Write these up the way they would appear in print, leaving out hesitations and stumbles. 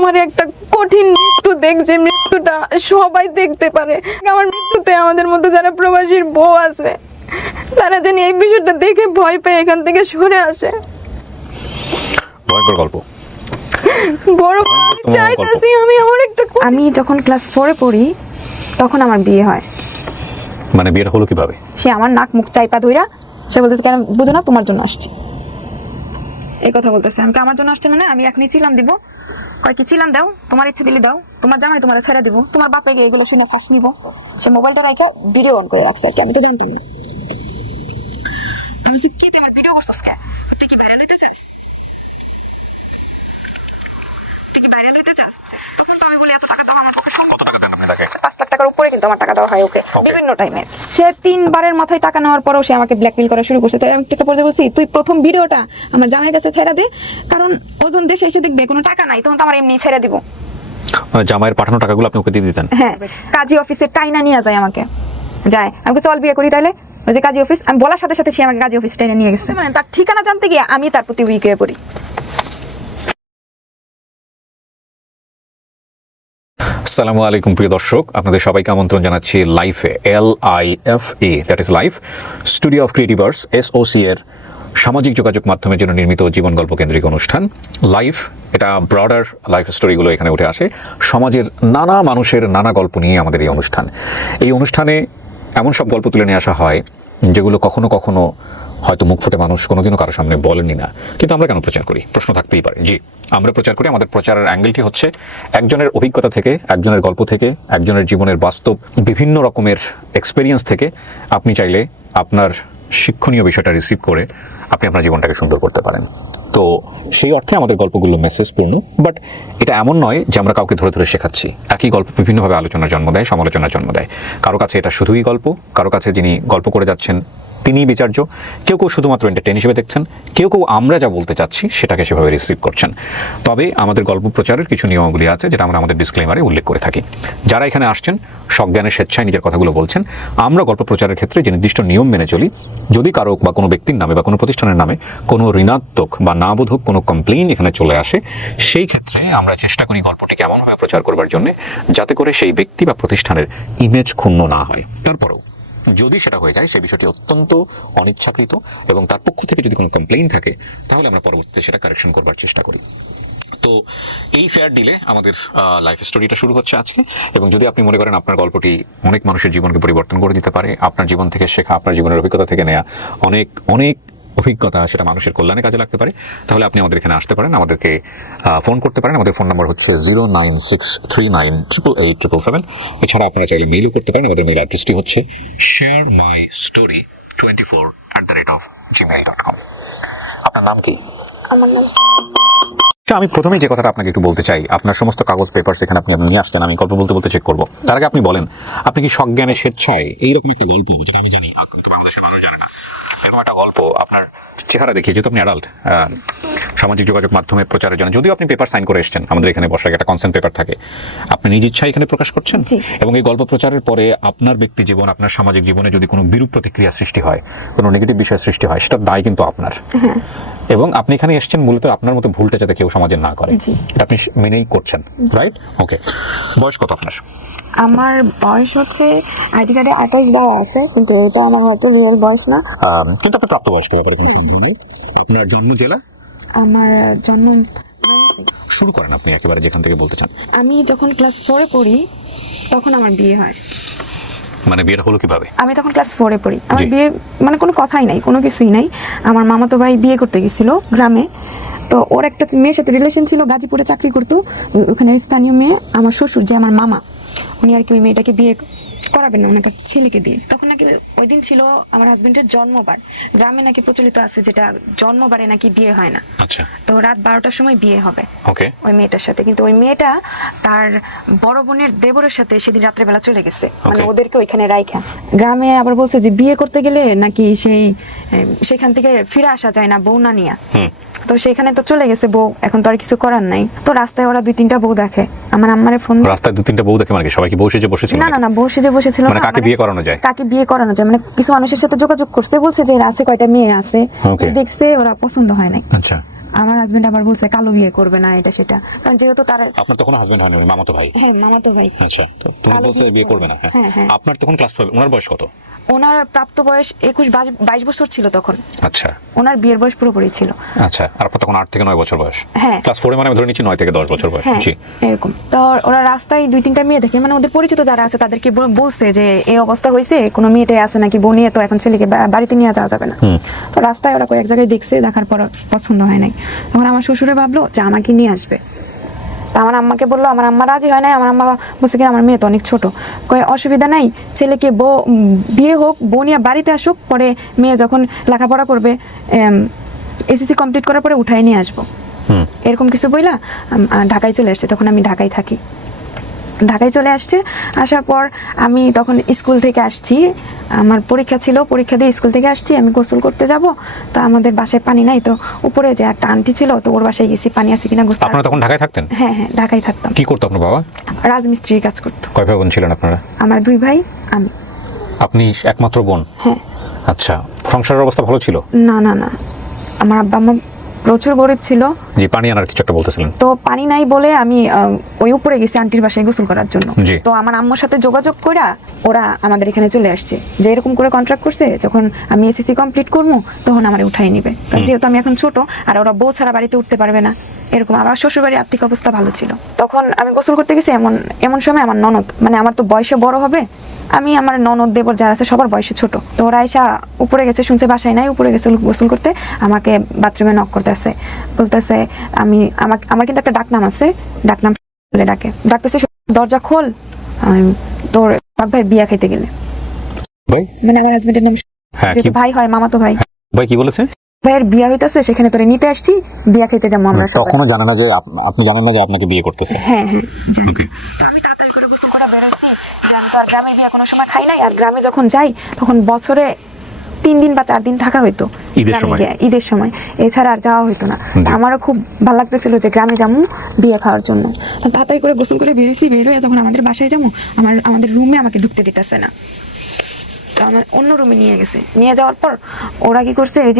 আমার একটা কঠিন মৃত্যু দেখছে, মৃত্যুটা সবাই দেখতে পারে। আমার মৃত্যুতে আমাদের মধ্যে যারা প্রবাসীর বউ আছে তারা যেন এই বিষয়টা দেখে ভয় পেয়ে এখান থেকে সরে আসে। ভয়ঙ্কর গল্প। বড় চাইতেছি আমি আমার একটা, আমি যখন ক্লাস 4-এ পড়ি তখন আমার বিয়ে হয়। মানে বিয়েটা হলো কিভাবে? সে আমার নাক মুখ চাইপা ধইরা সে বলতেছে, কেন বুঝো না, তোমার জন্য আসছে। এই কথা বলতেছে। আমি আমার জন্য আসছে মানে আমি এখনই চিলাম দিব। কয় কি চিলাম দাও, তোমার ইচ্ছে দিলে দাও, তোমার জামাই তোমার ছেড়ে দিব, তোমার বাপে গিয়ে এগুলো শুনে ফাঁস নিব। সে মোবাইলটা রাখা ভিডিও অন করে রাখছে আর কি, আমি তো জানতাম না। আমি বলছি, কি তুই আমার ভিডিও করছিস কেন? তুই কি ভাইরাল হইতে চাস? তুই কি ভাইরাল হইতে চাস? তখন তো আমি বলি এত টাকা দাও আমার পক্ষে সম্ভব না। 5 লাখ টাকার উপরে কিন্তু আমার টাকা দেওয়া হয় ওকে বিভিন্ন টাইমে। সে 3বারের মাথায় টাকা নেওয়ার পরেও সে আমাকে ব্ল্যাকমেল করা শুরু করছে। তাই আমি একটা পর্যায়ে বলছি, তুই প্রথম ভিডিওটা আমার জামাইয়ের কাছে ছেড়ে দে, কারণ ওজন দেশে এসে দেখবে কোনো টাকা নাই, তখন তো আমার এমনি ছেড়ে দিব। মানে জামাইয়ের পাঠানো টাকাগুলো আপনি ওকে দিয়ে দিতেন? হ্যাঁ, কাজী অফিসে টাইনা নিয়ে যায় আমাকে, যায় আমাকে চল বিয়ে করি তাইলে। ওই যে কাজী অফিস, আমি বলার সাথে সাথে সে আমাকে কাজী অফিসে টাইনা নিয়ে গেছে। মানে তার ঠিকানা জানতে গিয়ে আমি তার প্রতি উইক হয়ে পড়ি। আসসালামু আলাইকুম প্রিয় দর্শক, আপনাদের সবাইকে আমন্ত্রণ জানাচ্ছি লাইফে, LIFE, that is life, studio of Creativers, SOC এর সামাজিক যোগাযোগ মাধ্যমের জন্য নির্মিত জীবন গল্প কেন্দ্রিক অনুষ্ঠান লাইফ। এটা ব্রডার লাইফ স্টোরিগুলো এখানে উঠে আসে, সমাজের নানা মানুষের নানা গল্প নিয়ে আমাদের এই অনুষ্ঠান। এই অনুষ্ঠানে এমন সব গল্প তুলে নিয়ে আসা হয় যেগুলো কখনো কখনো হয়তো মুখ ফুটে মানুষ কোনোদিনও কারোর সামনে বলেনি না, কিন্তু আমরা কেন প্রচার করি? প্রশ্ন থাকতেই পারে। জি, আমরা প্রচার করি। আমাদের প্রচারের অ্যাঙ্গেলটি হচ্ছে একজনের অভিজ্ঞতা থেকে, একজনের গল্প থেকে, একজনের জীবনের বাস্তব বিভিন্ন রকমের এক্সপেরিয়েন্স থেকে আপনি চাইলে আপনার শিক্ষণীয় বিষয়টা রিসিভ করে আপনি আপনার জীবনটাকে সুন্দর করতে পারেন। তো সেই অর্থে আমাদের গল্পগুলো মেসেজপূর্ণ, বাট এটা এমন নয় যে আমরা কাউকে ধরে ধরে শেখাচ্ছি। একই গল্প বিভিন্নভাবে আলোচনার জন্ম দেয়, সমালোচনার জন্ম দেয়। কারো কাছে এটা শুধুই গল্প, কারো কাছে যিনি গল্প করে যাচ্ছেন তিনিই বিচার্য। কেউ কেউ শুধুমাত্র এন্টারটেইন হিসেবে দেখছেন, কেউ কেউ আমরা যা বলতে চাচ্ছি সেটাকে সেভাবে রিসিভ করছেন। তবে আমাদের গল্প প্রচারের কিছু নিয়মাবলী আছে যেটা আমরা আমাদের ডিসক্লেমারে উল্লেখ করে থাকি। যারা এখানে আসছেন সজ্ঞানের স্বেচ্ছায় নিজের কথাগুলো বলছেন। আমরা গল্প প্রচারের ক্ষেত্রে যে নির্দিষ্ট নিয়ম মেনে চলি, যদি কারো বা কোনো ব্যক্তির নামে বা কোনো প্রতিষ্ঠানের নামে কোনো ঋণাত্মক বা না বোধক কোনো কমপ্লেইন এখানে চলে আসে, সেই ক্ষেত্রে আমরা চেষ্টা করি গল্পটিকে এমনভাবে প্রচার করবার জন্য যাতে করে সেই ব্যক্তি বা প্রতিষ্ঠানের ইমেজ ক্ষুণ্ণ না হয়। তারপরেও যদি সেটা হয়ে যায়, সেই বিষয়টি অত্যন্ত অনিচ্ছাকৃত এবং তার পক্ষ থেকে যদি কোনো কমপ্লেইন থাকে তাহলে আমরা পরবর্তীতে সেটা কারেকশন করবার চেষ্টা করি। তো এই ফেয়ার ডিলে আমাদের লাইফ স্টোরিটা শুরু হচ্ছে আজকে। এবং যদি আপনি মনে করেন আপনার গল্পটি অনেক মানুষের জীবনকে পরিবর্তন করে দিতে পারে, আপনার জীবন থেকে শেখা, আপনার জীবনের অভিজ্ঞতা থেকে নেওয়া অনেক অনেক অভিজ্ঞতা সেটা মানুষের কল্যাণে কাজে লাগতে পারে, তাহলে আপনি আমাদের এখানে আসতে পারেন, আমাদেরকে ফোন করতে পারেন। আমাদের ফোন নাম্বার হচ্ছে 09639887777। এছাড়া আপনারা চাইলে মেইলও করতে পারেন। আমাদের মেইল অ্যাড্রেসটি হচ্ছে sharemystory24@gmail.com। আপনার নাম কি? আমার নাম আমি প্রথমেই যে কথাটা আপনাকে একটু বলতে চাই, আপনার সমস্ত কাগজ পেপার সেখানে আপনি নিয়ে আসছেন, আমি গল্প বলতে বলতে চেক করবো। তার আগে আপনি বলেন, আপনি কি সজ্ঞানে স্বেচ্ছায় এইরকম একটা গল্প, যেটা আমি জানি কিন্তু বাংলাদেশের মানুষ জানে না, এরকম একটা গল্প আপনার চেহারা দেখিয়ে, যেহেতু আপনি অ্যাডাল্ট, সামাজিক যোগাযোগ মাধ্যমে প্রচারের জন্য যদিও আপনি পেপার সাইন করে এসেছেন, আমাদের এখানে বসার একটা কনসেন্ট পেপার থাকে, আপনি নিজ ইচ্ছায় এখানে প্রকাশ করছেন। এবং এই গল্প প্রচারের পরে আপনার ব্যক্তি জীবন, আপনার সামাজিক জীবনে যদি কোনো বিরূপ প্রতিক্রিয়া সৃষ্টি হয়, কোনো নেগেটিভ বিষয় সৃষ্টি হয়, সেটার দায় কিন্তু আপনার। এবং আপনি এখানে এসেছেন মূলত আপনার মতো ভুলটা যাতে কেউ সমাজে না করে, এটা আপনি মেনেই করছেন, রাইট? ওকে, বয়স কত আপনার? আমার বয়স হচ্ছে আইডি কার্ডে 28 দেওয়া আছে, কিন্তু এটা আমার হয়তো রিয়েল বয়স না। কিন্তু আপনি প্রাপ্তবয়স্ক ব্যাপারে কোনো সন্দেহ নেই। আপনার জন্ম জেলা? আমার জন্ম শুরু করেন আপনি একেবারে যেখান থেকে বলতে চান। আমি যখন ক্লাস 4-এ পড়ি তখন আমার বিয়ে হয়। মানে বিয়েটা হলো কিভাবে? আমি তখন ক্লাস 4-এ পড়ি, আমার বিয়ে মানে কোনো কথাই নাই, কোনো কিছুই নাই। আমার মামাতো ভাই বিয়ে করতে গেছিল গ্রামে, তো ওর একটা মেয়ের সাথে রিলেশন ছিল, গাজীপুরে চাকরি করতো, ওখানে স্থানীয় মেয়ে। আমার শ্বশুর যে আমার মামা, উনি আর কি ওই মেয়েটাকে বিয়ে করাবেন না, ওনার ছেলেকে দিয়ে। তখন নাকি ওই দিন ছিল আমার হাজবেন্ডের জন্মবার। গ্রামে নাকি প্রচলিত আছে যেটা জন্মবারে নাকি বিয়ে হয় না। আচ্ছা। তো রাত 12টার সময় বিয়ে হবে ওকে ওই মেয়েটার সাথে, কিন্তু ওই মেয়েটা তার বড় বোনের দেবরের সাথে সেদিন রাত্রেবেলা চলে গেছে, মানে ওদেরকে ওইখানে রাইখা। গ্রামে আবার বলছে যে বিয়ে করতে গেলে নাকি সেখান থেকে ফিরে আসা যায় না বউ না নিয়া। তো সেখানে তো চলে গেছে বউ, এখন তো আর কিছু করার নাই। তো রাস্তায় ওরা 2-3টা বউ দেখে। আমার আম্মারে ফোন, রাস্তায় 2-3টা বউ দেখে মানে কি সবাই কি বউ সেজে বসেছিল? না না না, বউ সেজে বসেছিল মানে কাকে বিয়ে করানো যায়? কাকে বিয়ে করানো যায় মানে কিছু মানুষের সাথে যোগাযোগ করছে, বলছে যে আছে কয়টা মেয়ে আছে, দেখছে ওরা পছন্দ হয় নাই। আচ্ছা। আমার হাজবেন্ড আবার বলছে কালো বিয়ে করবে না, এটা সেটা, কারণ যেহেতু তার আপনার তখন হাজবেন্ড হয়নি, উনি মামাতো ভাই। হ্যাঁ মামাতো ভাই। আচ্ছা, তো তুমি কালো বলছো বিয়ে বিয়ে করবে না। হ্যাঁ, হ্যাঁ। আপনার তখন ক্লাস 5, ওনার বয়স কত? ওনার প্রাপ্ত বয়স 21-22 বছর ছিল তখন। আচ্ছা ওনার বিয়ের বয়স পুরোপুরি ছিল। আচ্ছা, আর আপনার তখন 8 থেকে 9 বছর বয়স। হ্যাঁ। ক্লাস 4 মানে আমি ধরে নিচ্ছি 9 থেকে 10 বছর বয়স। হ্যাঁ জি। এরকম। তো ওরা রাস্তায় 2-3টা মেয়ে দেখে, মানে ওদের পরিচিত যারা আছে তাদেরকে বলছে যে এই অবস্থা হয়েছে, কোনো মেয়েটাই আছে নাকি, বউ নিয়ে তো এখন ছেলেকে বাড়িতে নিয়ে যাওয়া যাবে না। তো রাস্তায় ওরা কয়েক জায়গায় দেখছে, দেখার পর পছন্দ হয় নাই। তখন আমার শ্বশুরে ভাবলো যে আমাকে নিয়ে আসবে। তা আমার আম্মাকে বললো, আমার আম্মা রাজি হয় নাই। আমার আম্মা বলছে কি আমার মেয়ে তো অনেক ছোট, কয়ে অসুবিধা নাই, ছেলেকে বিয়ে হোক, বউ নিয়ে বাড়িতে আসুক, পরে মেয়ে যখন লেখাপড়া করবে এসএসসি কমপ্লিট করার পরে উঠাই নিয়ে আসবো। এরকম কিছু বইলা ঢাকায় চলে আসছে। তখন আমি ঢাকায় থাকি। ঢাকায় চলে আসছে, আসার পর আমি তখন স্কুল থেকে আসছি, আমার পরীক্ষা ছিল, পরীক্ষা দিয়ে স্কুল থেকে আসছি, আমি গোসল করতে যাব। তো আমাদের বাসায় পানি নাই, তো উপরে যে একটা আন্টি ছিল, তো ওর বাসায় গেছি পানি আছে কিনা গোসল। আপনারা তখন ঢাকায় থাকতেন? হ্যাঁ হ্যাঁ ঢাকায় থাকতাম। কি করতো আপনার বাবা? রাজমিস্ত্রির কাজ করতো। কয় ভাই বোন ছিলেন আপনারা? আমার 2 ভাই, আমি। আপনি একমাত্র বোন? হ্যাঁ। আচ্ছা, সংসারের অবস্থা ভালো ছিল? না না না, আমার আব্বা আম্মা প্রচুর গরিব ছিল। জি, পানি আনার কিছু একটা বলতেছিলেন। তো পানি নাই বলে আমি ওই উপরে গেছি আন্টির বাসায় গোসল করার জন্য। জি। তো আমার আম্মুর সাথে যোগাযোগ করে ওরা আমাদের এখানে চলে আসছে, যে এরকম করে কন্ট্রাক্ট করছে, যখন আমি এসএসসি কমপ্লিট করবো তখন আমার উঠাই নিবে, যেহেতু আমি এখন ছোট, আর ওরা বউ ছাড়া বাড়িতে উঠতে পারবে না। এরকম আমার শ্বশুরবাড়ির আর্থিক অবস্থা ভালো ছিল। তখন আমি গোসল করতে গেছি, এমন সময় আমার ননদ, মানে আমার তো বয়সে বড় হবে, আমি আমার ননদ দেবর যারা আছে সবার বয়সে ছোট, তো ওরা এসে উপরে গেছে, শুনছে বাসায় নাই, উপরে গেছে গোসল করতে, আমাকে বাথরুমে নক করতেছে, বলতেছে আমার কিন্তু একটা ডাকনাম আছে, ডাকনাম বলে ডাকতেছে, দরজা খোল, তোর বাপ ভাইয়ের বিয়া খাইতে গেলে। ভাই মানে আমার হাজবেন্ডের নাম, হ্যাঁ, যেহেতু ভাই হয়, মামাতো ভাই। ভাই কি বলেছে? ভাইয়ের বিয়া হইতাছে, সেখানে তোরে নিতে আসছি, বিয়া খাইতে যাবো আমরা সবাই। তখনও জানে না যে আপনি জানেন না যে আপনাকে বিয়ে করতেছে? হ্যাঁ হ্যাঁ জানি। ওকে। তো আমি তাড়াতাড়ি করে গোসল করে বেরোচ্ছি, যেহেতু তো আর গ্রামের বিয়ে কোনো সময় খাই নাই, আর গ্রামে যখন যাই তখন বছরে 3 দিন বা 4 দিন থাকা হইতো ঈদের গ্রামে সময়। গিয়ে, ঈদের সময়, এছাড়া আর যাওয়া হইতো না। তো আমারও খুব ভালো লাগতেছিল যে গ্রামে যাবো বিয়ে খাওয়ার জন্য। তো তাড়াতাড়ি করে গোসল করে বেরোয় যখন আমাদের বাসায় যাবো, আমাদের রুমে আমাকে ঢুকতে দিতেছে না। তো আমার অন্য রুমে নিয়ে গেছে, নিয়ে যাওয়ার পর ওরা কি করছে, এই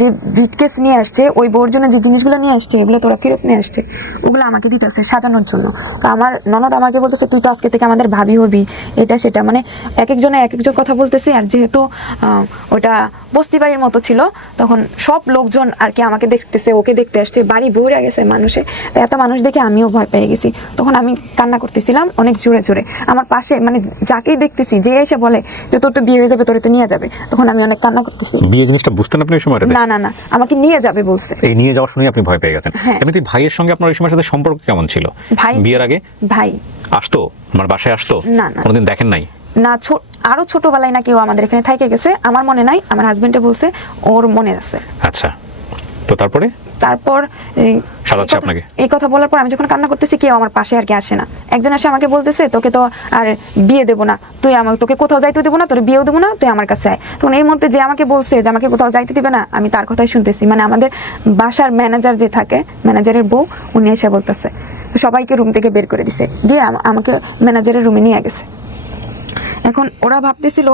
যে ব্রিফকেস নিয়ে আসছে, ওই বউর জন্য যে জিনিসগুলো নিয়ে আসছে, এগুলো তোরা ফেরত নিয়ে আসছে, ওগুলো আমাকে দিতেছে সাজানোর জন্য। তো আমার ননদ আমাকে বলতেছে তুই তো আজকে থেকে আমাদের ভাবি হবি, এটা সেটা, মানে এক একজন কথা বলতেছে। আর যেহেতু ওটা বস্তি বাড়ির মতো ছিল, তখন সব লোকজন আর কি আমাকে দেখতেছে, ওকে দেখতে আসছে, বাড়ি ভরে গেছে মানুষে। তো এত মানুষ দেখে আমিও ভয় পেয়ে গেছি। তখন আমি কান্না করতেছিলাম অনেক জোরে জোরে। আমার পাশে মানে যাকেই দেখতেছি, যে এসে বলে যে তোর তো বিয়ে হয়ে যাবে, তোরে তো নিয়ে যাবে, তখন আমি অনেক কান্না করতেছি। বিয়ে জিনিসটা বুঝতেন আপনি ওই সময়টাতে? না না না, আমাকে নিয়ে যাবে বলছে। এই নিয়ে যাওয়ার শুনে আপনি ভয় পেয়ে গেছেন। হ্যাঁ। এমনিতে ভাইয়ের সঙ্গে আপনার ওই সময়ের সাথে সম্পর্ক কেমন ছিল? ভাই বিয়ের আগে ভাই আসতো, আমার বাসায় আসতো? না, না। কোনোদিন দেখেন নাই? না, আরো ছোটবেলায় না কেউ আমাদের এখানে থেকে গেছে, আমার মনে নাই, আমার হাজবেন্ডে বলছে ওর মনে আছে। আচ্ছা, তো তারপর সাজাচ্ছে আপনাকে? এই কথা বলার পর আমি যখন কান্না করতেছি, কেউ আমার পাশে আর কি আসে না। একজন এসে আমাকে বলতেছে তোকে তো আর বিয়ে দেবো না, তোকে কোথাও যাইতে দেবো না, তোর বিয়েও দেবো না, তুই আমার কাছে আয়। তখন এই মুহূর্তে যে আমাকে বলছে যে আমাকে কোথাও যাইতে দিবে না, আমি তার কথাই শুনতেছি। মানে আমাদের বাসার ম্যানেজার যে থাকে, ম্যানেজারের বউ, উনি এসে বলতেছে, সবাইকে রুম থেকে বের করে দিছে, দিয়ে আমাকে ম্যানেজারের রুমে নিয়ে গেছে। এখন ওরা ভাবতেছিল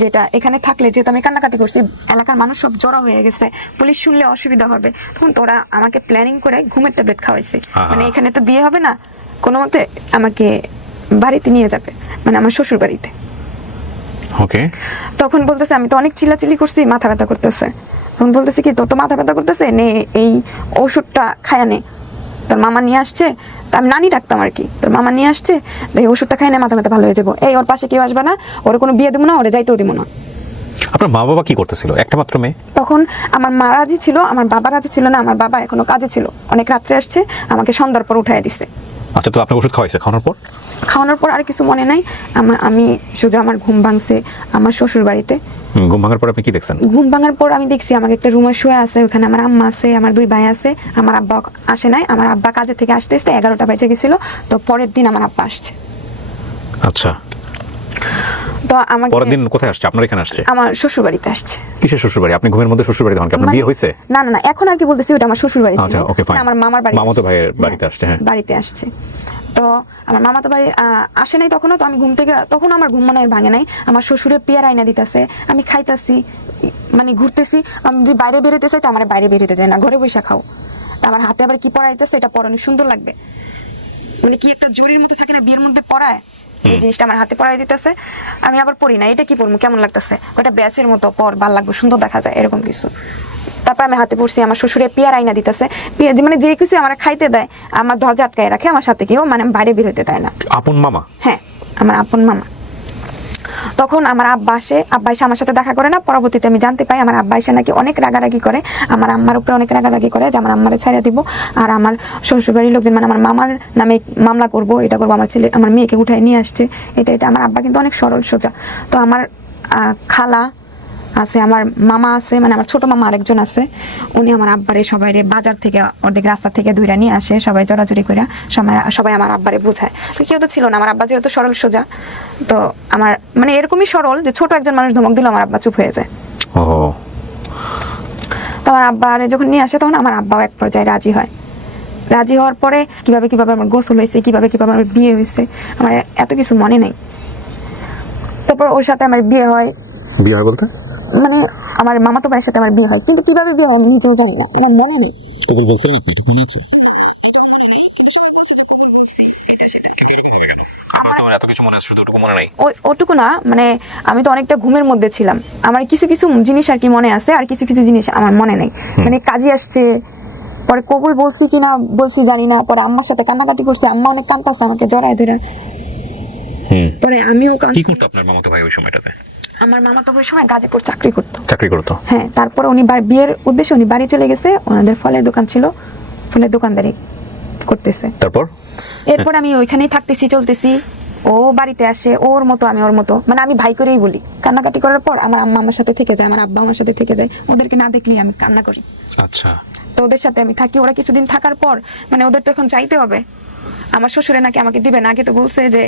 যেটা এখানে থাকলে, যেহেতু আমি কান্নাকাটি করছি, এলাকার মানুষ সব জড়ো হয়ে গেছে, পুলিশ শুনলে অসুবিধা হবে, তখন তোরা আমাকে প্ল্যানিং করে ঘুমের ট্যাবলেট খাওয়াইছে। মানে এখানে তো বিয়ে হবে না, কোনো মতে আমাকে বাড়িতে নিয়ে যাবে, মানে আমার শ্বশুর বাড়িতে। ওকে। তখন বলতেছে, আমি তো অনেক চিল্লাচিল্লি করছি, মাথা ব্যথা করতেছে। তখন বলতেছে কি তোর তো মাথা ব্যথা করতেছে, নে এই ওষুধটা খায়া নে, তোর মামা নিয়ে আসছে, আমি নানি ডাকতাম আর কি, তোর মামা নিয়ে আসছে, এই ওষুধটা খাই না, মাথা ব্যথা ভালো হয়ে যাবো। এই ওর পাশে কেউ আসবে না, ওর কোনো বিয়ে দেবো না, ওরে যাইতেও দেবো না। আপনার মা বাবা কি করতেছিল? একটা মাত্র মেয়ে? তখন আমার মা রাজি ছিল, আমার বাবা রাজি ছিল না। আমার বাবা এখনো কাজে ছিল, অনেক রাত্রে আসছে, আমাকে সন্ধ্যার পর উঠাই দিছে। আচ্ছা, তো আপনার ওষুধ খাওয়াইছে? খাওয়ানোর পর আর কিছু মনে নাই। আমি সোজা আমার ঘুম ভাঙছে আমার শ্বশুর বাড়িতে। ঘুম ভাঙার পর আপনি কি দেখছেন? ঘুম ভাঙার পর আমি দেখছি আমাকে একটা রুমে শুয়ে আছে, ওখানে আমার আম্মা আছে, আমার 2 ভাই আছে, আমার আব্বা আসে নাই। আমার আব্বা কাজে থেকে আসতে 11টা বেজে গেছিল। তো পরের দিন আমার আব্বা আসছে। আচ্ছা, তো আমাকে পরের দিন কোথায় আসছে? আপনার এখানে আসছে? আমার শ্বশুর বাড়িতে আসছে। কিসের শ্বশুর বাড়ি? আপনি ঘুমের মধ্যে শ্বশুর বাড়ি তখন কি আপনার বিয়ে হয়েছে? না না না, এখন আর কি বলতেছি, ওটা আমার শ্বশুর বাড়ি ছিল। আচ্ছা, ওকে, ফাইন। আমার মামার বাড়ি, মামাতো ভাইয়ের বাড়িতে আসছে। হ্যাঁ, বাড়িতে আসছে। তো আমার মামাতো বাড়ি আসে নাই তখনও। তো আমি ঘুম থেকে, তখন আমার ঘুম মনে হয় ভাঙে নাই। আমার শ্বশুরে পেয়ার আইনা দিতেছে, আমি খাইতাছি, মানে ঘুরতেছি। আমি যদি বাইরে বেরোতে চাই তো আমার বাইরে বেরোতে যায় না, ঘরে বসে খাও। আমার হাতে আবার কি পরাইতেছে, এটা পরানো সুন্দর লাগবে, মানে কি একটা জরির মতো থাকে না বিয়ের মধ্যে পরায়, এই জিনিসটা আমার হাতে পরাই দিতেছে। আমি আবার পরি না, এটা কি পরবো, কেমন লাগতেছে, ওটা ব্যাচের মতো পর, ভাল লাগবে, সুন্দর দেখা যায়, এরকম কিছু। তারপর আমি হাতে পড়ছি, আমার শ্বশুরে পেয়ার আইনা দিতেছে, পেয়ার মানে যে কিছু আমার খাইতে দেয়, আমার দরজা আটকায় রাখে, আমার সাথে কেউ মানে বাইরে বের হইতে দেয় না। আপন মামা? হ্যাঁ, আমার আপন মামা। তখন আমার আব্বা এসে আমার সাথে দেখা করে না, পরবর্তীতে আমি জানতে পাই আমার আব্বা এসে নাকি অনেক রাগারাগি করে, আমার আম্মার উপরে অনেক রাগারাগি করে যে আমার আম্মারে ছাড়িয়ে দিব, আর আমার শ্বশুরবাড়ির লোকজন মানে আমার মামার নামে মামলা করব, এটা করবো, আমার মেয়েকে উঠায় নিয়ে আসছে, এটা। আমার আব্বা কিন্তু অনেক সরল সোজা। তো আমার খালা আছে, আমার মামা আছে, মানে আমার ছোট মামা আরেকজন আছে, উনি আমার আব্বারে সবাইরে বাজার থেকে অর্ধেক রাস্তা থেকে ধইরা নিয়ে আসে, সবাই জোরাজুরি করে, সবাই আমার আব্বারে বোঝায়। তো কেউ তো ছিল না, আমার আব্বা যেহেতু সরল সোজা, তো আমার মানে এরকমই সরল যে ছোট একজন মানুষ ধমক দিল আমার আব্বা চুপ হয়ে যায়। তো আমার আব্বারে যখন নিয়ে আসে তখন আমার আব্বাও এক পর্যায়ে রাজি হয়। রাজি হওয়ার পরে কিভাবে আমার গোসল হয়েছে, কিভাবে আমার বিয়ে হয়েছে, আমার এত কিছু মনে নেই। তারপর ওর সাথে আমার বিয়ে হয়। বিয়ে হয় বলতে মানে আমার মামাতো ভাইয়ের সাথে আমার বিয়ে হয়, কিন্তু কিভাবে বিয়ে হয় আমি নিজেও জানি না, আমার মনে নেই। কবুল বলছেন নাকি, এটা মনে আছে? এত কিছু মনে আছে, শুধু ওটুকু মনে নাই? ওটুকু না, মানে আমি তো অনেকটা ঘুমের মধ্যে ছিলাম, আমার কিছু জিনিস আর কি মনে আছে, আর কিছু জিনিস আমার মনে নেই। মানে কাজী আসছে, পরে কবুল বলছি কিনা বলছি জানি না, পরে আম্মার সাথে কান্নাকাটি করছে, আম্মা অনেক কাঁদতাছে আমাকে জড়ায় ধরে, পরে আমিও কি করতে আপনার মামাতো ভাই ওই সময়টাতে? আমার মামাতো ভাই সময় গাজীপুর চাকরি করতো। হ্যাঁ, তারপরে উনি বিয়ের উদ্দেশ্যে উনি বাড়ি চলে গেছে, ওনাদের ফলের দোকান ছিল, ফুলের দোকানদারি করতেছে। এরপর আমি ওইখানেই থাকতেছি, চলতেছি, ও বাড়িতে আসে, ওর মতো আমি ওর মতো, মানে আমি ভাই করেই বলি। কান্নাকাটি করার পর আমার আম্মা আমার সাথে থেকে যায়, আমার আব্বা আমার সাথে থেকে যায়, ওদেরকে না দেখলেই আমি কান্না করি। আচ্ছা। তো ওদের সাথে আমি থাকি, ওরা কিছুদিন থাকার পর মানে ওদের তো এখন চাইতে হবে, আমার শ্বশুরে নাকি আমাকে দিবে না, আগে তো বলছে যে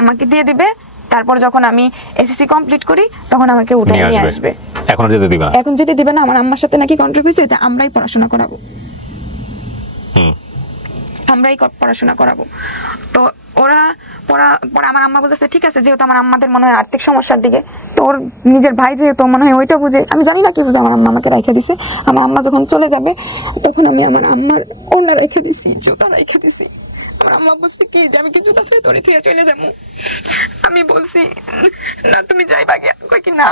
আমাকে দিয়ে দিবে, তারপর যখন আমি এসএসসি কমপ্লিট করি তখন আমাকে উঠে নিয়ে আসবে। এখন যেতে দিবে না, আমার আম্মার সাথে নাকি কন্ট্রাক্ট হয়েছে যে আমরাই পড়াশোনা করাবো। তো ওরা পরে আমার আম্মা বলতেছে ঠিক আছে, যেহেতু আমার আম্মাদের মনে হয় আর্থিক সমস্যার দিকে, তো ওর নিজের ভাই যেহেতু মনে হয় ওইটা বুঝে, আমি জানি না কি বুঝে আমার আম্মা আমাকে রেখে দিছে। আমার আম্মা যখন চলে যাবে তখন আমি আমার আম্মার ওড়না রেখে দিছি, জুতা রেখে দিছি। আমার আম্মা বলছে কি যে আমি কি জুতা ফেলে তোরে থুয়ে চলে যাবো? আমি বলছি না, তুমি যাইবা গিয়া। কই কি না,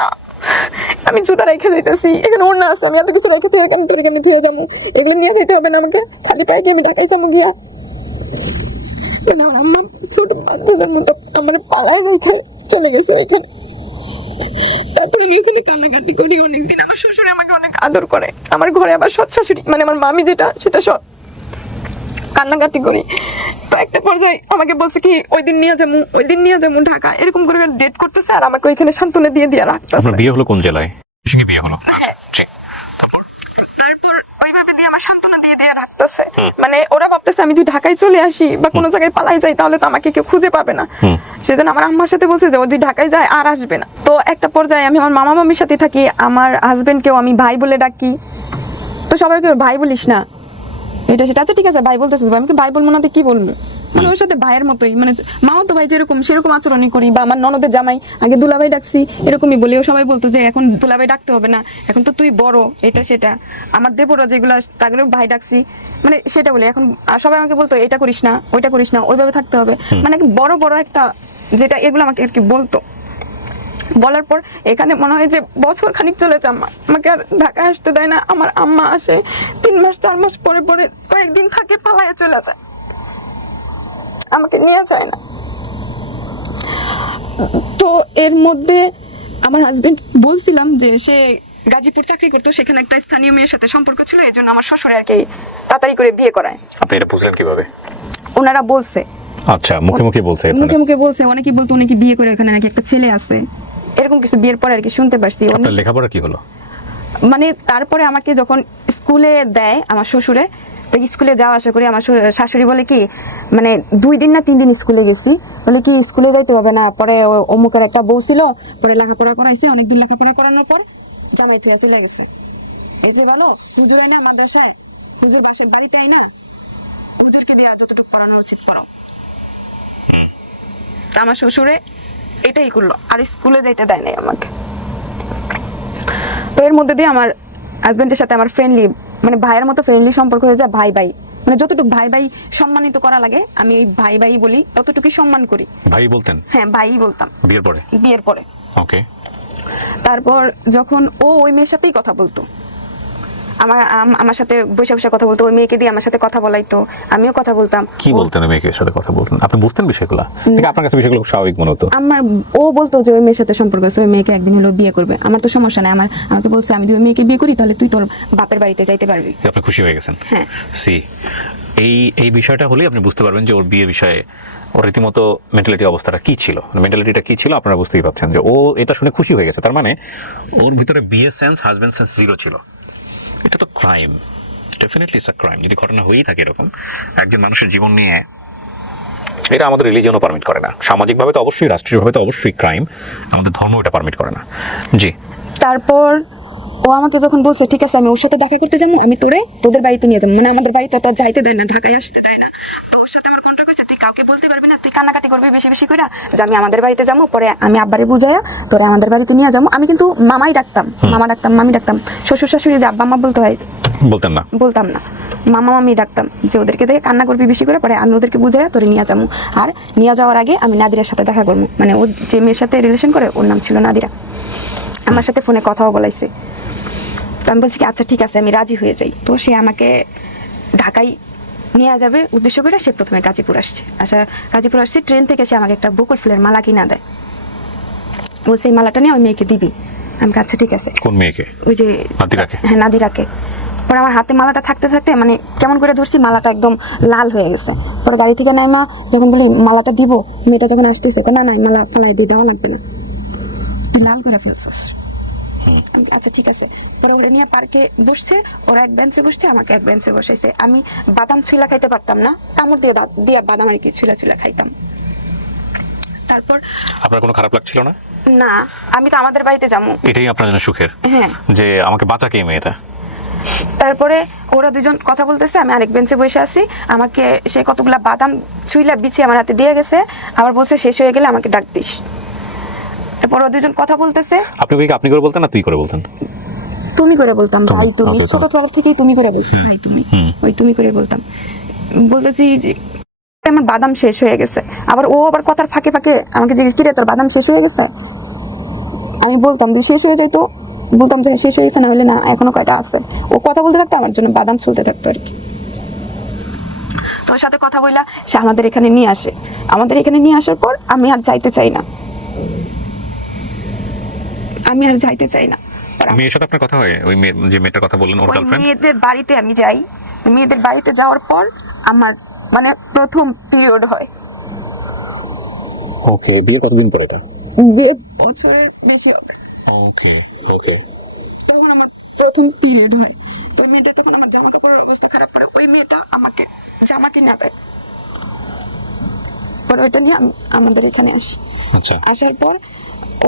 আমি জুতা রেখে যাইতেছি, এখানে ওড়না আছে, আমি এত কিছু রেখে কেন তোরে আমি থুয়ে যাবো? এগুলো নিয়ে যাইতে হবে না আমাকে, খালি পায়ে গিয়ে আমি ঢাকায় যাবো গিয়া। আমার আম্মা ছোট বাচ্চাদের মতো আমার পালায় রেখে চলে গেছে ওইখানে। তারপরে আমি ওখানে কান্নাকাটি করি অনেকদিন। আমার শ্বশুরে আমাকে অনেক আদর করে, আমার ঘরে আবার সৎ শাশুড়ি মানে আমার মামি যেটা সেটা সৎ। কান্নাকাটি করি, তো একটা পর্যায়ে আমাকে বলছে কি ওই দিন নিয়ে যাবো ঢাকা, এরকম করে ডেট করতেছে, আর আমাকে ওইখানে সান্ত্বনা দিয়ে রাখতেছে। আপনার বিয়ে হলো কোন জেলায়? বিয়ে হলো মানে ওরা ভাবতেছে আমি যদি ঢাকায় চলে আসি বা কোনো জায়গায় পালাই যাই তাহলে তো আমাকে কেউ খুঁজে পাবে না, সেজন্য আমার আম্মার সাথে বলছে যে ও যদি ঢাকায় যায় আর আসবে না। তো একটা পর্যায়ে আমি আমার মামা মামির সাথে থাকি, আমার হাজবেন্ডকেও আমি ভাই বলে ডাকি, তো সবাইকে ভাই বলিস না এটা সেটা। আচ্ছা ঠিক আছে ভাই বলতেছে, আমি ভাই বলবো না, কি বলবো, মানে ওর সাথে ভাইয়ের মতোই, মানে মাও তো ভাই যেরকম সেরকম আচরণই করি। বা আমার ননদের জামাই আগে দুলাভাই ডাকছি এরকমই বলি, ও সবাই বলতো যে এখন দুলাভাই ডাকতে হবে না, এখন তো তুই বড়, এটা সেটা। আমার দেবরা যেগুলো তাগুলো ভাই ডাকছি, মানে সেটা বলি। এখন সবাই আমাকে বলতো এটা করিস না, ওইটা করিস না, ওইভাবে থাকতে হবে, মানে বড় একটা যেটা, এগুলো আমাকে আর কি বলতো। বলার পর এখানে মনে হয় যে বছর খানিক চলে যায়, আমাকে আর ঢাকায় আসতে দেয় না। আমার আম্মা আসে 3 মাস 4 মাস পরে কয়েকদিন থাকে, পালায় চলে যায়, আমাকে নিয়ে যায় না। তো এর মধ্যে আমার হাজবেন্ড বলছিলাম যে সে গাজীপুর চাকরি করতো, সেখানে একটা স্থানীয় মেয়ের সাথে সম্পর্ক ছিল, এই জন্য আমার শ্বশুর আর কি তাড়াতাড়ি করে বিয়ে করায়। আপনি এটা বুঝলেন কিভাবে? ওনারা বলছে। আচ্ছা, মুখে মুখে বলছে, অনেকেই বলতো অনেকে বিয়ে করে ওখানে নাকি একটা ছেলে আছে, এরকম কিছু বিয়ের পরে আর কি শুনতে পারছি। আপনার লেখাপড়া কি হলো? মানে তারপরে আমাকে যখন স্কুলে দেয় আমার শ্বশুরে, তো স্কুলে যাওয়া আসা করি, আমার শাশুড়ি বলে কি মানে 2 দিন না 3 দিন স্কুলে গেছি, বলে কি স্কুলে যাইতে হবে না। পরে অমুকের একটা বউ ছিল, পরে লেখাপড়া করাইছে, অনেকদিন লেখাপড়া করানোর পর জামাই থুয়া চলে গেছে। এই যে বলো হুজুর আয় না মাদ্রাসায়, হুজুর বাসায় বাড়িতে আয় না, হুজুরকে দেওয়া যতটুকু পড়ানো উচিত পড়াও। তা আমার শ্বশুরে এটাই করলো, আর স্কুলে যাইতে দেয় নাই আমাকে। তো এর মধ্যে দিয়ে আমার হাজবেন্ডের সাথে আমার ফ্রেন্ডলি মানে ভাইয়ের মতো ফ্রেন্ডলি সম্পর্ক হয়ে যায়, ভাই ভাই, মানে যতটুকু ভাই ভাই সম্মানিত করা লাগে আমি ওই ভাই ভাই বলি, ততটুকুই সম্মান করি। ভাই বলতেন? হ্যাঁ ভাই বলতাম বিয়ের পরে। ওকে। তারপর যখন ও ওই মেয়ের সাথেই কথা বলতো, আমার সাথে বসে বসে কথা বলতো, ওই মেয়েকে দিয়ে আমার সাথে কথা বলাইতো, আমিও কথা বলতাম। কি বলতেন ওই মেয়ের সাথে কথা বলতেন? আপনি বুঝতেন বিষয়গুলো নাকি আপনার কাছে বিষয়গুলো স্বাভাবিক মনে হতো? ও বলতো যে ওই মেয়ের সাথে সম্পর্ক আছে, ওই মেয়েকে একদিন হলো বিয়ে করবে, আমার তো সমস্যা নাই। আমাকে বলছে আমি যদি ওই মেয়েকে বিয়ে করি তাহলে তুই তোর বাপের বাড়িতে যাইতে পারবি। আপনি খুশি হয়ে গেছেন? হ্যাঁ। এই বিষয়টা হলেই আপনি বুঝতে পারবেন যে ওর বিয়ের বিষয়ে ওর রীতিমতো মেন্টালিটি অবস্থাটা কি ছিল, মেন্টালিটিটা কি ছিল আপনারা বুঝতেই পারছেন যে ও এটা শুনে খুশি হয়ে গেছে। তার মানে ওর ভিতরে বিয়ে সেন্স, হাজবেন্ড সেন্স জিরো ছিল। এটা তো crime, definitely it's a crime. যদি ঘটনা হয়েই থাকে এরকম একজন মানুষের জীবন নিয়ে, এটা আমাদের রিলিজিয়নও পারমিট করে না, সামাজিকভাবে তো অবশ্যই, রাষ্ট্রীয়ভাবে তো অবশ্যই ক্রাইম, আমাদের ধর্ম এটা পারমিট করে না। জি। তারপর ও আমাকে যখন বলছে ঠিক আছে আমি ওর সাথে দেখা করতে যাবো, আমি তোদের বাড়িতে নিয়ে যাবো, মানে আমাদের বাড়িতে তো যাইতে দেয় না, ঢাকায় আসতে দেয় না, তো ওর সাথে আমার কন্ট্রাক্ট হয়েছে তুই কাউকে বলতে পারবি না, তুই কান্নাকাটি করবি বেশি বেশি করে যে আমি আমাদের বাড়িতে যাবো, পরে আমি আব্বারে বুঝাইয়া তোরে আমাদের বাড়িতে নিয়ে যাবো। আমি কিন্তু মামাই ডাকতাম, মামা ডাকতাম, মামি ডাকতাম, শ্বশুর শাশুড়ি যে আব্বা আম্মা বলতে হয় বলতাম না, মামা মামি ডাকতাম, যে ওদেরকে দেখে কান্না করবি বেশি করে, পরে আমি ওদেরকে বুঝাইয়া তোরে নিয়ে যাবো। আর নিয়ে যাওয়ার আগে আমি নাদিরার সাথে দেখা করবো, মানে ও যে মেয়ের সাথে রিলেশন করে ওর নাম ছিল নাদিরা, আমার সাথে ফোনে কথাও বলাইছে। তো আমি বলছি কি আচ্ছা ঠিক আছে আমি রাজি হয়ে যাই। তো সে আমাকে ঢাকায় নিয়ে যাবে উদ্দেশ্য করে সে প্রথমে গাজীপুর আসছে, ট্রেন থেকে সে আমাকে একটা বকুল ফুলের মালা কিনা দেয়, বলছে এই মালাটা নিয়ে ওই মেয়েকে দিবি। আমি আচ্ছা ঠিক আছে। কোন মেয়েকে? ওই যে নাদিরাকে? হ্যাঁ নাদিরাকে। পরে আমার হাতে মালাটা থাকতে থাকতে মানে কেমন করে ধরছি, মালাটা একদম লাল হয়ে গেছে। পরে গাড়ি থেকে নাইমা যখন বলি মালাটা দিব, মেয়েটা যখন আসতেছে না না মালা ফালাই দিয়ে দেওয়া লাগবে না, তুই লাল করে ফেলছিস। আচ্ছা ঠিক আছে। পরে ওরা নিয়ে পার্কে বসছে, ওরা এক বেঞ্চে বসছে, আমাকে এক বেঞ্চে বসেছে। আমি বাদাম ছুলা খাইতে পারতাম না, কামড় দিয়ে দাঁত দিয়ে বাদাম আর কি ছুলা খাইতাম। তারপর আপনার কোনো খারাপ লাগছিল না? না, আমি তো আমাদের বাড়িতে যাবো, এটাই আপনার জন্য সুখের। হ্যাঁ, যে আমাকে বাঁচা কে মেয়েটা। তারপরে ওরা দুজন কথা বলতেছে, আমি আরেক বেঞ্চে বসে আছি, আমাকে সে কতগুলা বাদাম ছুইলা বিছিয়ে আমার হাতে দিয়ে গেছে, আবার বলছে শেষ হয়ে গেলে আমাকে ডাক দিস। তারপর ওরা দুজন কথা বলতেছে। আপনি করে বলতেন না তুই করে বলতেন? তুমি করে বলতাম, ভাই তুমি, ছোটবেলা থেকেই তুমি করে বলছি, ভাই তুমি, ওই তুমি করে বলতাম। বলতেছি যে আমার বাদাম শেষ হয়ে গেছে, আবার কথার ফাঁকে ফাঁকে আমাকে জিজ্ঞেস কি রে তোর বাদাম শেষ হয়ে গেছে। আমি বলতাম যে শেষ হয়ে যাইতো, বলতাম যে শেষ হয়ে গেছে, না হলে না এখনো কয়টা আছে। ও কথা বলতে থাকতো, আমার জন্য বাদাম ছুলতে থাকতো আর কি। তোর সাথে কথা বললা সে আমাদের এখানে নিয়ে আসে, আমাদের এখানে নিয়ে আসার পর আমি আর যাইতে চাই না। মেয়ের সাথে আপনার কথা হয়? ওই যে মেয়েটার কথা বললেন ওর গার্লফ্রেন্ড? মেয়েদের বাড়িতে আমি যাই, মেয়েদের বাড়িতে যাওয়ার পর আমার মানে প্রথম পিরিয়ড হয়। ওকে, বিয়ের কতদিন পরে এটা? বিয়ের বছরের বেশি হবে। ওকে। তখন আমার প্রথম পিরিয়ড হয়। তো মেয়েটা তখন আমার জামা কাপড়ের অবস্থা খারাপ করে, ওই মেয়েটা আমাকে জামা কিনে দেয়। পরে ওইটা নিয়ে আমি আমাদের এখানে আসি। আচ্ছা। আসার পর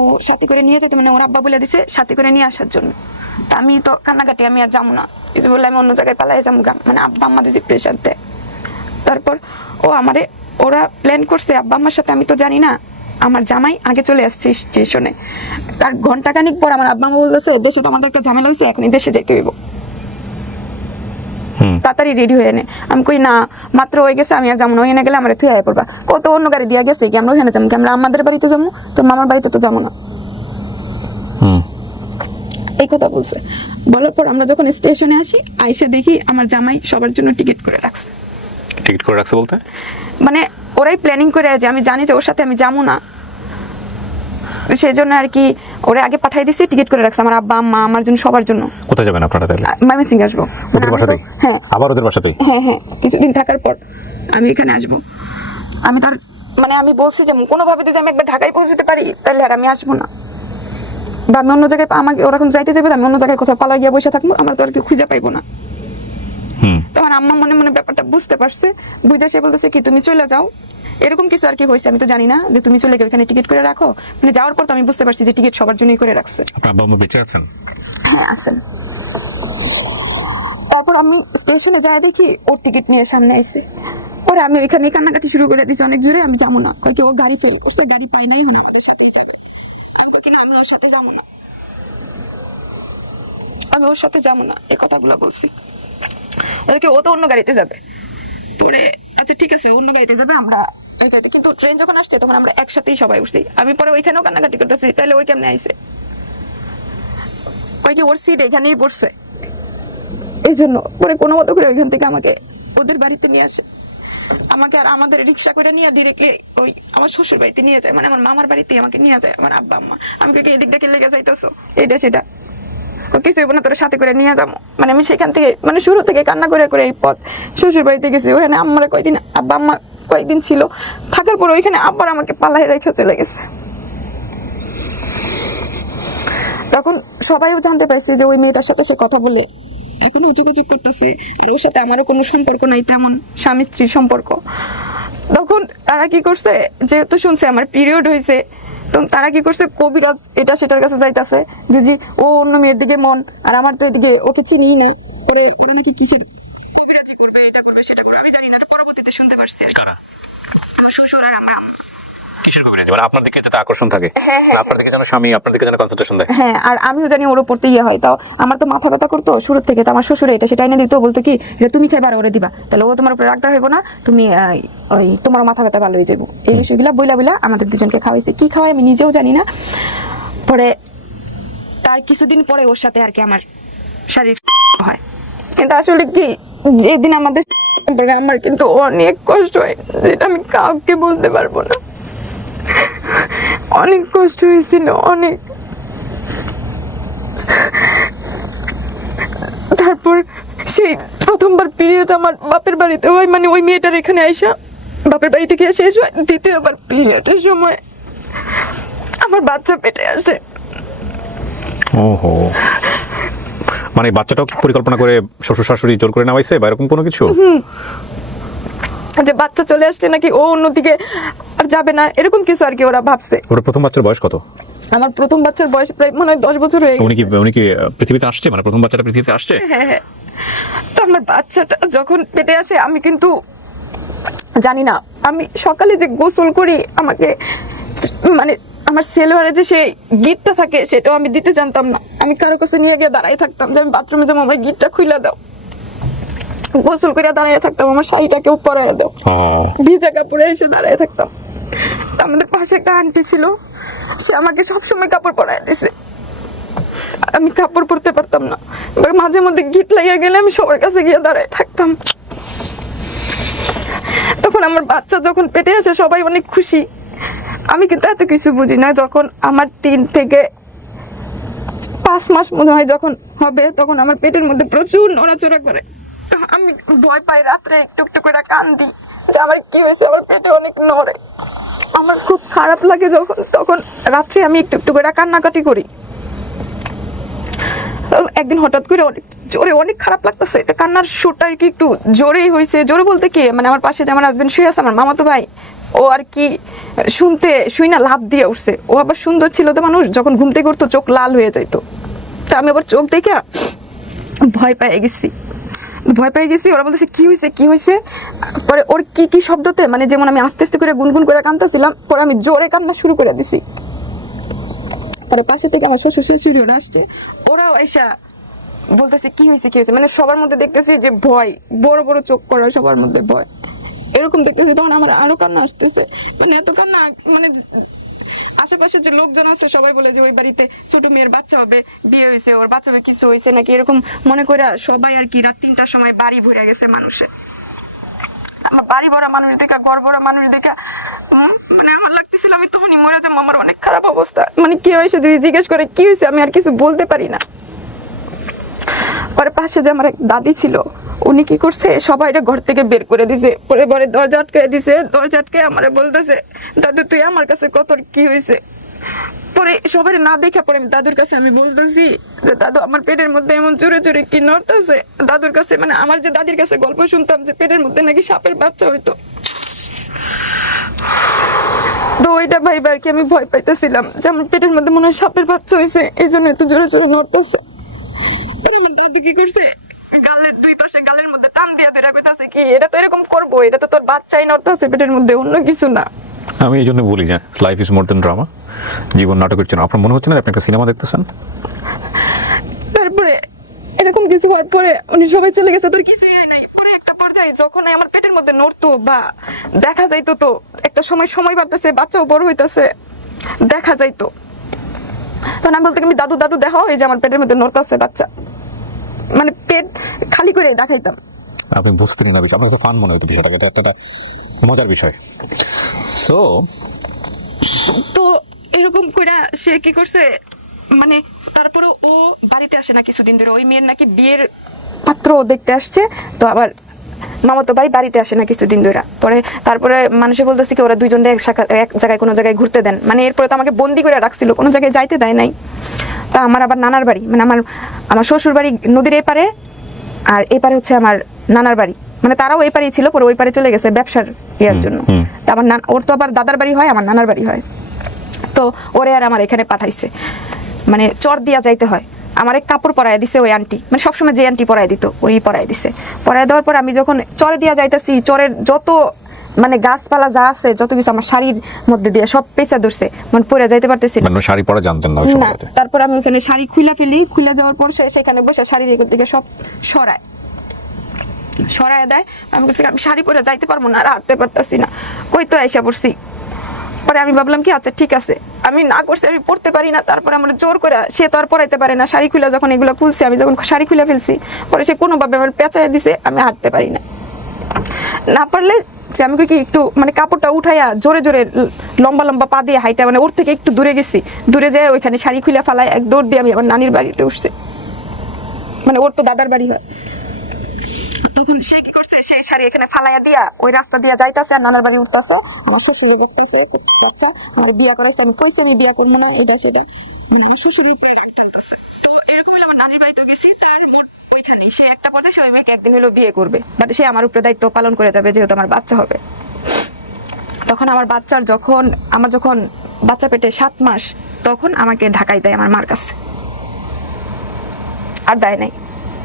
ও সাথে করে নিয়ে যেত, মানে ওর আব্বা বলে দিছে সাথে করে নিয়ে আসার জন্য। তা আমি তো কান্নাকাটি, আমি আর যাবো না, কিছু বললে আমি অন্য জায়গায় পালাই যাবো, মানে আব্বা আম্মা যদি প্রেশার দেয়। তারপর ওরা প্ল্যান করছে আব্বা আম্মার সাথে, আমি তো জানি না। আমার জামাই আগে চলে আসছে স্টেশনে, তার ঘন্টাখানিক পর আমার আব্বা আম্মা বলতেছে দেশে তো আমাদের একটা ঝামেলা হয়েছে, এখনই দেশে যাইতে হইব, তাড়াতাড়ি রেডি হয়ে নে। আমি কই না, মাত্র হয়ে গেছে, আমি আর যাবো না, ওখানে গেলে আমার থুয়ে আয় পড়বা। কত অন্য গাড়ি দিয়ে গেছে কি আমরা ওখানে যাবো কি, আমরা আমাদের বাড়িতে যাবো, তোর মামার বাড়িতে তো যাবো না। এই কথা বলছে। বলার পর আমরা যখন স্টেশনে আসি, আইসা দেখি আমার জামাই সবার জন্য টিকিট করে রাখছে। টিকিট করে রাখছে বলতে মানে ওরাই প্ল্যানিং করে, যে আমি জানি যে ওর সাথে আমি যাবো না, সেই জন্য আর কি ওরা আগে পাঠাই দিছি, টিকিট করে রাখছে আমার আব্বা আম্মা, আমার জন্য, সবার জন্য। কোথায় যাবেন আপনারা তাহলে? ময়মনসিং আসবো। ওদের বাসাতেই? হ্যাঁ। আবার ওদের বাসাতেই? হ্যাঁ, কিছুদিন থাকার পর আমি এখানে আসবো। আমি তার মানে আমি বলছি যে কোনোভাবে যদি আমি একবার ঢাকায় পৌঁছতে পারি তাহলে আর আমি আসবো না, বা আমি অন্য জায়গায়, আমাকে ওরা এখন যাইতে যাবে, আমি অন্য জায়গায় কোথাও পালা গিয়ে বসে থাকবো, আমরা তো আর কি খুঁজে পাইবো না। তো আমার আম্মা মনে মনে ব্যাপারটা বুঝতে পারছে, বুঝে সে বলতেছে কি তুমি চলে যাও, এরকম কিছু আর কি হয়েছে, আমি তো জানি না, যে তুমি চলে গিয়ে ওখানে টিকিট করে রাখো। মানে যাওয়ার পর তো আমি বুঝতে পারছি যে টিকিট সবার জন্যই করে রাখছে। আপনার আব্বা আম্মা বেঁচে আছেন? হ্যাঁ আছেন। তারপর আমি স্টেশনে যাই, দেখি ওর টিকিট নিয়ে সামনে আইছে। পরে আমি ওইখানে কান্নাকাটি শুরু করে দিয়েছি অনেক জোরে, আমি যাবো না, কয়েক ও গাড়ি ফেল করছে, গাড়ি পাই নাই, এখন আমাদের সাথেই যাবে। আমি দেখি না, আমি ওর সাথে যাবো না, এই কথাগুলো বলছি। এদিকে ও তো অন্য গাড়িতে যাবে। পরে আচ্ছা ঠিক আছে অন্য গাড়িতে যাবে, আমরা ওই গাড়িতে, কিন্তু ট্রেন যখন আসছে তখন আমরা একসাথেই সবাই উঠছি। আমি পরে ওইখানেও কান্নাকাটি করতেছি, তাহলে ওই কেমনে আইছে, ওই কি ওর সিট এখানেই পড়ছে। এই জন্য পরে কোনো মতো করে ওইখান থেকে আমাকে ওদের বাড়িতে নিয়ে আসে, আমাকে আর আমাদের রিক্সা করে নিয়ে ডিরেক্টলি ওই আমার শ্বশুর বাড়িতে নিয়ে যায়, মানে আমার মামার বাড়িতে আমাকে নিয়ে যায় আমার আব্বা আম্মা। আমি কে এদিক দেখে লেগে যাইতেছো এইটা সেটা, ও কিছু হইব না তোর সাথে করে নিয়ে যাবো। মানে আমি সেখান থেকে মানে শুরু থেকে কান্না করে করে এই পথ শ্বশুর বাড়িতে গেছি। ওখানে আমার কয়েকদিন আব্বা আম্মা কয়েকদিন ছিল, থাকার পর ওইখানে আবার আমাকে পালাই রেখে চলে গেছে। তখন সবাইও জানতে পারছে যে ওই মেয়েটার সাথে সে কথা বলে এখনো যোগাযোগ করতেছে, আর ওর সাথে আমারও কোনো সম্পর্ক নাই তেমন, স্বামী স্ত্রীর সম্পর্ক। তখন তারা কি করছে, যেহেতু শুনছে আমার পিরিয়ড হয়েছে, তখন তারা কি করছে কবিরাজ এটা সেটার কাছে যাইতাছে যে জি ও অন্য মেয়ের দিকে মন, আর আমার তো এদিকে ওকে চিনিই না, ওরে ওরা নাকি কিসের কবিরাজি করবে, এটা করবে সেটা করবে, আমি জানি না, এটা পরবর্তীতে শুনতে পারছি আর কি। আমার শ্বশুর আর আমার আম্মা। কিসের কবিরাজি? মানে আপনার দিকে যাতে আকর্ষণ থাকে, আপনার দিকে যেন স্বামী আপনার দিকে যেন কনসেন্ট্রেশন দেয়। হ্যাঁ, আর আমিও জানি ওর উপর ইয়ে হয়, তাও আমার তো মাথা ব্যথা করতো শুরু থেকে। তো আমার শ্বশুরে এটা সেটা এনে দিত, বলতো কি এটা তুমি খাইবার ওরে দিবা, তাহলে ও তোমার উপরে রাখতে হইব না, তুমি ওই তোমার মাথা ব্যথা ভালো হয়ে যাবো। এই বিষয়গুলা বইলা বইলা আমাদের দুজনকে খাওয়াইছে, কি খাওয়াই আমি নিজেও জানি না। পরে তার কিছুদিন পরে ওর সাথে আর কি আমার শারীরিক হয়, কিন্তু আসলে কি যেদিন আমাদের সম্পর্কে আমার কিন্তু অনেক কষ্ট হয়, যেটা আমি কাউকে বলতে পারবো না। অনেক কষ্ট হয়েছিল, অনেক। তারপর সেই প্রথমবার পিরিয়ড আমার বাপের বাড়িতে হয়, মানে ওই মেয়েটার এখানে আইসা বাপের বাড়ি থেকে শেষ হয়। দ্বিতীয়বার পিরিয়ডের সময় আমার বাচ্চা পেটে আসে। ওহো, মানে বাচ্চাটাও কি পরিকল্পনা করে শ্বশুর শাশুড়ি জোর করে নেওয়াইছে বা এরকম কোনো কিছু? যে বাচ্চা চলে আসলে নাকি ও অন্যদিকে আর যাবে না, এরকম কিছু আর কি ওরা ভাবছে। ওর প্রথম বাচ্চার বয়স কত? আমার প্রথম বাচ্চার বয়স প্রায় মনে হয় 10 বছর হয়ে গেছে। উনি কি পৃথিবীতে আসছে, মানে প্রথম বাচ্চাটা পৃথিবীতে আসছে? হ্যাঁ। তো আমার বাচ্চাটা যখন পেটে আসে আমি কিন্তু জানি না, আমি সকালে যে গোসল করি আমাকে মানে আমার সেলোয়ারে যে সেই গিটটা থাকে সেটাও আমি দিতে জানতাম না। আমি কারো কাছে নিয়ে গিয়ে দাঁড়াই থাকতাম যে আমি বাথরুমে যাবো, আমার গিটটা খুলে দাও। গোসল করে দাঁড়িয়ে থাকতাম, আমার শাড়িটাকেও পরাই দাও, ভিজা কাপড়ে এসে দাঁড়িয়ে থাকতাম। আমাদের পাশে একটা আন্টি ছিল, সে আমাকে সবসময় কাপড় পরাই দিছে, আমি কাপড় পরতে পারতাম না। মাঝে মধ্যে গিট লাগিয়ে গেলে আমি সবার কাছে গিয়ে দাঁড়ায় থাকতাম। তখন আমার বাচ্চা যখন পেটে আসে সবাই অনেক খুশি, আমি কিন্তু এত কিছু বুঝি না। যখন আমার 3 থেকে 5 মাস মনে হয় যখন হবে, তখন আমার পেটের মধ্যে প্রচুর নড়াচড়া করে। তো আমি ভয় পাই, রাত্রে একটু একটু করে কান্দি যে আমার কি হয়েছে, আমার পেটে অনেক নড়ে, আমার খুব খারাপ লাগে যখন। তখন রাত্রে আমি একটু একটু করে কান্নাকাটি করি। একদিন হঠাৎ করে অনেক জোরে অনেক খারাপ লাগতেছে, তো কান্নার সুরটা আর কি একটু জোরেই হয়েছে। জোরে বলতে কি, মানে আমার পাশে যে আমার হাজবেন্ড শুয়ে আছে, আমার মামাতো ভাই, ও আর কি শুই না লাভ দিয়ে উঠছে। ও আবার সুন্দর ছিল তো মানুষ, যখন ঘুম থেকে উঠতো চোখ লাল হয়ে যাইতো। তো আমি আবার চোখ দেখে ভয় পেয়ে গেছি। ওরা বলতেছে কি হয়েছে। পরে ওর কি শব্দতে, মানে যেমন আমি আস্তে আস্তে করে গুনগুন করে কাঁদতেছিলাম, পরে আমি জোরে কান্না শুরু করে দিছি। পরে পাশে থেকে আমার শ্বশুর শাশুড়ি ওরা আসছে, ওরাও এসা বলতেছে কি হয়েছে, মানে সবার মধ্যে দেখতেছি যে ভয়, বড় বড় চোখ করা, সবার মধ্যে ভয়, এরকম দেখতেছি। তখন আমার আরো কান্না আসতেছে, মানে এত কান্না, মানে আশেপাশে যে লোকজন আছে সবাই বলে যে ওই বাড়িতে ছোট মেয়ের বাচ্চা হবে, বিয়ে হয়েছে, ওর বাচ্চা হবে, কিছু হয়েছে নাকি, এরকম মনে করে সবাই আর কি। রাত 3টার সময় বাড়ি ভরে গেছে মানুষে, আমার বাড়ি ভরা মানুষ দেখা, ঘর ভরা মানুষ দেখা, মানে আমার লাগতেছিল আমি তখনই মরে যাবো। আমার অনেক খারাপ অবস্থা, মানে কি হয়েছে যদি জিজ্ঞেস করে কি হয়েছে, আমি আর কিছু বলতে পারি না। পরে পাশে যে আমার এক দাদি ছিল, উনি কি করছে, সবাই ঘর থেকে বের করে দিছে। পরে পরে দরজা আটকে আমারে বলতেছে, দাদু তুই আমার কাছে কত কি হয়েছে। পরে সবাই না দেখা পরে দাদুর কাছে আমি বলতেছি যে দাদু আমার পেটের মধ্যে এমন জোরে জোরে কি নড়তেছে। দাদুর কাছে, মানে আমার যে দাদির কাছে গল্প শুনতাম যে পেটের মধ্যে নাকি সাপের বাচ্চা হইতো, তো ওইটা ভাইবা আর কি আমি ভয় পাইতেছিলাম যে আমার পেটের মধ্যে মনে হয় সাপের বাচ্চা হয়েছে, এই জন্য এত জোরে জোরে নড়তেছে। আমার দাদু কি করছে, গালের 2 পাশে গালের মধ্যে টান দিয়া ধরে কইতাছে কি এটা তো এরকম করবো, এটা তো তোর বাচ্চাই নড়তেছে পেটের মধ্যে, অন্য কিছু না। আমি এই জন্য বলি যে life is more than drama, জীবন নাটকের জন্য। আপনার মনে হচ্ছে না আপনি একটা সিনেমা দেখতেছেন? তারপরে এরকম কিছু হওয়ার পরে উনি সবাই চলে গেছে, তোর কিছুই হয় নাই। পরে একটা পর্যায়ে যখন আমার পেটের মধ্যে নড়তো বা দেখা যাইতো, তো একটা সময় বাড়তেছে, বাচ্চাও বড় হইতাছে, দেখা যাইতো, তখন আমি বলতে আমি দাদু দাদু দেখো, এই যে আমার পেটের মধ্যে নড়তাছে বাচ্চা, মানে পেট খালি করে দেখাইতাম। আপনি বুঝতেন না বিষয়, আমার কাছে ফান মনে হতো বিষয়টাকে, এটা একটা মজার বিষয়। সো তো এরকম কইরা সে কি করছে, মানে তারপরে ও বাড়িতে আসে না কিছুদিন ধরে, ওই মেয়ের নাকি বিয়ের পাত্র দেখতে আসছে, তো আবার মামাতো ভাই বাড়িতে আসে না কিছুদিন ধরে। পরে তারপরে মানুষে বলতেছে কি ওরা দুইজন এক জায়গায় কোনো জায়গায় ঘুরতে দেন, মানে এরপরে তো আমাকে বন্দি করে রাখছিল, কোনো জায়গায় যাইতে দেয় নাই। তা আমার আবার নানার বাড়ি, মানে আমার শ্বশুর বাড়ি নদীর এপারে, আর এপারে হচ্ছে আমার নানার বাড়ি, মানে তারাও এই পারেই ছিল, পরে ওই পারে চলে গেছে ব্যবসার ইয়ার জন্য। তা আমার ওর তো আবার দাদার বাড়ি হয়, আমার নানার বাড়ি হয়, তো ওরে আর আমার এখানে পাঠাইছে, মানে চর দিয়া যাইতে হয়। আমার এক কাপড় পরায় দিছে ওই আন্টি, মানে সবসময় যে আন্টি পরায় দিত ওই পরায় দিছে। পরায় দেওয়ার পর আমি যখন চরে দিয়া যাইতেছি, চরের যত মানে গাছপালা যা আছে যত কিছু আমার শাড়ির মধ্যে দিয়ে সব পেঁচা ধরছে, মানে পরে যাইতে পারতেছি না। মানে শাড়ি পরা জানতেন না না, তারপর আমি ওখানে শাড়ি খুলে ফেলি, খুলে যাওয়ার পর সেখানে বসে শাড়ির এগুলো থেকে সব সরায় দেয়। আমি বলছি আমি শাড়ি পরে যাইতে পারবো না, আর হাঁটতে পারতেছি না, কই তো আইসা পড়ছি। পরে আমি ভাবলাম কি আচ্ছা ঠিক আছে, আমি না করছি, আমি পড়তে পারি না, তারপরে আমার জোর করে, সে তো আর পড়াইতে পারে না, শাড়ি খুলে যখন এগুলো খুলছে, আমি যখন শাড়ি খুলে ফেলছি, পরে সে কোনোভাবে আমার পেঁচায় দিছে, আমি হাঁটতে পারি না। না পারলে যে আমি কি একটু মানে কাপড়টা উঠাইয়া জোরে জোরে লম্বা লম্বা পা দিয়ে হাইটা, মানে ওর থেকে একটু দূরে গেছি, দূরে যেয়ে ওইখানে শাড়ি খুলে ফেলায় এক দৌড় দিয়ে আমি আমার নানির বাড়িতে উঠছি, মানে ওর তো দাদার বাড়ি হয়। তখন সে কি করছে, সেই শাড়ি এখানে ফালাইয়া দিয়া ওই রাস্তা দিয়া যাইতাছে, আর নানার বাড়ি উঠতেছে, আমার শ্বশুরে বকতেছে বাচ্চা আমার বিয়া করাইছে, আমি কইছি আমি বিয়া করবো না, এটা সেটা, মানে আমার শ্বশুরের উপরে রাগ ঢালতেছে। তো এরকম হলে আমার নানির বাড়িতে গেছি, তার মোট ওইখানে সে একটা পর্যায়ে সে ওই মেয়েকে একদিন হলো বিয়ে করবে, বাট সে আমার উপরে দায়িত্ব পালন করে যাবে, যেহেতু আমার বাচ্চা হবে। তখন আমার যখন বাচ্চা পেটে 7 মাস, তখন আমাকে ঢাকায় দেয় আমার মার কাছে, আর দেয় নাই।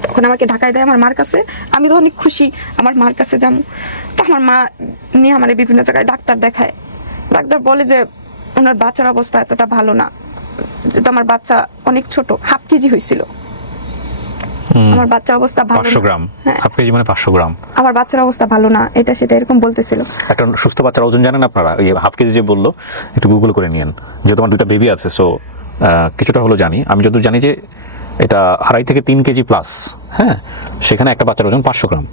তখন আমাকে ঢাকায় দেয় আমার মার কাছে, আমি তো অনেক খুশি আমার মার কাছে যাবো। তো আমার মা নিয়ে আমার বিভিন্ন জায়গায় ডাক্তার দেখায়, ডাক্তার বলে যে ওনার বাচ্চার অবস্থা এতটা ভালো না, যেহেতু আমার বাচ্চা অনেক ছোট, হাফ কেজি হয়েছিল, আমার বাচ্চার অবস্থা ভালো 500 গ্রাম, হাফ কেজি মানে 500 গ্রাম, আমার বাচ্চার অবস্থা ভালো না, এটা সেটা এরকম বলতেছিল। একটা সুস্থ বাচ্চার ওজন জানেন আপনারা? এই হাফ কেজি যে বললো, একটু গুগল করে নিয়েন, যেহেতু আমার 2টা বেবি আছে, সো কিছুটা হলো জানি। আমি যতদূর জানি যে এটা 2.5 থেকে 3 কেজি প্লাস, হ্যাঁ, সেখানে একটা বাচ্চার ওজন 500 গ্রাম।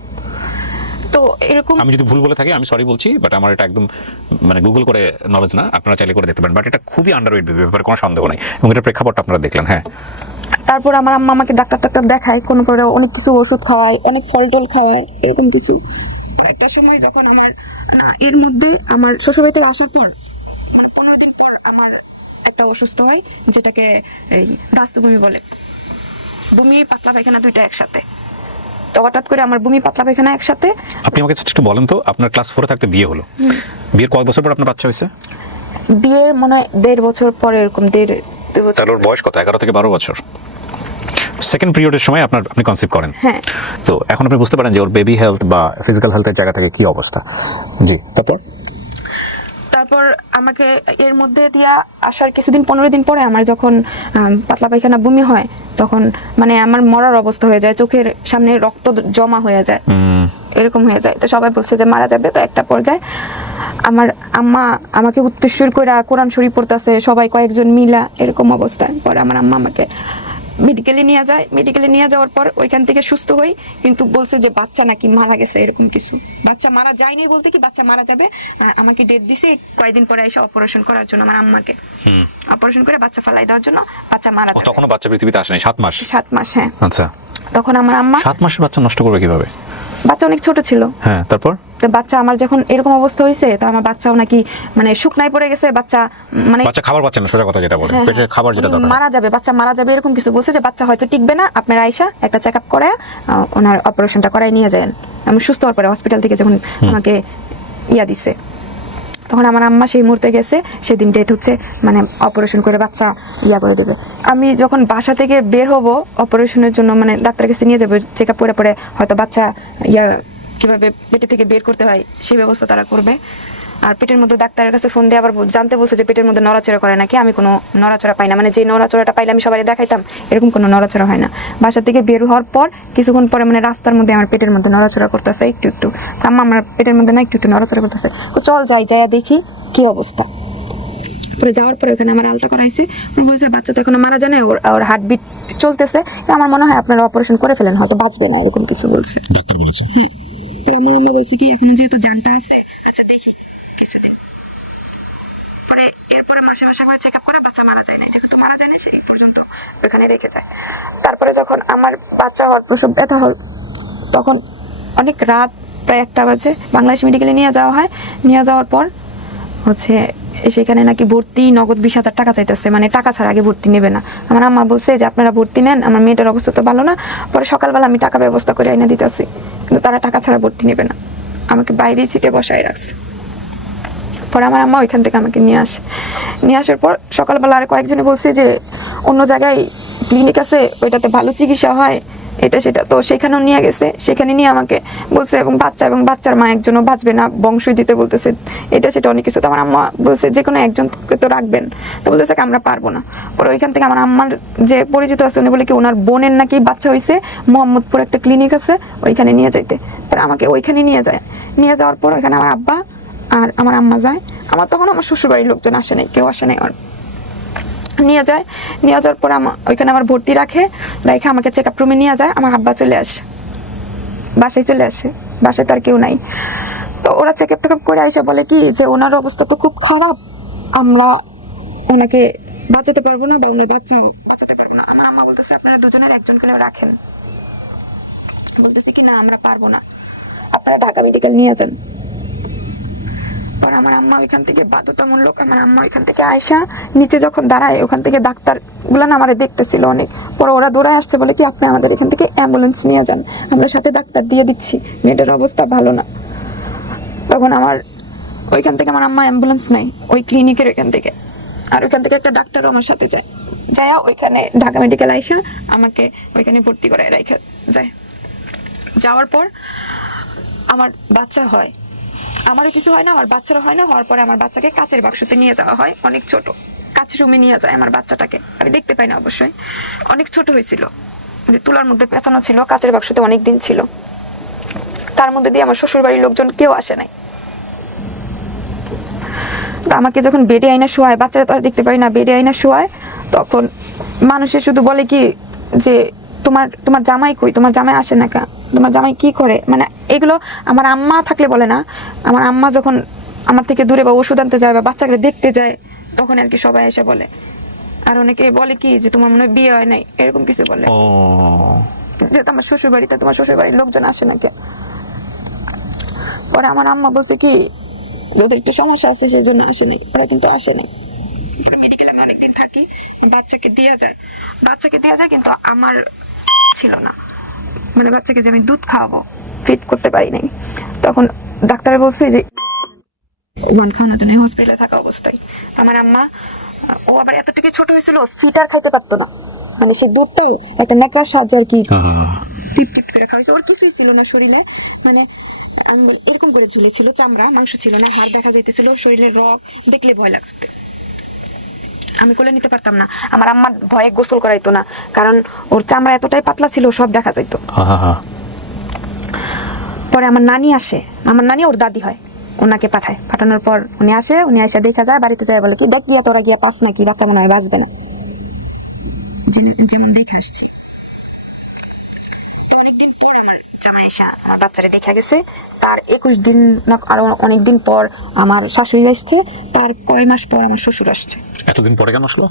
তো এরকম, আমি যদি ভুল বলে থাকি আমি সরি বলছি, বাট আমার এটা একদম মানে গুগল করে নলেজ না, আপনারা চাইলে করে দেখতে পারেন, বাট এটা খুবই আন্ডারওয়েট বেবি, ব্যাপারে কোনো সন্দেহ নেই, এবং এটার প্রেক্ষাপটটা আপনারা দেখলেন। হ্যাঁ, তারপর আমার আম্মা আমাকে ডাক্তার দেখায়, কোনো করে অনেক কিছু ওষুধ খাওয়ায়, অনেক ফল টল খাওয়ায়, এরকম কিছু। একটা সময় যখন এর মধ্যে আমার শ্বশুরবাড়ি থেকে আসার পর 15 দিন পর আমার একটা অসুস্থ হয়, যেটাকে এই দাস্ত বমি বলে, বমি পাতলা পায়খানা দুইটা একসাথে। তো হঠাৎ করে আমার বমি পাতলা পায়খানা একসাথে। আপনি আমাকে একটু বলেন তো, আপনার ক্লাস 4 থাকতে বিয়ে হলো, বিয়ের কয় বছর পর আপনার বাচ্চা হয়েছে? বিয়ের মনে হয় 1.5 বছর পরে, এরকম 1.5-2 বছর। তাহলে ওর বয়স কত? 11 থেকে 12 বছর। সেকেন্ড পিরিয়ডের সময় আপনি কনসিভ করেন। হ্যাঁ। তো এখন আপনি বুঝতে পারেন যে ওর বেবি হেলথ বা ফিজিক্যাল হেলথের জায়গা থেকে কি অবস্থা। জি, তারপর আমাকে এর মধ্যে দিয়া আসার কিছুদিন 15 দিন পরে আমার যখন পাতলা পায়খানা বমি হয়, তখন মানে আমার মরার অবস্থা হয়ে যায়, চোখের সামনে রক্ত জমা হয়ে যায়, এরকম হয়ে যায়। তো সবাই বলছে যে মারা যাবে। তো একটা পর্যায়ে আমার আম্মা আমাকে উত্তরসূর করে কোরআন শরীফ পড়তেছে, সবাই কয়েকজন মিলা, এরকম অবস্থায়। পরে আমার আম্মা আমাকে মেডিকেলে নিয়ে যায়, মেডিকেলে নিয়ে যাওয়ার পর ওইখান থেকে সুস্থ হই, কিন্তু বলছে যে বাচ্চা নাকি মারা গেছে, এরকম কিছু। বাচ্চা মারা যায়নি বলতে কি বাচ্চা মারা যাবে, আমাকে ডেট দিছে কয়েকদিন পরে এসে অপারেশন করার জন্য, আমার আম্মাকে অপারেশন করে বাচ্চা ফালাই দেওয়ার জন্য, বাচ্চা মারা যাবে। তখনও বাচ্চা পৃথিবীতে আসেনি, 7 মাস। 7 মাস, হ্যাঁ। আচ্ছা, তখন আমার আম্মা 7 মাসের বাচ্চা নষ্ট করবে কিভাবে? বাচ্চা অনেক ছোট ছিল। হ্যাঁ, তারপর তো বাচ্চা আমার যখন এরকম অবস্থা হয়েছে, তো আমার বাচ্চাও নাকি মানে শুকনায় পড়ে গেছে, বাচ্চা মানে বাচ্চা খাবার পাচ্ছে না, সোজা কথা যেটা বলে, পেটের খাবার যেটা দরকার, মারা যাবে, বাচ্চা মারা যাবে, এরকম কিছু বলছে, যে বাচ্চা হয়তো টিকবে না, আপনারা আয়শা একটা চেক আপ করে ওনার অপারেশনটা করাই নিয়ে যান। আমি সুস্থ হওয়ার পরে হসপিটাল থেকে যখন আমাকে দিছে, তখন আমার আম্মা সেই মুহূর্তে গেছে, সেদিন ডেট হচ্ছে, মানে অপারেশন করে বাচ্চা করে দেবে। আমি যখন বাসা থেকে বের হব অপারেশনের জন্য, মানে ডাক্তারের কাছে নিয়ে যাবো, চেক আপ করে হয়তো বাচ্চা কিভাবে পেটে থেকে বের করতে হয় সেই ব্যবস্থা তারা করবে। আর পেটের মধ্যে ডাক্তারের কাছে ফোন দিয়ে আবার জানতে বলছে যে পেটের মধ্যে নড়াচড়া করে নাকি। আমি কোনো নড়াচড়া পাই না, মানে যে নড়াচড়াটা পাইলে আমি সবাই দেখাইতাম এরকম কোনো নড়াচড়া হয় না। বাসা থেকে বের হওয়ার পর কিছুক্ষণ পরে মানে রাস্তার মধ্যে আমার পেটের মধ্যে নড়াচড়া করতেছে একটু একটু। আম্মা আমার পেটের মধ্যে না একটু একটু নড়াচড়া করতেছে, চল যাই যাইয়া দেখি কি অবস্থা। পরে যাওয়ার পরে ওখানে আমার আলটা করাইছে, বলছে বাচ্চা তো এখনো মারা যায় না, ওর হার্টবিট চলতেছে, আমার মনে হয় আপনারা অপারেশন করে ফেলেন, হয়তো বাঁচবে না, এরকম কিছু বলছে। ডাক্তার বলেছে? হ্যাঁ। পরে আমার আম্মা বলছে কি এখনো যেহেতু জানটা আছে, আচ্ছা দেখি কিছুদিন পরে। এরপরে মাসে মাসে করে চেক আপ করে বাচ্চা মারা যায় না, যেহেতু মারা যায় না সেই পর্যন্ত ওখানে রেখে যায়। তারপরে যখন আমার বাচ্চা হওয়ার প্রসব ব্যথা হল, তখন অনেক রাত প্রায় 1টা বাজে বাংলাদেশ মেডিকেলে নিয়ে যাওয়া হয়। নিয়ে যাওয়ার পর হচ্ছে সেখানে নাকি ভর্তি নগদ 20,000 টাকা চাইতেছে, মানে টাকা ছাড়া আগে ভর্তি নেবে না। আমার আম্মা বলছে যে আপনারা ভর্তি নেন, আমার মেয়েটার অবস্থা তো ভালো না, পরে সকালবেলা আমি টাকা ব্যবস্থা করে আইনা দিতেছি, কিন্তু তারা টাকা ছাড়া ভর্তি নেবে না। আমাকে বাইরেই সিটে বসায় রাখছে। পরে আমার আম্মা ওইখান থেকে আমাকে নিয়ে আসে। নিয়ে আসার পর সকালবেলা আর কয়েকজনে বলছে যে অন্য জায়গায় ক্লিনিক আছে, ওইটাতে ভালো চিকিৎসা হয়, এটা সেটা, তো সেখানেও নিয়ে গেছে। সেখানে নিয়ে আমাকে বলছে এবং বাচ্চার মা একজনও বাঁচবে না, বংশই দিতে বলতেছে, এটা সেটা অনেক কিছু। তো আমার আম্মা বলছে যে কোনো একজনকে তো রাখবেন, তো বলতেছে আমরা পারবো না। পরে ওইখান থেকে আমার আম্মার যে পরিচিত আছে উনি বলে কি ওনার বোনের নাকি বাচ্চা হয়েছে, মোহাম্মদপুর একটা ক্লিনিক আছে, ওইখানে নিয়ে যাইতে। পরে আমাকে ওইখানে নিয়ে যায়। নিয়ে যাওয়ার পর ওইখানে আমার আব্বা আর আমার আম্মা যায়। আমার তখন আমার শ্বশুরবাড়ির লোকজন আসে নাই, কেউ আসে নাই। আর নিয়ে যায়, নিয়ে যাওয়ার পর ওইখানে আমার ভর্তি রেখে আমাকে চেক আপ রুমে নিয়ে যায়। আমার আব্বা চলে আসে, বাসায় চলে আসে, বাসায় তার কেউ নাই। তো ওরা চেক আপ করে এসে বলে কি যে ওনার অবস্থা তো খুব খারাপ, আমরা ওনাকে বাঁচাতে পারবো না বা ওনার বাচ্চা বাঁচাতে পারবো না। আমার আম্মা বলতেছে আপনারা দুজনের একজন করে রাখেন। বলতেছে কি না আমরা পারবো না, আপনারা ঢাকা মেডিকেল নিয়ে যান। পর আমার আম্মা ওইখান থেকে বাধ্যতামূলক, আমার আম্মা ওইখান থেকে আয়সা নিচে যখন দাঁড়ায়, ওখান থেকে ডাক্তার গুলো না আমারে দেখতেছিল অনেক। পরে ওরা দৌড়ায় আসছে, বলে কি আপনি আমাদের এখান থেকে অ্যাম্বুলেন্স নিয়ে যান, আমরা সাথে ডাক্তার দিয়ে দিচ্ছি, মেয়েটার অবস্থা ভালো না। তখন আমার ওইখান থেকে আমার আম্মা অ্যাম্বুলেন্স নাই ওই ক্লিনিকের ওইখান থেকে, আর ওইখান থেকে একটা ডাক্তারও আমার সাথে যায়। যায় ওইখানে ঢাকা মেডিকেল আইসা আমাকে ওইখানে ভর্তি করে রেখে যায়। যাওয়ার পর আমার বাচ্চা হয়, আমারও কিছু হয় না, আমার বাচ্চারও হয় না। হওয়ার পরে আমার বাচ্চাকে কাচের বাক্সতে নিয়ে যাওয়া হয়, অনেক ছোট কাচের রুমে নিয়ে যায় আমার বাচ্চাটাকে। আমি দেখতে পাই না অবশ্যই, অনেক ছোট হয়েছিল, যে তুলার মধ্যে পেঁচানো ছিল, কাচের বাক্সতে অনেক দিন ছিল। তার মধ্যে দিয়ে আমার শ্বশুর বাড়ির লোকজন কেউ আসে নাই। তো আমাকে যখন বেডে আইনা শোয়ায়, বাচ্চারা তো আর দেখতে পারি না, বেডে আইনা শোয়ায়, তখন মানুষে শুধু বলে কি যে তোমার জামাই কই, তোমার জামাই আসে না কা, তোমার জামাই কি করে, মানে এগুলো আমার আম্মা থাকলে বলে না। আমার আম্মা যখন আমার থেকে দূরে বা ওষুধ আনতে যায় বা বাচ্চাকে দেখতে যায়, তখন আর কি সবাই এসে বলে। আর অনেকে বলে কি যে তোমার মনে হয় বিয়ে হয় নাই, এরকম কিছু বলে, যেহেতু আমার শ্বশুর বাড়িতে তোমার শ্বশুর বাড়ির লোকজন আসে নাকি। পরে আমার আম্মা বলছে কি যাদের একটু সমস্যা আছে সেই জন্য আসে নাই, ওরা কিন্তু আসে নাই। মেডিকেলে আমি অনেকদিন থাকি, বাচ্চাকে দেওয়া যায় কিন্তু আমার ছিল না, মানে বাচ্চাকে যে আমি দুধ খাওয়াবো ফিট করতে পারি নাই। তখন ডাক্তার বলছে যে ওয়ান খাওয়ানো তো নেই, হসপিটালে থাকা অবস্থায়। আমার আম্মা, ও আবার এতটুকু ছোট হয়েছিল, ফিট আর খাইতে পারতো না, মানে সে দুধটাও একটা নেকড়ার সাহায্যে আর কি টিপ টিপ করে খাওয়াইছে। ওর কিছুই ছিল না শরীরে, মানে আমি এরকম করে ঝুলেছিল, চামড়া, মাংস ছিল না, হাড় দেখা যাইতেছিল, শরীরের রগ দেখলে ভয় লাগছে। আমি কোলে নিতে পারতাম না, আমার আম্মা ভয়ে গোসল করাইতো না, কারণ ওর চামড়া এতটাই পাতলা ছিল, সব দেখা যাইতো। পরে আমার নানি আসে, আমার নানি ওর দাদি হয়, ওনাকে পাঠানোর পর উনি আসে দেখা যায়, বাড়িতে যায়, বলে কি দেখ গিয়া তোরা গিয়া পাস নাকি, বাচ্চা মনে হয় বাঁচবে না, যেমন দেখে আসছে। তো অনেকদিন পর আমার জামাই এসে আমার বাচ্চারা দেখা গেছে। তার 21 দিন না আরো অনেকদিন পর আমার শাশুড়ি আসছে, তার কয় মাস পর আমার শ্বশুর আসছে। এতদিন পরে কেন আসলো?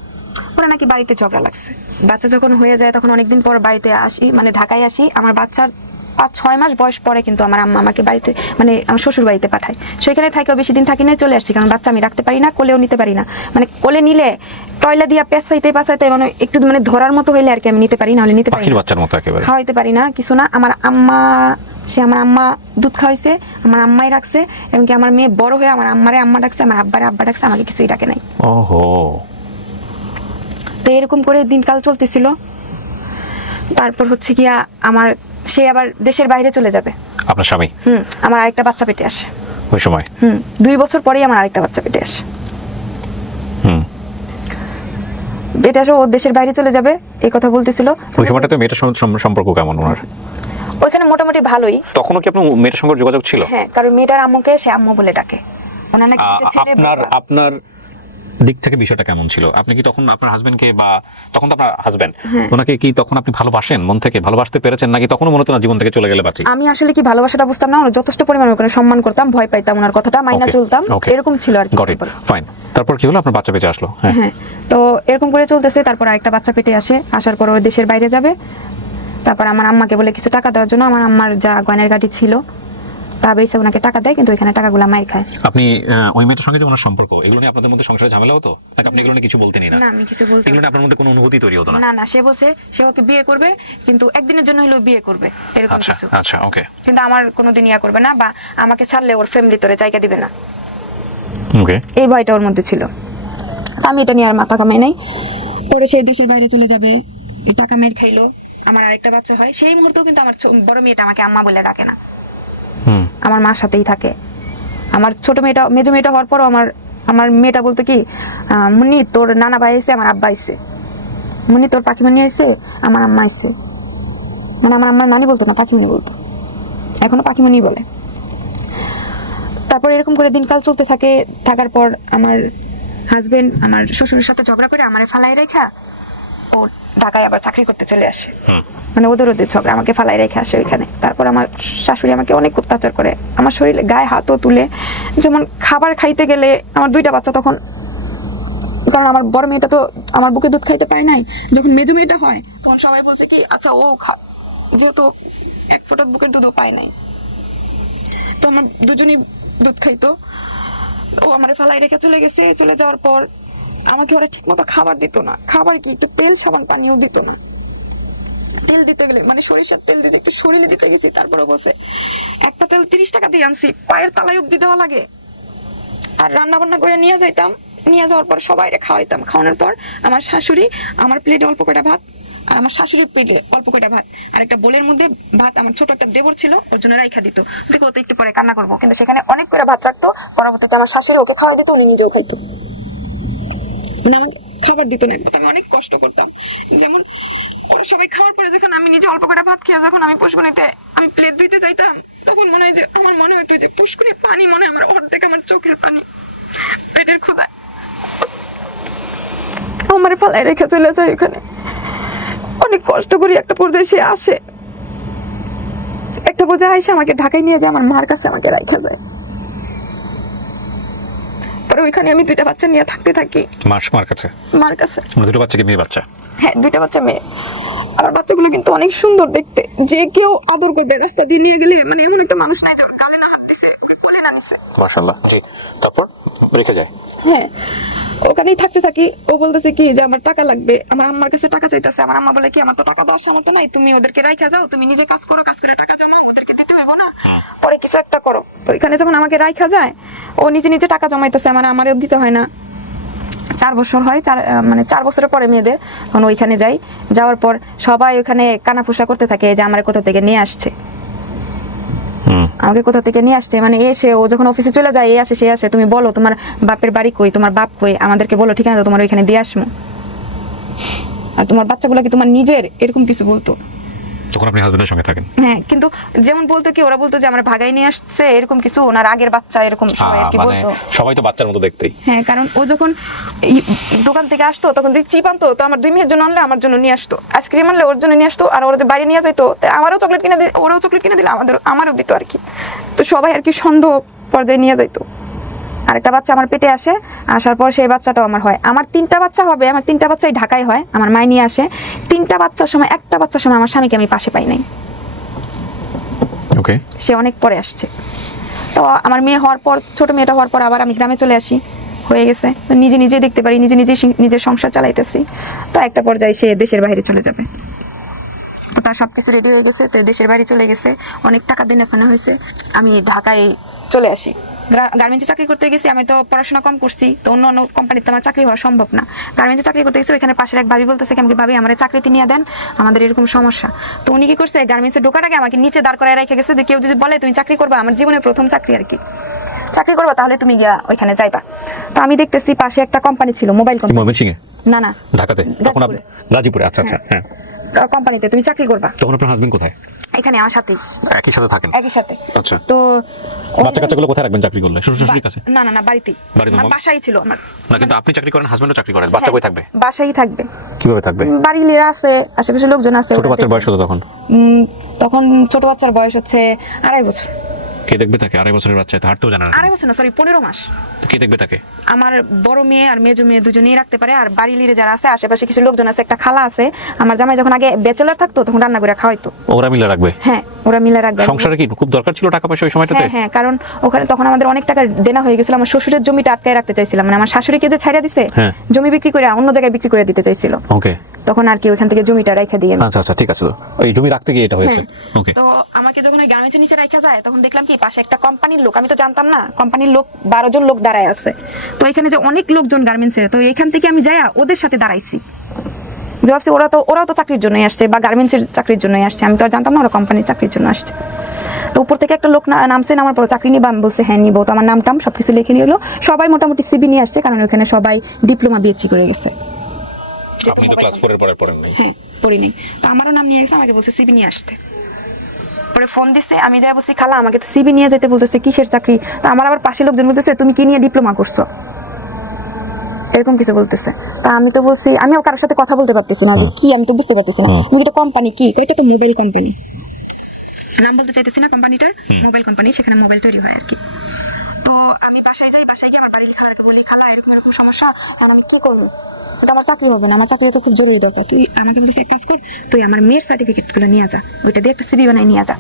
ওরা নাকি বাড়িতে ঝগড়া লাগছে। বাচ্চা যখন হয়ে যায় তখন অনেকদিন পর বাড়িতে আসি, মানে ঢাকায় আসি। আমার বাচ্চার 5-6 মাস বয়স পরে কিন্তু আমার আম্মা আমাকে বাড়িতে, মানে আমার শ্বশুর বাড়িতে পাঠায়। সেখানে থাকেও বেশি দিন থাকি না, চলে আসছি, কারণ বাচ্চা আমি রাখতে পারি না, কোলেও নিতে পারি না। মানে কোলে নিলে টয়লা দিয়া পেঁচাইতে মানে একটু মানে ধরার মতো হইলে আর কি আমি নিতে পারি, না হলে নিতে পারি না, বাচ্চার মতো একেবারে খাওয়াইতে পারি না, কিছু না। আমার আম্মা দুধ খাওয়াইছে, আমার আম্মাই রাখছে, এমনকি আমার মেয়ে বড় হয়ে আমার আম্মা ডাকছে, আমার আব্বারে আব্বা ডাকছে, আমাকে কিছুই ডাকে নাই। ওহো। তো এরকম করে দিনকাল চলতেছিল। তারপর হচ্ছে গিয়া সে আবার দেশের বাইরে চলে যাবে, আপনার স্বামী? আমার আরেকটা বাচ্চা পেটে আসে। ওই সময়? 2 বছর পরেই আমার আরেকটা বাচ্চা পেটে আসে। হুম। পেটে আসে, ও দেশের বাইরে চলে যাবে এই কথা বলতেছিল। ওই সময়টাতে মেয়েটার সঙ্গে সম্পর্ক কেমন ওনার? ওইখানে মোটামুটি ভালোই। তখনও কি আপনার মেয়েটার সঙ্গে যোগাযোগ ছিল? হ্যাঁ, কারণ মেয়েটার আম্মুকে সে আম্মু বলে ডাকে। ওনার নাকি একটা ছেলে। আপনার দিক থেকে বিষয়টা কেমন ছিল? আপনি কি তখন আপনার হাজবেন্ডকে, বা তখন তো আপনার হাজবেন্ড, ওনাকে কি তখন আপনি ভালোবাসেন, মন থেকে ভালোবাসতে পেরেছেন, নাকি তখনও মনে হতো না জীবন থেকে চলে গেলে বাঁচি? আমি আসলে কি ভালোবাসাটা বুঝতাম না, ওনার যথেষ্ট পরিমাণে ওখানে সম্মান করতাম, ভয় পাইতাম, ওনার কথাটা মাইনা চলতাম, এরকম ছিল আর কি। Got it, fine. তারপর কি হলো? আপনার বাচ্চা পেটে আসলো? হ্যাঁ, তো এরকম করে চলতেছে। তারপর আরেকটা বাচ্চা পেটে আসে, আসার পর ও দেশের বাইরে যাবে। তারপর আমার আম্মাকে বলে কিছু টাকা দেওয়ার জন্য, আমার আম্মার যা গয়নার গাড়ি ছিল তা বেসে ওনাকে টাকা দেয়, কিন্তু ওইখানে টাকাগুলো মাইর খায়। আপনি ওই মেয়েটার সঙ্গে যে ওনার সম্পর্ক, এগুলো নিয়ে আপনাদের মধ্যে সংসারে ঝামেলা হতো নাকি আপনি এগুলো নিয়ে কিছু বলতেনই না? না, আমি কিছু বলতে। এগুলো নিয়ে আপনার মধ্যে কোনো অনুভূতি তৈরি হতো না? না, সে বলছে সে ওকে বিয়ে করবে, কিন্তু একদিনের জন্য হলেও বিয়ে করবে, এরকম কিছু। আচ্ছা, ওকে। কিন্তু আমার কোনোদিন ইয়া করবে না, বা আমাকে ছাড়লে ওর ফ্যামিলি তোরে জায়গা দিবে না, ওকে। এই ভয়টা ওর মধ্যে ছিল। আমি এটা নিয়ে আর মাথা কামাই নাই। পরে সেই দেশের বাইরে চলে যাবে, টাকা মেয়ের খাইলো, আমার আরেকটা বাচ্চা হয়। সেই মুহূর্তেও কিন্তু আমার বড় মেয়েটা আমাকে আম্মা বলে ডাকে না, আমার মার সাথেই থাকে। আমার ছোট মেয়েটা, মেজো মেয়েটা হওয়ার পরও আমার মেয়েটা বলতো কি, মুন্নি তোর নানা ভাই আইছে, আমার আব্বা আইছে, মুন্নি তোর পাখিমণি আইছে, আমার আম্মা আইছে। মানে আমার আম্মার নানি বলতো না, পাখিমণি বলতো, এখনো পাখিমণি বলে। তারপর এরকম করে দিনকাল চলতে থাকে। থাকার পর আমার হাজবেন্ড আমার শ্বশুরের সাথে ঝগড়া করে আমারে ফালাই রেখা ও ঢাকায় আবার চাকরি করতে চলে আসে। মানে ওদের ঝগড়া, আমাকে ফালাই রেখে আসে ওইখানে। তারপর আমার শাশুড়ি আমাকে অনেক অত্যাচার করে, আমার শরীরে গায়ে হাতও তুলে। যেমন খাবার খাইতে গেলে, আমার 2টা বাচ্চা তখন, কারণ আমার বড় মেয়েটা তো আমার বুকে দুধ খাইতে পারে নাই, যখন মেজো মেয়েটা হয় তখন সবাই বলছে কি আচ্ছা ও যেহেতু 1 ফোঁটা বুকের দুধও পায় নাই, তো আমার দুজনই দুধ খাইতো। ও আমার ফালাই রেখে চলে গেছে। চলে যাওয়ার পর আমাকে ওরা ঠিক মতো খাবার দিত না। খাবার কি, একটু তেল সাবান পানিও দিত না। তেল দিতে গেলে মানে সরিষার তেল দিয়ে একটু শরীরে দিতে গেছি, তারপরে বলছে একটা তেল 30 টাকা দিয়ে আনছি, পায়ের তালাই অব্দি দেওয়া লাগে। আর রান্না বান্না করে নিয়ে যাইতাম, নিয়ে যাওয়ার পর সবাইকে খাওয়াইতাম। খাওয়ানোর পর আমার শাশুড়ি আমার প্লেটে অল্প কয়টা ভাত, আর আমার শাশুড়ির প্লেটে অল্প কয়টা ভাত, আর একটা বোলের মধ্যে ভাত আমার ছোট একটা দেবর ছিল ওর জন্য রাইখা দিত। দেখো তো একটু পরে কান্না করবো, কিন্তু সেখানে অনেক করে ভাত রাখতো। পরবর্তীতে আমার শাশুড়ি ওকে খাওয়াই দিত, উনি নিজেও খাইতো। মানে আমাকে খাবার দিত না, আমি অনেক কষ্ট করতাম। যেমন ওরা সবাই খাওয়ার পরে যখন আমি নিজে অল্প করে ভাত খেয়ে যখন আমি পুষ্করিতে আমি প্লেট ধুইতে যাইতাম, তখন মনে হয় যে আমার মনে হতো যে পুষ্করির পানি মনে হয় আমার অর্ধেক আমার চোখের পানি, পেটের ক্ষুধা আমার পালাই রেখে চলে যায় ওখানে। অনেক কষ্ট করি একটা পর্যায়ে সে আসে, একটা পর্যায়ে এসে আমাকে ঢাকায় নিয়ে যায়, আমার মার কাছে আমাকে রাখা যায়। পরে ওইখানে আমি 2টা বাচ্চা নিয়ে থাকতে থাকি। মার কাছে? মার কাছে। 2টা বাচ্চা কি মেয়ে বাচ্চা? হ্যাঁ, 2টা বাচ্চা মেয়ে। আমার বাচ্চাগুলো কিন্তু অনেক সুন্দর দেখতে, যে কেউ আদর করবে। রাস্তা দিয়ে নিয়ে গেলে মানে এমন একটা মানুষ নাই যে ওর গালে না হাত দিছে, ওকে কোলে না নিছে। মাশাআল্লাহ। জি, তারপর রেখে যায়? হ্যাঁ, ওখানেই থাকতে থাকি। ও বলতেছে কি যে আমার টাকা লাগবে, আমার আম্মার কাছে টাকা চাইতেছে। আমার আম্মা বলে কি আমার তো টাকা দেওয়ার সামর্থ্য নাই, তুমি ওদেরকে রাইখা যাও, তুমি নিজে কাজ করো, কাজ করে টাকা জমাও, ওদেরকে দিতে হবে না, পরে কিছু একটা করো। তো এখানে যখন আমাকে রাইখা যায়, ও নিজে নিজে টাকা জমাইতেছে, আমারও দিতে হয় না। 4 বছর হয়, 4 বছরের পরে মেয়েদের, তখন ওইখানে যাই। যাওয়ার পর সবাই ওখানে কানাফুসা করতে থাকে যে আমার কোথা থেকে নিয়ে আসছে, আমাকে কোথা থেকে নিয়ে আসছে। মানে এসে ও যখন অফিসে চলে যায়, সে আসে, তুমি বলো তোমার বাপের বাড়ি কই, তোমার বাপ কই, আমাদেরকে বলো, ঠিকানা তো তোমার ওইখানে দিয়ে আসবো, আর তোমার বাচ্চাগুলো কি তোমার নিজের, এরকম কিছু বলতো যখন আপনি হাজবেন্ডের সঙ্গে থাকেন। হ্যাঁ, কিন্তু যেমন বলতো কি, ওরা বলতো যে আমরা ভাগাই নিয়ে আসছে, এরকম কিছু, ওনার আগের বাচ্চা, এরকম সবাই আর কি বলতো। সবাই তো বাচ্চার মতো দেখতেই। হ্যাঁ, কারণ ও যখন দোকান থেকে আসতো তখন চিপ আনতো, তো আমার 2 মেয়ের জন্য আনলে আমার জন্য নিয়ে আসতো, আইসক্রিম আনলে ওর জন্য নিয়ে আসতো, আর ওরা বাইরে নিয়ে যাইতো আমারও চকলেট কিনে দিলে, ওরাও চকলেট কিনে দিলে আমারও দিত আর কি। তো সবাই আর কি সন্দেহ পর্যায়ে নিয়ে যাইতো। আরেকটা বাচ্চা আমার পেটে আসে, আসার পর সেই বাচ্চাটাও আমার হয়। আমার 3টা বাচ্চা হবে, আমার 3টা বাচ্চাই ঢাকায় হয়, আমার মাই নিয়ে আসে। 3টা বাচ্চার সময়, একটা বাচ্চার সময় আমার স্বামীকে আমি পাশে পাই নাই। ওকে। সে অনেক পরে আসছে। তো আমার মেয়ে হওয়ার পর, ছোট মেয়েটা হওয়ার পর আবার আমি গ্রামে চলে আসি, হয়ে গেছে, তো নিজে দেখতে পারি, নিজের সংসার চালাইতেছি। তো একটা পর্যায়ে সে দেশের বাইরে চলে যাবে, তো তার সবকিছু রেডি হয়ে গেছে, তো দেশের বাইরে চলে গেছে, অনেক টাকা দিনে ফেনা হয়েছে। আমি ঢাকায় চলে আসি, গার্মেন্টসে চাকরি করতে গেছি। আমি তো পড়াশোনা কম করছি, তো অন্য কোম্পানিতে আমার চাকরি হওয়া সম্ভব না। গার্মেন্টসে চাকরি করতে গেছি, ওইখানে পাশের এক ভাবি বলতেছে আমাকে, ভাবি আমার চাকরিতে নিয়ে দেন, আমাদের এরকম সমস্যা। তো উনি কি করছে, গার্মেন্টসে ঢোকার আগে আমাকে নিচে দাঁড় করায় রেখে গেছে, যে কেউ যদি বলে তুমি চাকরি করবা, আমার জীবনের প্রথম চাকরি আর কি। চাকরি করবা তাহলে তুমি গিয়া ওইখানে যাইবা। তো আমি দেখতেছি পাশে একটা কোম্পানি ছিল, মোবাইল কোম্পানি। ময়মনসিংহে? না না, ঢাকাতে। তখন আপনি গাজীপুরে? আচ্ছা আচ্ছা, হ্যাঁ। কোম্পানিতে তুমি চাকরি করবা। তখন আপনার হাজবেন্ড কোথায়? এখানে আমার সাথে, একই সাথে থাকেন? একই সাথে। আচ্ছা। তো বাচ্চা কাচ্চাগুলো কোথায় রাখবেন চাকরি করলে? শ্বশুর শাশুড়ির কাছে? না না না, বাড়িতেই, বাড়িতে আমার বাসাই ছিল আমার। না, কিন্তু আপনি চাকরি করেন, হাজবেন্ডও চাকরি করেন, বাচ্চা কই থাকবে? বাসাই থাকবে। কিভাবে থাকবে? বাড়ির লিরা আছে, আশেপাশে লোকজন আছে। ছোট বাচ্চার বয়স কত তখন? তখন ছোট বাচ্চার বয়স হচ্ছে 2.5 বছর। কে দেখবে তাকে? 2.5 বছরের বাচ্চা তো হাঁটতেও জানে না। 2.5 বছর না, সরি 15 মাস। তো কে দেখবে তাকে? আমার বড় মেয়ে আর মেজো মেয়ে দুজনেই রাখতে পারে। আর বাড়ি লিরে যারা আছে, আশেপাশে কিছু লোকজন আছে, একটা খালা আছে। আমার জামাই যখন আগে ব্যাচেলর থাকতো তখন রান্না করে খাওয়াইতো। ওরা মিলে রাখবে? হ্যাঁ, ওরা মিলে রাখবে। সংসারে কি খুব দরকার ছিল টাকা পয়সা ওই সময়টাতে? হ্যাঁ হ্যাঁ, কারণ ওখানে তখন আমাদের অনেক টাকা দেনা হয়ে গেছিল। আমার শ্বশুরের জমিটা আটকায় রাখতে চাইছিলাম, মানে আমার শাশুড়িকে যে ছাইড়া দিছে, হ্যাঁ। জমি বিক্রি করে অন্য জায়গায় বিক্রি করে দিতে চাইছিল। ওকে। তখন আর কি ওখান থেকে জমিটা রেখে দিয়ে আচ্ছা আচ্ছা, ঠিক আছে। তো ওই জমি রাখতে গিয়ে এটা হয়েছে। ওকে। তো আমাকে যখন ওই গার্মেন্টসের নিচে রাখা যায় তখন দেখলাম কি পাশে একটা কোম্পানির লোক, আমি তো জানতাম না, কোম্পানির লোক 12 জন লোক দাঁড়ায় আছে। তো এখানে যে অনেক লোকজন গার্মেন্টসের, তো এখান থেকে আমি যাইয়া ওদের সাথে দাঁড়াইছি। যে ভাবছি ওরাও তো চাকরির জন্যই আসছে বা গার্মেন্টসের চাকরির জন্যই আসছে, আমি তো আর জানতাম না ওরা কোম্পানির চাকরির জন্য আসছে। তো উপর থেকে একটা লোক নামছে, নামার পর চাকরি নিবা, আমি বলছি হ্যাঁ নিবো। তো আমার নামটাম সবকিছু লিখে নিয়ে এলো। সবাই মোটামুটি সিবি নিয়ে আসছে, কারণ ওখানে সবাই ডিপ্লোমা বিএসসি করে গেছে। আপনি তো ক্লাস 4 এর পরে পড়েন নাই? হ্যাঁ, পড়ি নাই। তো আমারও নাম নিয়ে গেছে, আমাকে বলছে সিবি নিয়ে আসতে। পরে ফোন দিছে, আমি যাই বলছি খালা আমাকে তো সিবি নিয়ে যেতে বলতেছে, কিসের চাকরি? তো আমার আবার পাশে লোকজন বলতেছে তুমি কি নিয়ে ডিপ্লোমা করছো, এরকম কিছু বলতেছে। তা আমি তো বলছি, আমিও কারোর সাথে কথা বলতে পারতেছি না যে কি, আমি তো বুঝতে পারতেছি না। এটা কোম্পানি কি? এটা তো মোবাইল কোম্পানি, নাম বলতে চাইতেছি না কোম্পানিটার, মোবাইল কোম্পানি, সেখানে মোবাইল তৈরি হয় আর কি। তো আমি বাসায় যাই, বাসায় গিয়ে আমার বাড়ির খালাকে বলি খালা এরকম এরকম সমস্যা, আর আমি কি করবো? এটা আমার চাকরি হবে না, আমার চাকরি তো খুব জরুরি দরকার। তুই আমাকে বলছিস এক কাজ কর, তুই আমার মেয়ের সার্টিফিকেটগুলো নিয়ে যা, ওইটা দিয়ে একটা সিবি বানাই নিয়ে যা।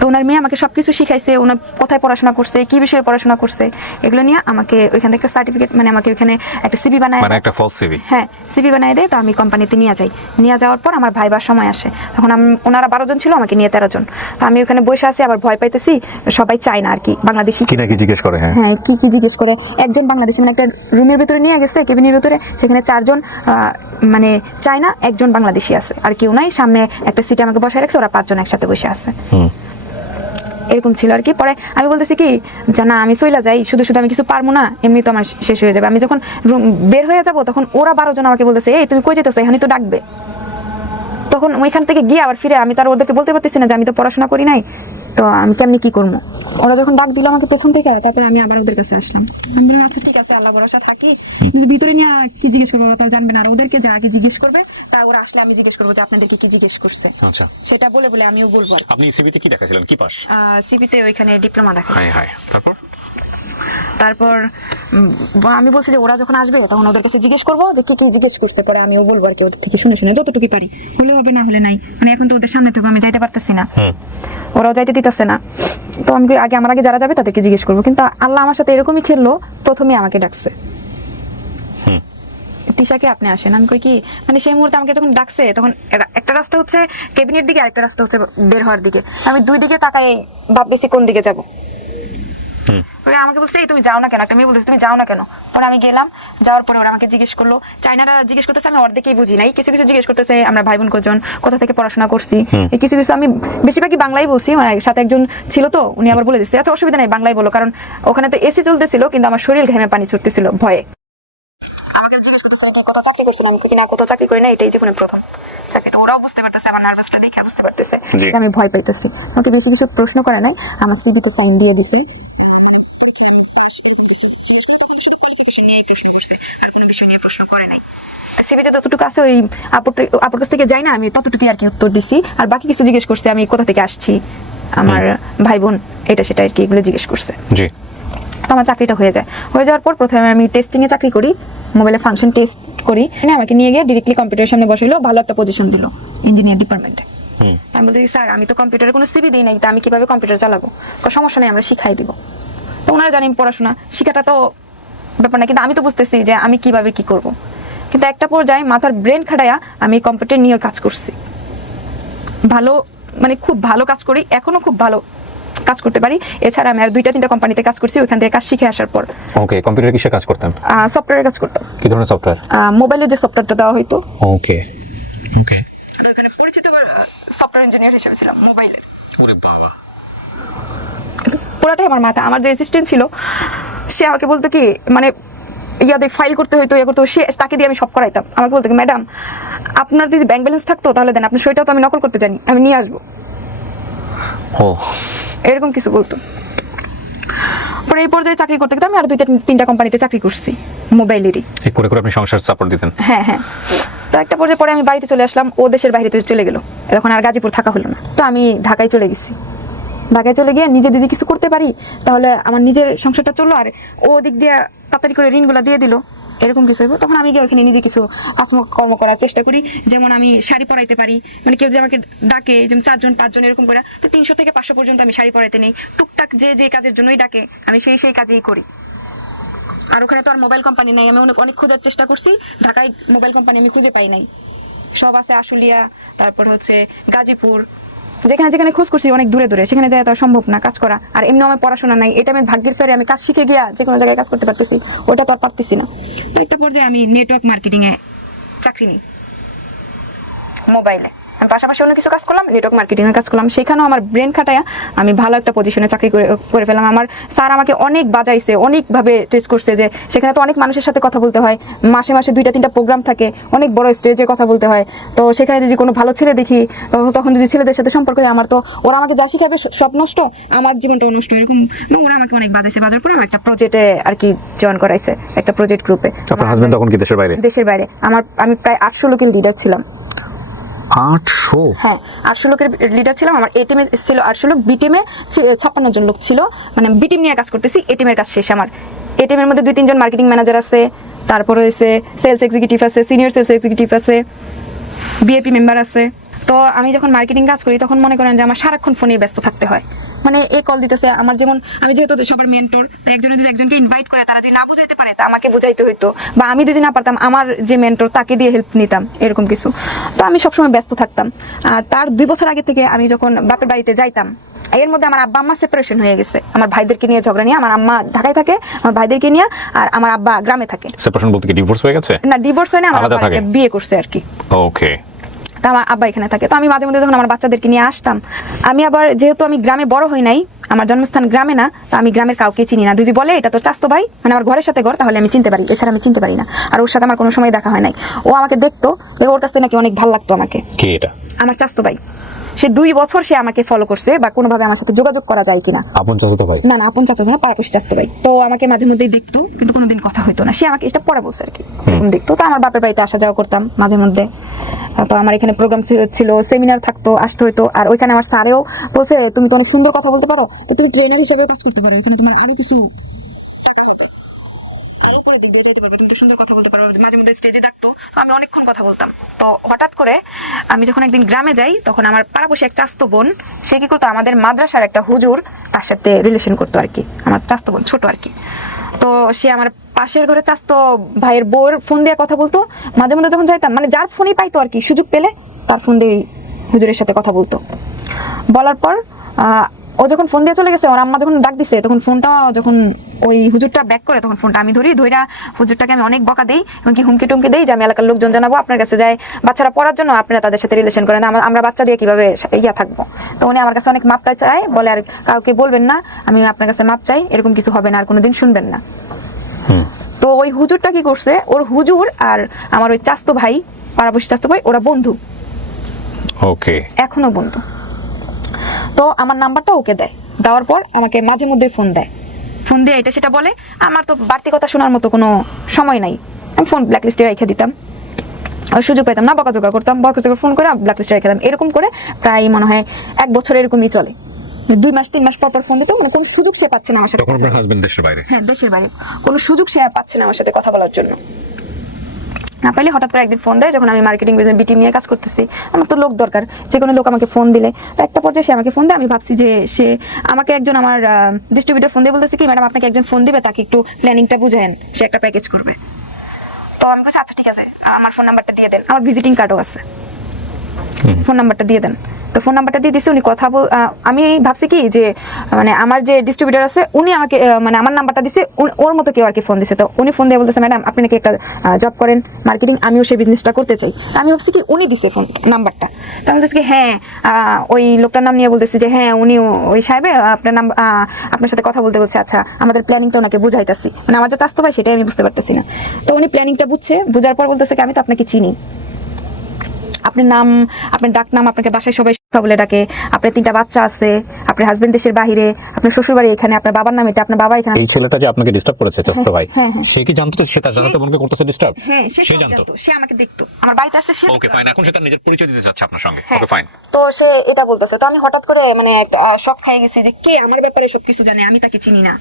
তো ওনার মেয়ে আমাকে সবকিছু শিখাইছে, ওনার কোথায় পড়াশোনা করছে, কি বিষয়ে পড়াশোনা করছে, এগুলো নিয়ে আমাকে ওইখান থেকে সার্টিফিকেট, মানে আমাকে ওইখানে একটা সিবি বানায়, মানে একটা ফলস সিভি? হ্যাঁ, সিবি বানায় দেয়। তো আমি কোম্পানিতে নিয়ে যাই, নিয়ে যাওয়ার পর আমার ভাইবার সময় আসে, তখন ওনারা 12 জন ছিল, আমাকে নিয়ে 13 জন। তো আমি ওখানে বসে আছি, আবার ভয় পাইতেছি, সবাই চায় না আর কি, বাংলাদেশি কি নাকি জিজ্ঞেস করে? হ্যাঁ হ্যাঁ, কি কি জিজ্ঞেস করে। একজন বাংলাদেশি, মানে একটা রুমের ভিতরে নিয়ে গেছে, কেবিনের ভিতরে, সেখানে 4 জন মানে চায়না, একজন বাংলাদেশি আছে, আর কেউ নাই। সামনে একটা সিটে আমাকে বসায় রাখছে, ওরা 5 জন একসাথে বসে আছে। এরকম ছিল আর কি। পরে আমি বলতেছি কি যে না আমি চইলা যাই, শুধু শুধু আমি কিছু পারবো না, এমনি তো আমার শেষ হয়ে যাবে। আমি যখন বের হয়ে যাব তখন ওরা 12 জন আমাকে বলতেছে এই তুমি কই যেতেছো, এখানেই তো ডাকবে। তখন ওইখান থেকে গিয়ে আবার ফিরে আমি তার ওদেরকে বলতে পারতেছি না যে আমি তো পড়াশোনা করি নাই, তো আমি কেমনি কি করবো। ওরা যখন ডাক দিল আমাকে পেছন থেকে, তারপরে আমি আবার ওদের কাছে আসলাম। আমি বললাম আচ্ছা ঠিক আছে, আল্লাহ ভরসা থাকি, ভিতরে নিয়ে কি জিজ্ঞেস করবো ওরা তো জানবে না, আর ওদেরকে যা আগে জিজ্ঞেস করবে, তা ওরা আসলে আমি জিজ্ঞেস করবো যে আপনাদেরকে কি জিজ্ঞেস করছে। আচ্ছা, সেটা বলে বলে আমিও বলবো। আপনি সিভিতে কি দেখাছিলেন, কি পাস? সিবিতে ওইখানে ডিপ্লোমা দেখা। হাই হাই, তারপর আমি বলছি যে ওরা যখন আসবে তখন ওদের কাছে জিজ্ঞেস করবো যে কি কি জিজ্ঞেস করছে, পরে আমিও বলবো আর কি, ওদের থেকে শুনে শুনে যতটুকু পারি, হলে হবে না হলে নাই। মানে এখন তো ওদের সামনে থেকে আমি যাইতে পারতেছি না, ওরাও যাইতে দিতেছে না। তো আমি আমার আগে যারা যাবে তাদেরকে জিজ্ঞেস করবো। কিন্তু আল্লাহ আমার সাথে এরকমই খেললো, প্রথমে আমাকে ডাকছে, তিশাকে আপনি আসেন। আমি কই কি, মানে সেই মুহূর্তে আমাকে যখন ডাকছে তখন একটা রাস্তা হচ্ছে কেবিনের দিকে, আরেকটা রাস্তা হচ্ছে বের হওয়ার দিকে। আমি দুই দিকে তাকাই ভাবতেছি কোন দিকে যাবো। পরে আমাকে বলছে এই তুমি যাও না কেন, একটা মেয়ে বলছে তুমি যাও না কেন। পরে আমি গেলাম, যাওয়ার পরে ওরা আমাকে জিজ্ঞেস করলো, চাইনারা জিজ্ঞেস করতেছে, আমি অর্ধেকেই বুঝি নাই, কিছু কিছু জিজ্ঞেস করতেছে আমরা ভাই বোন কজন, কোথা থেকে পড়াশোনা করছি, এই কিছু কিছু আমি বেশিরভাগই বাংলাই বলছি। মানে সাথে একজন ছিল তো, উনি আবার বলে দিচ্ছে আচ্ছা অসুবিধা নেই বাংলাই বলো, কারণ ওখানে তো এসি চলতেছিল, কিন্তু আমার শরীর ঘেমে পানি ছুটতেছিল ভয়ে। আমাকে জিজ্ঞেস করতেছে কি কোথাও চাকরি করছিলাম, আমি কিনা কোথাও চাকরি করি না, এটাই জীবনের প্রথম চাকরি। তো ওরাও বুঝতে পারতেছে, আমার নার্ভাসটা দেখে বুঝতে পারতেছে যে আমি ভয় পাইতেছি। আমাকে বেশি কিছু প্রশ্ন করে নাই, আমার সিভিতে সাইন দিয়ে দিছে। সিভিতে যতটুকু আছে ওই আপুর কাছ থেকে যাই না, আমি ততটুকুই আর কি উত্তর দিছি। আর বাকি কিছু জিজ্ঞেস করছে, আমি কোথা থেকে আসছি, আমার ভাই বোন, এটা সেটা আর কি, এগুলো জিজ্ঞেস করছে। জি। তো আমার চাকরিটা হয়ে যায়। হয়ে যাওয়ার পর প্রথমে আমি টেস্টিং এ চাকরি করি, মোবাইলে ফাংশন টেস্ট করি। আমাকে নিয়ে গিয়ে ডিরেক্টলি কম্পিউটারের সামনে বসাইলো, ভালো একটা পজিশন দিল ইঞ্জিনিয়ার ডিপার্টমেন্টে। আমি বলতে স্যার আমি তো কম্পিউটারে কোনো সিভি দিই নাই, তা আমি কিভাবে কম্পিউটার চালাবো? সমস্যা নেই আমরা শিখাই দিব। তো ওনারা জানি পড়াশোনা শিখাটা তো ব্যাপার না, কিন্তু আমি তো বুঝতেছি যে আমি কিভাবে কি করব। কিন্তু একটা পর্যায়ে মাথার ব্রেন খাটায়া আমি কম্পিউটার নিয়ে কাজ করছি, ভালো, মানে খুব ভালো কাজ করি, এখনো খুব ভালো কাজ করতে পারি। এছাড়া আমি আর 2-3টা কোম্পানিতে কাজ করছি, ওইখান থেকে কাজ শিখে আসার পর। ওকে, কম্পিউটারে কিসে কাজ করতেন? সফটওয়্যারে কাজ করতাম। কি ধরনের সফটওয়্যার? মোবাইলে যে সফটওয়্যারটা দেওয়া হইতো। ওকে ওকে। তো এখানে পরিচিত সফটওয়্যার ইঞ্জিনিয়ার হিসেবে ছিলাম মোবাইলের। ওরে বাবা। পুরাটাই আমার মাথা। আমার যে অ্যাসিস্ট্যান্ট ছিল সে আমাকে বলতো কি মানে ইয়াদের ফাইল করতে হইতো, ইয়ে করতে হতো, সে তাকে দিয়ে আমি সব করাইতাম। আমাকে বলতো কি ম্যাডাম আপনার যদি ব্যাংক ব্যালেন্স থাকতো তাহলে দেন, আপনার সইটাও তো আমি নকল করতে জানি, আমি নিয়ে আসবো, এরকম কিছু বলতো। পরে এই পর্যায়ে চাকরি করতে গেলে আমি আরো 2-3টা কোম্পানিতে চাকরি করছি মোবাইলেরই। করে করে আপনি সংসার সাপোর্ট দিতেন? হ্যাঁ হ্যাঁ। তো একটা পর্যায়ে পরে আমি বাড়িতে চলে আসলাম, ও দেশের বাইরে চলে গেল, এখন আর গাজীপুর থাকা হলো না। তো আমি ঢাকায় চলে গেছি। ঢাকায় চলে গিয়ে নিজে যদি কিছু করতে পারি তাহলে আমার নিজের সংসারটা চললো, আর ও দিক দিয়ে তাড়াতাড়ি করে ঋণগুলো দিয়ে দিল, এরকম কিছু হইব। তখন আমি গিয়ে ওখানে নিজে কিছু কাজকর্ম করার চেষ্টা করি। যেমন আমি শাড়ি পরাইতে পারি, মানে কেউ যে আমাকে ডাকে যেমন 4-5 এরকম করে, তো 300 থেকে 500 পর্যন্ত আমি শাড়ি পরাইতে নেই। টুকটাক যে কাজের জন্যই ডাকে আমি সেই কাজেই করি। আর ওখানে তো আর মোবাইল কোম্পানি নাই, আমি অনেক খোঁজার চেষ্টা করছি, ঢাকায় মোবাইল কোম্পানি আমি খুঁজে পাই নাই। সব আছে আশুলিয়া, তারপর হচ্ছে গাজীপুর, যেখানে যেখানে খোঁজ করছি অনেক দূরে দূরে, সেখানে যাওয়া তো সম্ভব না কাজ করা। আর এমনি আমার পড়াশোনা নাই, এটা আমি ভাগ্যের ফেরে আমি কাজ শিখে গিয়া যে কোনো জায়গায় কাজ করতে পারতেছি, ওটা তো আর পারতেছি না। তো একটা পর্যায়ে আমি নেটওয়ার্ক মার্কেটিংয়ে চাকরি নিই মোবাইলে। আমি পাশাপাশি অন্য কিছু কাজ করলাম, নেটওয়ার্ক মার্কেটিংয়ে কাজ করলাম। সেখানেও আমার ব্রেন খাটায়া আমি ভালো একটা পজিশনে চাকরি করে ফেলাম। আমার স্যার আমাকে অনেক বাজাইছে, অনেকভাবে টেস্ট করছে, যে সেখানে তো অনেক মানুষের সাথে কথা বলতে হয়, মাসে 2-3টা প্রোগ্রাম থাকে, অনেক বড় স্টেজে কথা বলতে হয়। তো সেখানে যদি কোনো ভালো ছেলে দেখি, তখন যদি ছেলেদের সাথে সম্পর্ক হয়, আমার তো ওরা আমাকে যা শিখাবে সব নষ্ট, আমার জীবনটাও নষ্ট, এরকম। ওরা আমাকে অনেক বাজাইছে, বাজার পরে আমার একটা প্রজেক্টে আর কি জয়েন করাইছে, একটা প্রজেক্ট গ্রুপে। আপনার হাজবেন্ড তখন কি দেশের বাইরে? দেশের বাইরে। আমি প্রায় 800 লোকের লিডার ছিলাম। 800? হ্যাঁ, 800 লোকের লিডার ছিলাম। আমার এ টিমে ছিল 800 লোক, বি টিমে 56 জন লোক ছিল। মানে বি টিম নিয়ে কাজ করতেছি, এ টিমের কাজ শেষ। আমার এ টিমের মধ্যে 2-3 জন মার্কেটিং ম্যানেজার আছে, তারপরে হয়েছে সেলস এক্সিকিউটিভ আছে, সিনিয়র সেলস এক্সিকিউটিভ আছে, বিএপি মেম্বার আছে। তো আমি যখন মার্কেটিং কাজ করি তখন মনে করেন যে আমার সারাক্ষণ ফোনে ব্যস্ত থাকতে হয়। মানে এ কল দিতেছে, আমার যেমন আমি যেহেতু সবার মেন্টর, তো একজনে যদি একজনকে ইনভাইট করে, তারা যদি না বুঝাইতে পারে তা আমাকে বুঝাইতে হইতো, বা আমি যদি না পারতাম আমার যে মেন্টর তাকে দিয়ে হেল্প নিতাম, এরকম কিছু। তো আমি সবসময় ব্যস্ত থাকতাম। আর তার 2 বছর আগে থেকে আমি যখন বাপের বাড়িতে যাইতাম, এর মধ্যে আমার আব্বা আম্মা সেপারেশন হয়ে গেছে। আমার ভাইদেরকে নিয়ে ঝগড়া নিয়ে, আমার আম্মা ঢাকায় থাকে, আমার ভাইদেরকে নিয়ে, আর আমার আব্বা গ্রামে থাকে। সেপারেশন বলতে কি ডিভোর্স হয়ে গেছে? না, ডিভোর্স হয় না, আমার আব্বা একটা বিয়ে করছে আর কি। ওকে। তা আমার আব্বা এখানে থাকে। তো আমি মাঝে মধ্যে যখন আমার বাচ্চাদেরকে নিয়ে আসতাম, আমি আবার যেহেতু আমি গ্রামে বড় হই নাই, আমার জন্মস্থান গ্রামে না, তো আমি গ্রামের কাউকে চিনি না। যদি বলে এটা তোর চাচতো ভাই, মানে আমার ঘরের সাথে ঘর, তাহলে আমি চিনতে পারি, এছাড়া আমি চিনতে পারি না। আর ওর সাথে আমার কোনো সময় দেখা হয় নাই। ও আমাকে দেখতো, ওর কাছ থেকে নাকি অনেক ভালো লাগতো আমাকে। কি এটা? আমার চাচতো ভাই। সে 2 বছর সে আমাকে ফলো করছে, বা কোনোভাবে আমার সাথে যোগাযোগ করা যায় কিনা। আপন চাচাতো ভাই? না, আপন চাচাতো না, পাড়াপড়শি চাচতো ভাই। তো আমাকে মাঝে মধ্যেই দেখতো, কিন্তু কোনোদিন কথা হইতো না। সে আমাকে এটা পরে বলছে আর কি, এরকম দেখতো। তো আমার বাপের বাড়িতে আসা যাওয়া করতাম মাঝে মধ্যে। তো আমার এখানে প্রোগ্রাম ছিল, সেমিনার থাকতো, আসতে হইতো। আর ওইখানে আমার স্যারেও বলছে তুমি তো অনেক সুন্দর কথা বলতে পারো, তো তুমি ট্রেনার হিসেবে কাজ করতে পারো, এখানে তোমার আরো কিছু টাকা হবে, আরো করে দিতে চাইতে পারবো, তুমি তো সুন্দর কথা বলতে পারো। মাঝে মধ্যে স্টেজে ডাকতো, তো আমি অনেকক্ষণ কথা বলতাম। তো হঠাৎ করে আমি যখন একদিন গ্রামে যাই, তখন আমার পাড়াপড়শি এক চাস্তো বোন, সে কি করতো, আমাদের মাদ্রাসার একটা হুজুর তার সাথে রিলেশন করতো আর কি, আমার চাস্তো বোন, ছোট আর কি। তো সে আমার পাশের ঘরে চাস্তো ভাইয়ের বউর ফোন দিয়ে কথা বলতো। মাঝে মধ্যে যখন যাইতাম, মানে যার ফোনই পাইতো আর কি, সুযোগ পেলে তার ফোন দিয়ে হুজুরের সাথে কথা বলতো। বলার পর ও যখন ফোন দিয়ে চলে গেছে, ওর আম্মা যখন ডাক দিছে, তখন ফোনটা যখন ওই হুজুরটা ব্যাক করে, তখন ফোনটা আমি ধইরা হুজুরটাকে আমি অনেক বকা দেই, এমনকি হুমকি টুমকি দেই যে আমি এলাকার লোকজন জানাবো, আপনার কাছে যায় বাচ্চারা পড়ার জন্য, আপনারা তাদের সাথে রিলেশন করেন, আমরা বাচ্চা দিয়ে কিভাবে থাকবো। তো উনি আমার কাছে অনেক মাপটা চায়, বলে আর কাউকে বলবেন না, আমি আপনার কাছে মাপ চাই, এরকম কিছু হবে না, আর কোনোদিন শুনবেন না। তো ওই হুজুরটা কি করছে, ওর হুজুর আর আমার ওই চাস্তো ভাই, পাড়াপড়শি চাস্তো ভাই, ওরা বন্ধু, ওকে, এখনো বন্ধু। তো আমার নাম্বারটা ওকে দেওয়ার পর আমাকে মাঝে মধ্যে ফোন দিয়ে এটা সেটা বলে। আমার তো বাড়তি কথা শোনার মতো কোনো সময় নাই, আমি ফোন ব্ল্যাকলিস্টে রেখে দিতাম, সুযোগ পেতাম না, বকাঝকা করতাম, ফোন করে ব্ল্যাকলিস্টে রেখে দিতাম। এরকম করে প্রায় মনে হয় 1 বছর এরকমই চলে। 2 মাস 3 মাস পর ফোন দিত, মানে কোনো সুযোগ সে পাচ্ছে না আমার সাথে। তখন আপনার হাজবেন্ড দেশের বাইরে? হ্যাঁ, দেশের বাইরে, কোনো সুযোগ সে পাচ্ছে না আমার সাথে কথা বলার জন্য। না পাইলে হঠাৎ করে একদিন ফোন দেয়, যখন আমি মার্কেটিং বিজনেস বিটি নিয়ে কাজ করতেছি, আমার তো লোক দরকার, যে কোনো লোক আমাকে ফোন দিলে। তো একটা পর্যায়ে সে আমাকে ফোন দেয়, আমি ভাবছি যে সে আমাকে একজন আমার ডিস্ট্রিবিউটর ফোন দিয়ে বলতেছে কি, ম্যাডাম আপনাকে একজন ফোন দিবে, তাকে একটু প্ল্যানিংটা বুঝেন, সে একটা প্যাকেজ করবে। তো আমি বলছি আচ্ছা ঠিক আছে, আমার ফোন নাম্বারটা দিয়ে দেন, আমার ভিজিটিং কার্ডও আছে, ফোন নাম্বারটা দিয়ে দেন। তো ফোন নাম্বারটা দিয়ে দিছে, উনি কথা আমি ভাবছি কি যে মানে আমার যে ডিস্ট্রিবিউটর আছে উনি আমাকে মানে আমার নাম্বারটা দিছে, ওর মতো কেউ আর কি ফোন দিছে। তো উনি ফোন দিয়ে বলতেছে ম্যাডাম আপনি নাকি একটা জব করেন মার্কেটিং, আমিও সেই বিজনেসটা করতে চাই। আমি ভাবছি কি উনি দিছে ফোন নাম্বারটা। তো আমি বলতেছি কি হ্যাঁ ওই লোকটার নাম নিয়ে বলতেছি যে হ্যাঁ উনি ওই সাহেবে আপনার নাম আপনার সাথে কথা বলতে বলছে। আচ্ছা আমাদের প্ল্যানিংটা ওনাকে বুঝাইতাছি, মানে আমার যে চাস্তো ভাই সেটাই আমি বুঝতে পারতেছি না। তো উনি প্ল্যানিংটা বুঝছে, বোঝার পর বলতেছে কি আমি তো আপনাকে চিনি, আপনার নাম আপনার ডাক নাম আপনাকে বাসায় সবাই বলে ডাকে, আপনার 3টা বাচ্চা আছে, আপনার হাজবেন্ড দেশের বাইরে, আপনার শ্বশুর বাড়ি এখানে, আপনার বাবার নাম এটা, আপনার বাবা এখানে। এই ছেলেটা যে আপনাকে ডিস্টার্ব করেছে চাস্তো ভাই, হ্যাঁ। সে কি জানতো সে তার জানাতে বোনকে করতেছে ডিস্টার্ব? হ্যাঁ সে জানতো, সে আমাকে দেখতো, আমার বাড়িতে আসলে সে ওকে ফাইন, এখন সে তার নিজের পরিচয় দিতে চাচ্ছে আপনার সঙ্গে। হ্যাঁ। Okay fine. তো সে এটা বলতেছে, তো আমি হঠাৎ করে মানে শক খেয়ে গেছি যে কে আমার ব্যাপারে সবকিছু জানে, আমি তাকে চিনি না।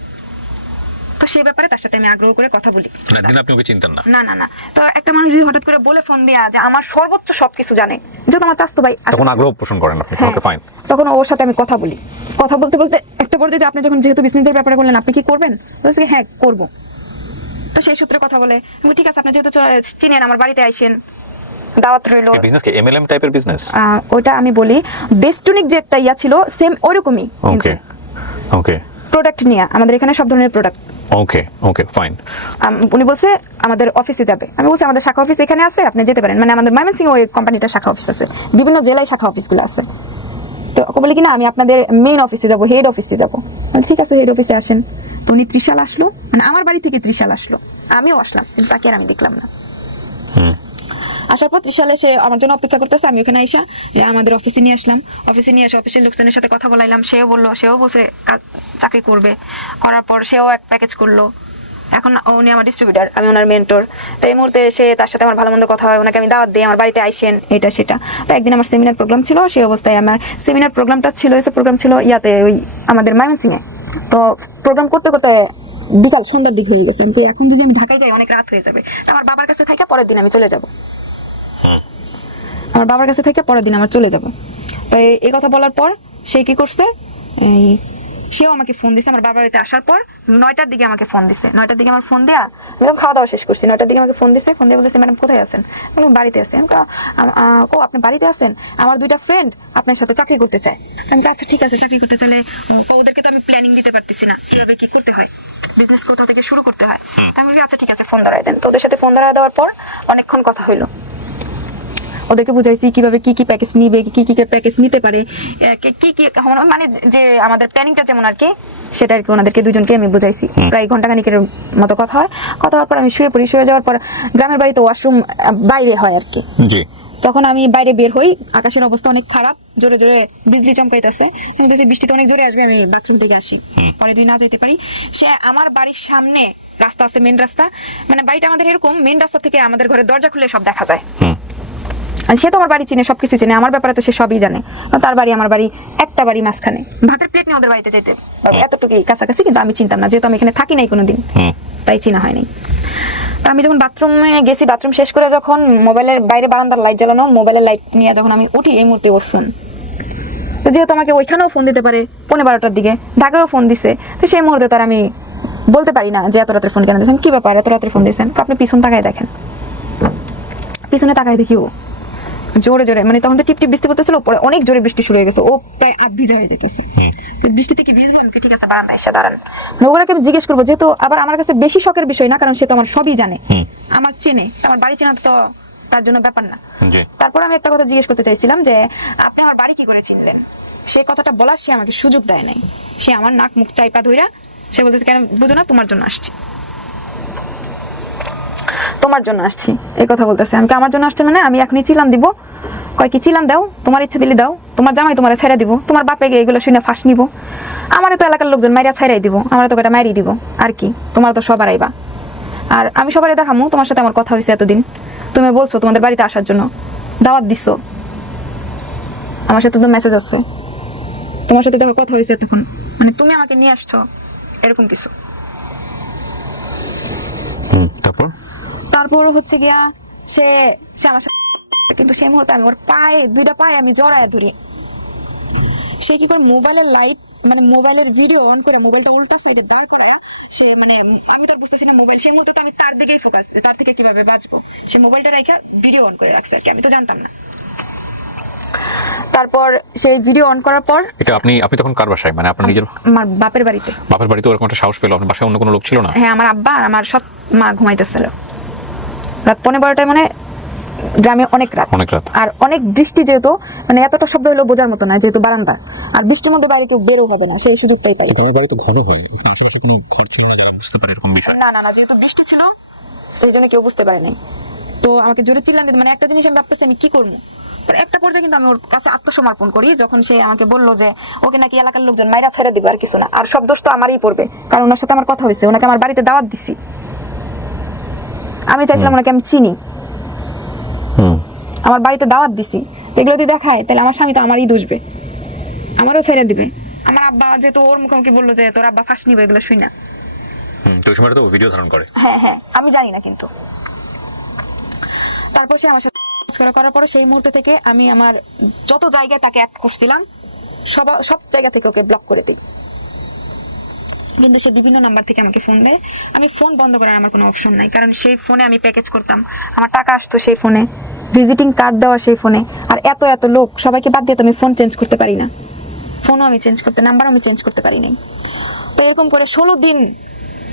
তো সেই ব্যাপারে তার সাথে আমি আগ্রহ করে কথা বলি। একদিন আপনি ওকে চিনতেন না? না। তো একটা মানুষ যদি হঠাৎ করে বলে ফোন দেয়া যে আমার সর্বোচ্চ সবকিছু জানে, যেহেতু আমার চাস্তো ভাই, তখন আগ্রহ পোষণ করেন আপনি। Okay fine. তখন ওর সাথে আমি কথা বলি, কথা বলতে বলতে একটা পর্যায়ে যে আপনি যখন যেহেতু বিজনেসের ব্যাপারে বললেন আপনি কি করবেন, বলছি হ্যাঁ করব। তো সেই সূত্রে কথা বলে আমি ঠিক আছে আপনি যেহেতু চিনেন আমার বাড়িতে আইসেন, দাওয়াত রইল। এই বিজনেস কি এমএলএম টাইপের বিজনেস? ওইটা আমি বলি ডেস্টনিক যে একটা ইয়া ছিল সেম ওইরকমই। ওকে প্রোডাক্ট নিয়ে আমাদের এখানে সব ধরনের প্রোডাক্ট। Okay fine. উনি বলছে আমাদের অফিসে যাবে, আমি বলছি আমাদের শাখা অফিস এখানে আছে আপনি যেতে পারেন, মানে আমাদের ময়মনসিংহ ওই কোম্পানিটার শাখা অফিস আছে, বিভিন্ন জেলায় শাখা অফিসগুলো আছে। তো ওকে বলি কিনা আমি আপনাদের মেইন অফিসে যাব, হেড অফিসে যাব। ঠিক আছে হেড অফিসে আসেন। তো উনি ত্রিশাল আসলো, মানে আমার বাড়ি থেকে ত্রিশাল আসলো, আমিও আসলাম কিন্তু তাকে আর আমি দেখলাম না। আসার পর ত্রিশালে সে আমার জন্য অপেক্ষা করতেছে, আমি ওখানে আইসা আমাদের অফিসে নিয়ে আসলাম। অফিসে নিয়ে এসে অফিসের লোকজনের সাথে কথা বলাইলাম, সেও বলছে চাকরি করবে, করার পর সেও এক প্যাকেজ করলো। এখন উনি আমার ডিস্ট্রিবিউটার, আমি ওনার মেন্টর। তো এই মুহূর্তে সে তার সাথে আমার ভালো মন্দ কথা হয়, ওনাকে আমি দাওয়াত দিই আমার বাড়িতে আইসেন এটা সেটা। তো একদিন আমার সেমিনার প্রোগ্রাম ছিল, সেই অবস্থায় আমার সেমিনার প্রোগ্রামটা ছিল, এসে প্রোগ্রাম ছিল ইয়াতে ওই আমাদের ময়মনসিংহে। তো প্রোগ্রাম করতে করতে বিকাল সন্ধ্যার দিক হয়ে গেছে, আমি এখন যদি আমি ঢাকায় যাই অনেক রাত হয়ে যাবে। তো আমার বাবার কাছে থাকা পরের দিন আমি চলে যাব, আমার বাবার কাছে থেকে পরের দিন আমার চলে যাব। তো এই কথা বলার পর সে কি করছে, সেও আমাকে ফোন দিছে আমার বাবার বাড়িতে আসার পর 9টার দিকে আমাকে ফোন দিছে। 9টার দিকে আমার ফোন দেয়া, আমি খাওয়া দাওয়া শেষ করছি, 9টার দিকে আমাকে ফোন দিছে। ফোন দিয়ে বলতেছে ম্যাডাম কোথায় আছেন? বললাম বাড়িতে আছি। ও আপনি বাড়িতে আছেন, আমার 2টা ফ্রেন্ড আপনার সাথে চাকরি করতে চায়। আমি আচ্ছা ঠিক আছে, চাকরি করতে চাইলে ওদেরকে তো আমি প্ল্যানিং দিতে পারতেছি না কিভাবে কি করতে হয়, বিজনেস কোথা থেকে শুরু করতে হয়। আমি বলি আচ্ছা ঠিক আছে ফোন ধরাই দেন। তো ওদের সাথে ফোন ধরাই দেওয়ার পর অনেকক্ষণ কথা হইলো, ওদেরকে বুঝাইছি কিভাবে কি কি প্যাকেজ নিবে, কি কি প্যাকেজ নিতে পারে, কি কি মানে যে আমাদের প্ল্যানিংটা যেমন আর কি সেটা আর কি ওনাদেরকে দুজনকে আমি বুঝাইছি। প্রায় ঘন্টাখানিকের মতো কথা হয়। কথা হওয়ার পর আমি শুয়ে পড়ি, শুয়ে যাওয়ার পর গ্রামের বাড়িতে ওয়াশরুম বাইরে হয় আর কি। তখন আমি বাইরে বের হই, আকাশের অবস্থা অনেক খারাপ, জোরে জোরে বিজলি চমকাইতেছে, আমি দেখছি বৃষ্টিতে অনেক জোরে আসবে, আমি বাথরুম থেকে আসি, পরে দুই না যেতে পারি। সে আমার বাড়ির সামনে রাস্তা আছে, মেন রাস্তা, মানে বাড়িটা আমাদের এরকম মেন রাস্তা থেকে আমাদের ঘরের দরজা খুলে সব দেখা যায়। সে তো আমার বাড়ি চিনে, সবকিছু চিনে, আমার ব্যাপারে তো সে সবই জানে। তার বাড়ি আমার বাড়ি একটা বাড়ি মাঝখানে, ভাতের প্লেট নিয়ে ওদের বাড়িতে যেতে এতটুকুই কাছাকাছি, কিন্তু আমি চিনতাম না যেহেতু আমি এখানে থাকি নাই কোনোদিন, তাই চিনা হয়নি। তো আমি যখন বাথরুমে গেছি, বাথরুম শেষ করে যখন মোবাইলের বাইরে বারান্দার লাইট জ্বালানো, মোবাইলের লাইট নিয়ে যখন আমি উঠি, এই মুহূর্তে ওর ফোন। তো যেহেতু আমাকে ওইখানেও ফোন দিতে পারে 12:15টার দিকে, ঢাকায়ও ফোন দিছে, তো সেই মুহূর্তে তার আমি বলতে পারি না যে এত রাতের ফোন কেন দিয়েছেন, কি ব্যাপার এত রাতের ফোন দিয়েছেন। আপনি পিছন তাকায় দেখেন, পিছনে তাকায় দেখি ও জোরে জোরে, মানে তখন তো টিপ টিপ বৃষ্টি পড়তেছিল, পরে অনেক জোরে বৃষ্টি শুরু হয়ে গেছে, ও প্রায় আধ ভিজা হয়ে যেতেছে। বৃষ্টি থেকে ভিজবে, আমি ঠিক আছে বারান্দায় এসে দাঁড়ান, ওগুলোকে আমি জিজ্ঞেস করবো, যেহেতু আবার আমার কাছে বেশি শখের বিষয় না, কারণ সে তো আমার সবই জানে, আমার চেনে, আমার বাড়ি চেনা তো তার জন্য ব্যাপার না। তারপর আমি একটা কথা জিজ্ঞেস করতে চাইছিলাম যে আপনি আমার বাড়ি কি করে চিনলেন। সেই কথাটা বলার সে আমাকে সুযোগ দেয় নাই, সে আমার নাক মুখ চাইপা ধইরা সে বলতেছে কেন বুঝো না, তোমার জন্য আসছি, তোমার জন্য আসছি, এই কথা বলতেছে। আমি আমার জন্য আসছে মানে আমি এখনই চিলান দিব, কয় কি চিলান দাও, তোমার ইচ্ছে দিলে দাও, তোমার জামাই তোমার ছাইড়া দিব, তোমার বাপে গিয়ে এগুলো শুনে ফাঁস নিব, আমার তো এলাকার লোকজন মাইরা ছাইড়াই দিব, আমার তো এটা মাইরি দিব আর কি, তোমার তো সবার আইবা, আর আমি সবারই দেখামু তোমার সাথে আমার কথা হয়েছে এতদিন, তুমি বলছো তোমাদের বাড়িতে আসার জন্য, দাওয়াত দিছো, আমার সাথে তো মেসেজ আছে, তোমার সাথে দেখো কথা হয়েছে তখন, মানে তুমি আমাকে নিয়ে আসছো এরকম কিছু। তারপর হচ্ছে গিয়া সে আমার সাথে, কিন্তু সেই মুহূর্তে আমি ওর পায়ে 2টা পায়ে আমি জড়ায় ধরি। সে কি করে মোবাইলের লাইট, মানে মোবাইলের ভিডিও অন করে মোবাইলটা উল্টা সাইডে দাঁড় করায়া, সে মানে আমি তো বুঝতেছি না মোবাইল, সেই মুহূর্তে তো আমি তার দিকেই ফোকাস, তার থেকে কিভাবে বাঁচবো, সে মোবাইলটা রাখা ভিডিও অন করে রাখছে আর কি, আমি তো জানতাম না। তারপর সেই ভিডিও অন করার পর এটা আপনি তখন কার বাসায়, মানে আপনার নিজের আমার বাপের বাড়িতে। বাপের বাড়িতে ওরকম একটা সাহস পেলো? আপনার বাসায় অন্য কোনো লোক ছিল না? হ্যাঁ, আমার আব্বা আর আমার সৎ মা ঘুমাইতেছিল রাত 11:30টায়, মানে গ্রামে অনেক রাত। আর অনেক বৃষ্টি, যেহেতু মানে এতটা শব্দ হলো বোঝার মতো না, যেহেতু বারান্দা, আর বৃষ্টির মধ্যে বাইরে কেউ বেরো হবে না, সেই সুযোগটাই পাই। বাড়ি তো ঘন হয়, আশেপাশে কোনো ঘর ছিল না যারা বুঝতে পারে এরকম বিষয়? না, যেহেতু বৃষ্টি ছিল তো এই জন্য কেউ বুঝতে পারে নাই। তো আমাকে জোরে চিল্লান দিতে, মানে একটা জিনিস আমি ভাবতেছি আমি কি করবো। একটা পর্যায়ে কিন্তু আমি ওর কাছে আত্মসমর্পণ করি, যখন সে আমাকে বললো যে ওকে নাকি এলাকার লোকজন মাইরা ছেড়ে দিবে, আর কিছু না, আর সব দোষ তো আমারই পড়বে, কারণ ওনার সাথে আমার কথা হয়েছে, ওনাকে আমার বাড়িতে দাওয়াত দিছি। আমি চাইছিলাম ওনাকে আমি চিনি, আমার বাড়িতে দাওয়াত দিছি, এগুলো যদি দেখায় তাহলে আমার স্বামী তো আমারই দুষবে, আমারও ছেড়ে দিবে। আমার আব্বা যেহেতু ওর মুখোমুখি বললো যে তোর আব্বা ফাঁস নিবে, এগুলো শুই না। তো ওই সময় তো ভিডিও ধারণ করে। হ্যাঁ, আমি জানি না, কিন্তু তারপর সে আমার সাথে করার পরে সেই মুহূর্ত থেকে আমি আমার যত জায়গায় তাকে অ্যাড করছিলাম সব জায়গা থেকে ওকে ব্লক করে দিই। কিন্তু সে বিভিন্ন নাম্বার থেকে আমাকে ফোন দেয়। আমি ফোন বন্ধ করার আমার কোনো অপশন নাই, কারণ সেই ফোনে আমি প্যাকেজ করতাম, আমার টাকা আসতো সেই ফোনে, ভিজিটিং কার্ড দেওয়া সেই ফোনে, আর এত লোক সবাইকে বাদ দিয়ে তো আমি ফোন চেঞ্জ করতে পারি না, ফোনও আমি চেঞ্জ করতে, নাম্বারও আমি চেঞ্জ করতে পারিনি। তো এরকম করে 16 দিন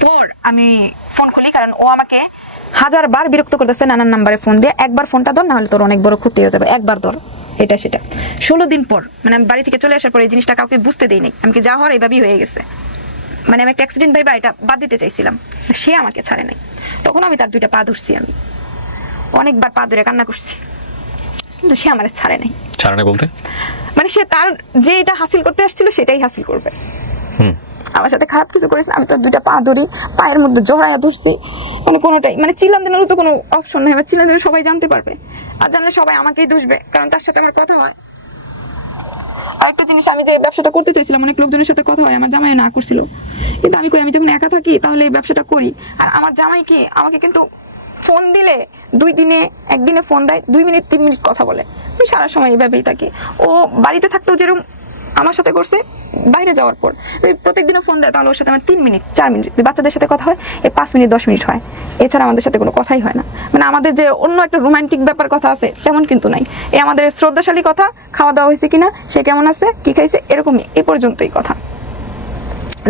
পর আমি ফোন খুলি, কারণ ও আমাকে 1000 বার বিরক্ত করতেছে নানান নাম্বারে ফোন দিয়ে, একবার ফোনটা ধর, না হলে তোর অনেক বড় ক্ষতি হয়ে যাবে, একবার ধর, এটা সেটা। 16 দিন পর, মানে আমি বাড়ি থেকে চলে আসার পর এই জিনিসটা কাউকে বুঝতে দেই নাই, আমি কি যা হওয়ার এইভাবেই হয়ে গেছে, মানে আমি একটা অ্যাক্সিডেন্ট ভাইবা এটা বাদ দিতে চাইছিলাম, সে আমাকে ছাড়ে নাই। তখন আমি তার 2টা পা ধরছি, আমি অনেকবার পা ধরে কান্না করছি, কিন্তু সে আমার ছাড়ে নাই। ছাড়ে নাই বলতে মানে সে তার যে এটা হাসিল করতে আসছিল সেটাই হাসিল করবে। আমার সাথে খারাপ কিছু করেছে, আমি তো 2টা পা ধরি, পায়ের মধ্যে জড়ায়া ধরছি, মানে কোনোটাই, মানে চিল্লান দেওয়ারও তো কোনো অপশন নেই, আমার চিল্লান দিলে সবাই জানতে পারবে, আর জানলে সবাই আমাকেই দুষবে, কারণ তার সাথে আমার কথা হয়। আরেকটা জিনিস, আমি যে ব্যবসাটা করতে চাইছিলাম, অনেক লোকজনের সাথে কথা হয়, আমার জামাই না করছিল, কিন্তু আমি কই আমি যখন একা থাকি তাহলে এই ব্যবসাটা করি। আর আমার জামাই কি আমাকে কিন্তু ফোন দিলে 2 দিনে 1 দিনে ফোন দেয়, 2 মিনিট 3 মিনিট কথা বলে, আমি সারা সময় এইভাবেই থাকি। ও বাড়িতে থাকতেও যেরকম আমার সাথে করছে, বাইরে যাওয়ার পর প্রত্যেকদিনও ফোন দেয়, তাহলে ওর সাথে আমার 3 মিনিট 4 মিনিট, বাচ্চাদের সাথে কথা হয় এই 5 মিনিট 10 মিনিট হয়, এছাড়া আমাদের সাথে কোনো কথাই হয় না। মানে আমাদের যে অন্য একটা রোমান্টিক ব্যাপার কথা আছে তেমন কিন্তু নাই, এই আমাদের শ্রদ্ধাশালী কথা, খাওয়া দাওয়া হয়েছে কিনা, সে কেমন আছে, কি খাইছে, এরকমই, এই পর্যন্তই কথা।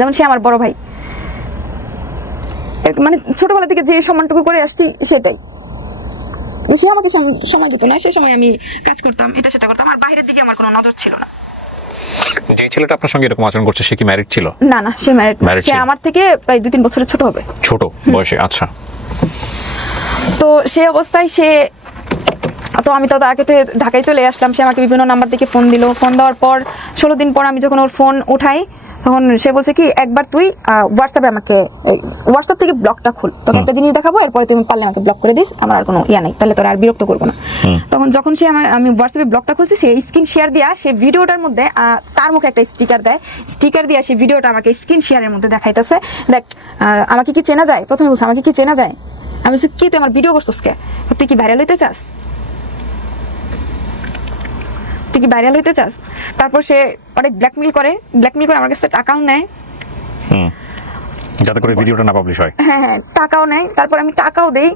যেমন সে আমার বড় ভাই, মানে ছোটবেলা থেকে যে সম্মানটুকু করে আসছি সেটাই। সে আমাকে সময় দিত না, সে সময় আমি কাজ করতাম, এটা সেটা করতাম, আর বাইরের দিকে আমার কোনো নজর ছিল না। যে ছেলেটা আপনার সঙ্গে এরকম আচরণ করছে সে কি ম্যারিড ছিল? না, সে ম্যারিড, সে আমার থেকে প্রায় 2-3 বছরের ছোট হবে, ছোট বয়সে। আচ্ছা। তো সে অবস্থায় তো আমি তো আগে থেকে ঢাকায় চলে আসলাম, সে আমাকে বিভিন্ন নাম্বার থেকে ফোন দিল। ফোন দেওয়ার পর 16 দিন পর আমি যখন ওর ফোন উঠাই, তখন সে বলছে কি একবার তুই হোয়াটসঅ্যাপে আমাকে হোয়াটসঅ্যাপ থেকে ব্লকটা খুল, তোকে একটা জিনিস দেখাবো, এরপরে তুমি পারলে আমাকে ব্লক করে দিস, আমার আর কোনো নাই, তাহলে তোর আর বিরক্ত করবো না। তখন যখন সে আমি হোয়াটসঅ্যাপে ব্লকটা খুলছি, সে স্ক্রিন শেয়ার দিয়া সে ভিডিওটার মধ্যে তার মুখে একটা স্টিকার দেয়, স্টিকার দিয়া সে ভিডিওটা আমাকে স্ক্রিন শেয়ারের মধ্যে দেখাইতেছে, দেখ আমাকে কি চেনা যায়, প্রথমে বলছে আমাকে কি চেনা যায়, আমি বলছি কি তুই আমার ভিডিও করছিস কে, তুই কি ভাইরাল হইতে চাস, তুই কি ভাইরাল হইতে চাস। তারপর সে অনেক ব্ল্যাকমেল করে আমার কাছে টাকাও নেয়, যাতে করে ভিডিওটা না পাবলিশ হয়। হ্যাঁ, টাকাও নেয়। তারপর আমি টাকাও দেই,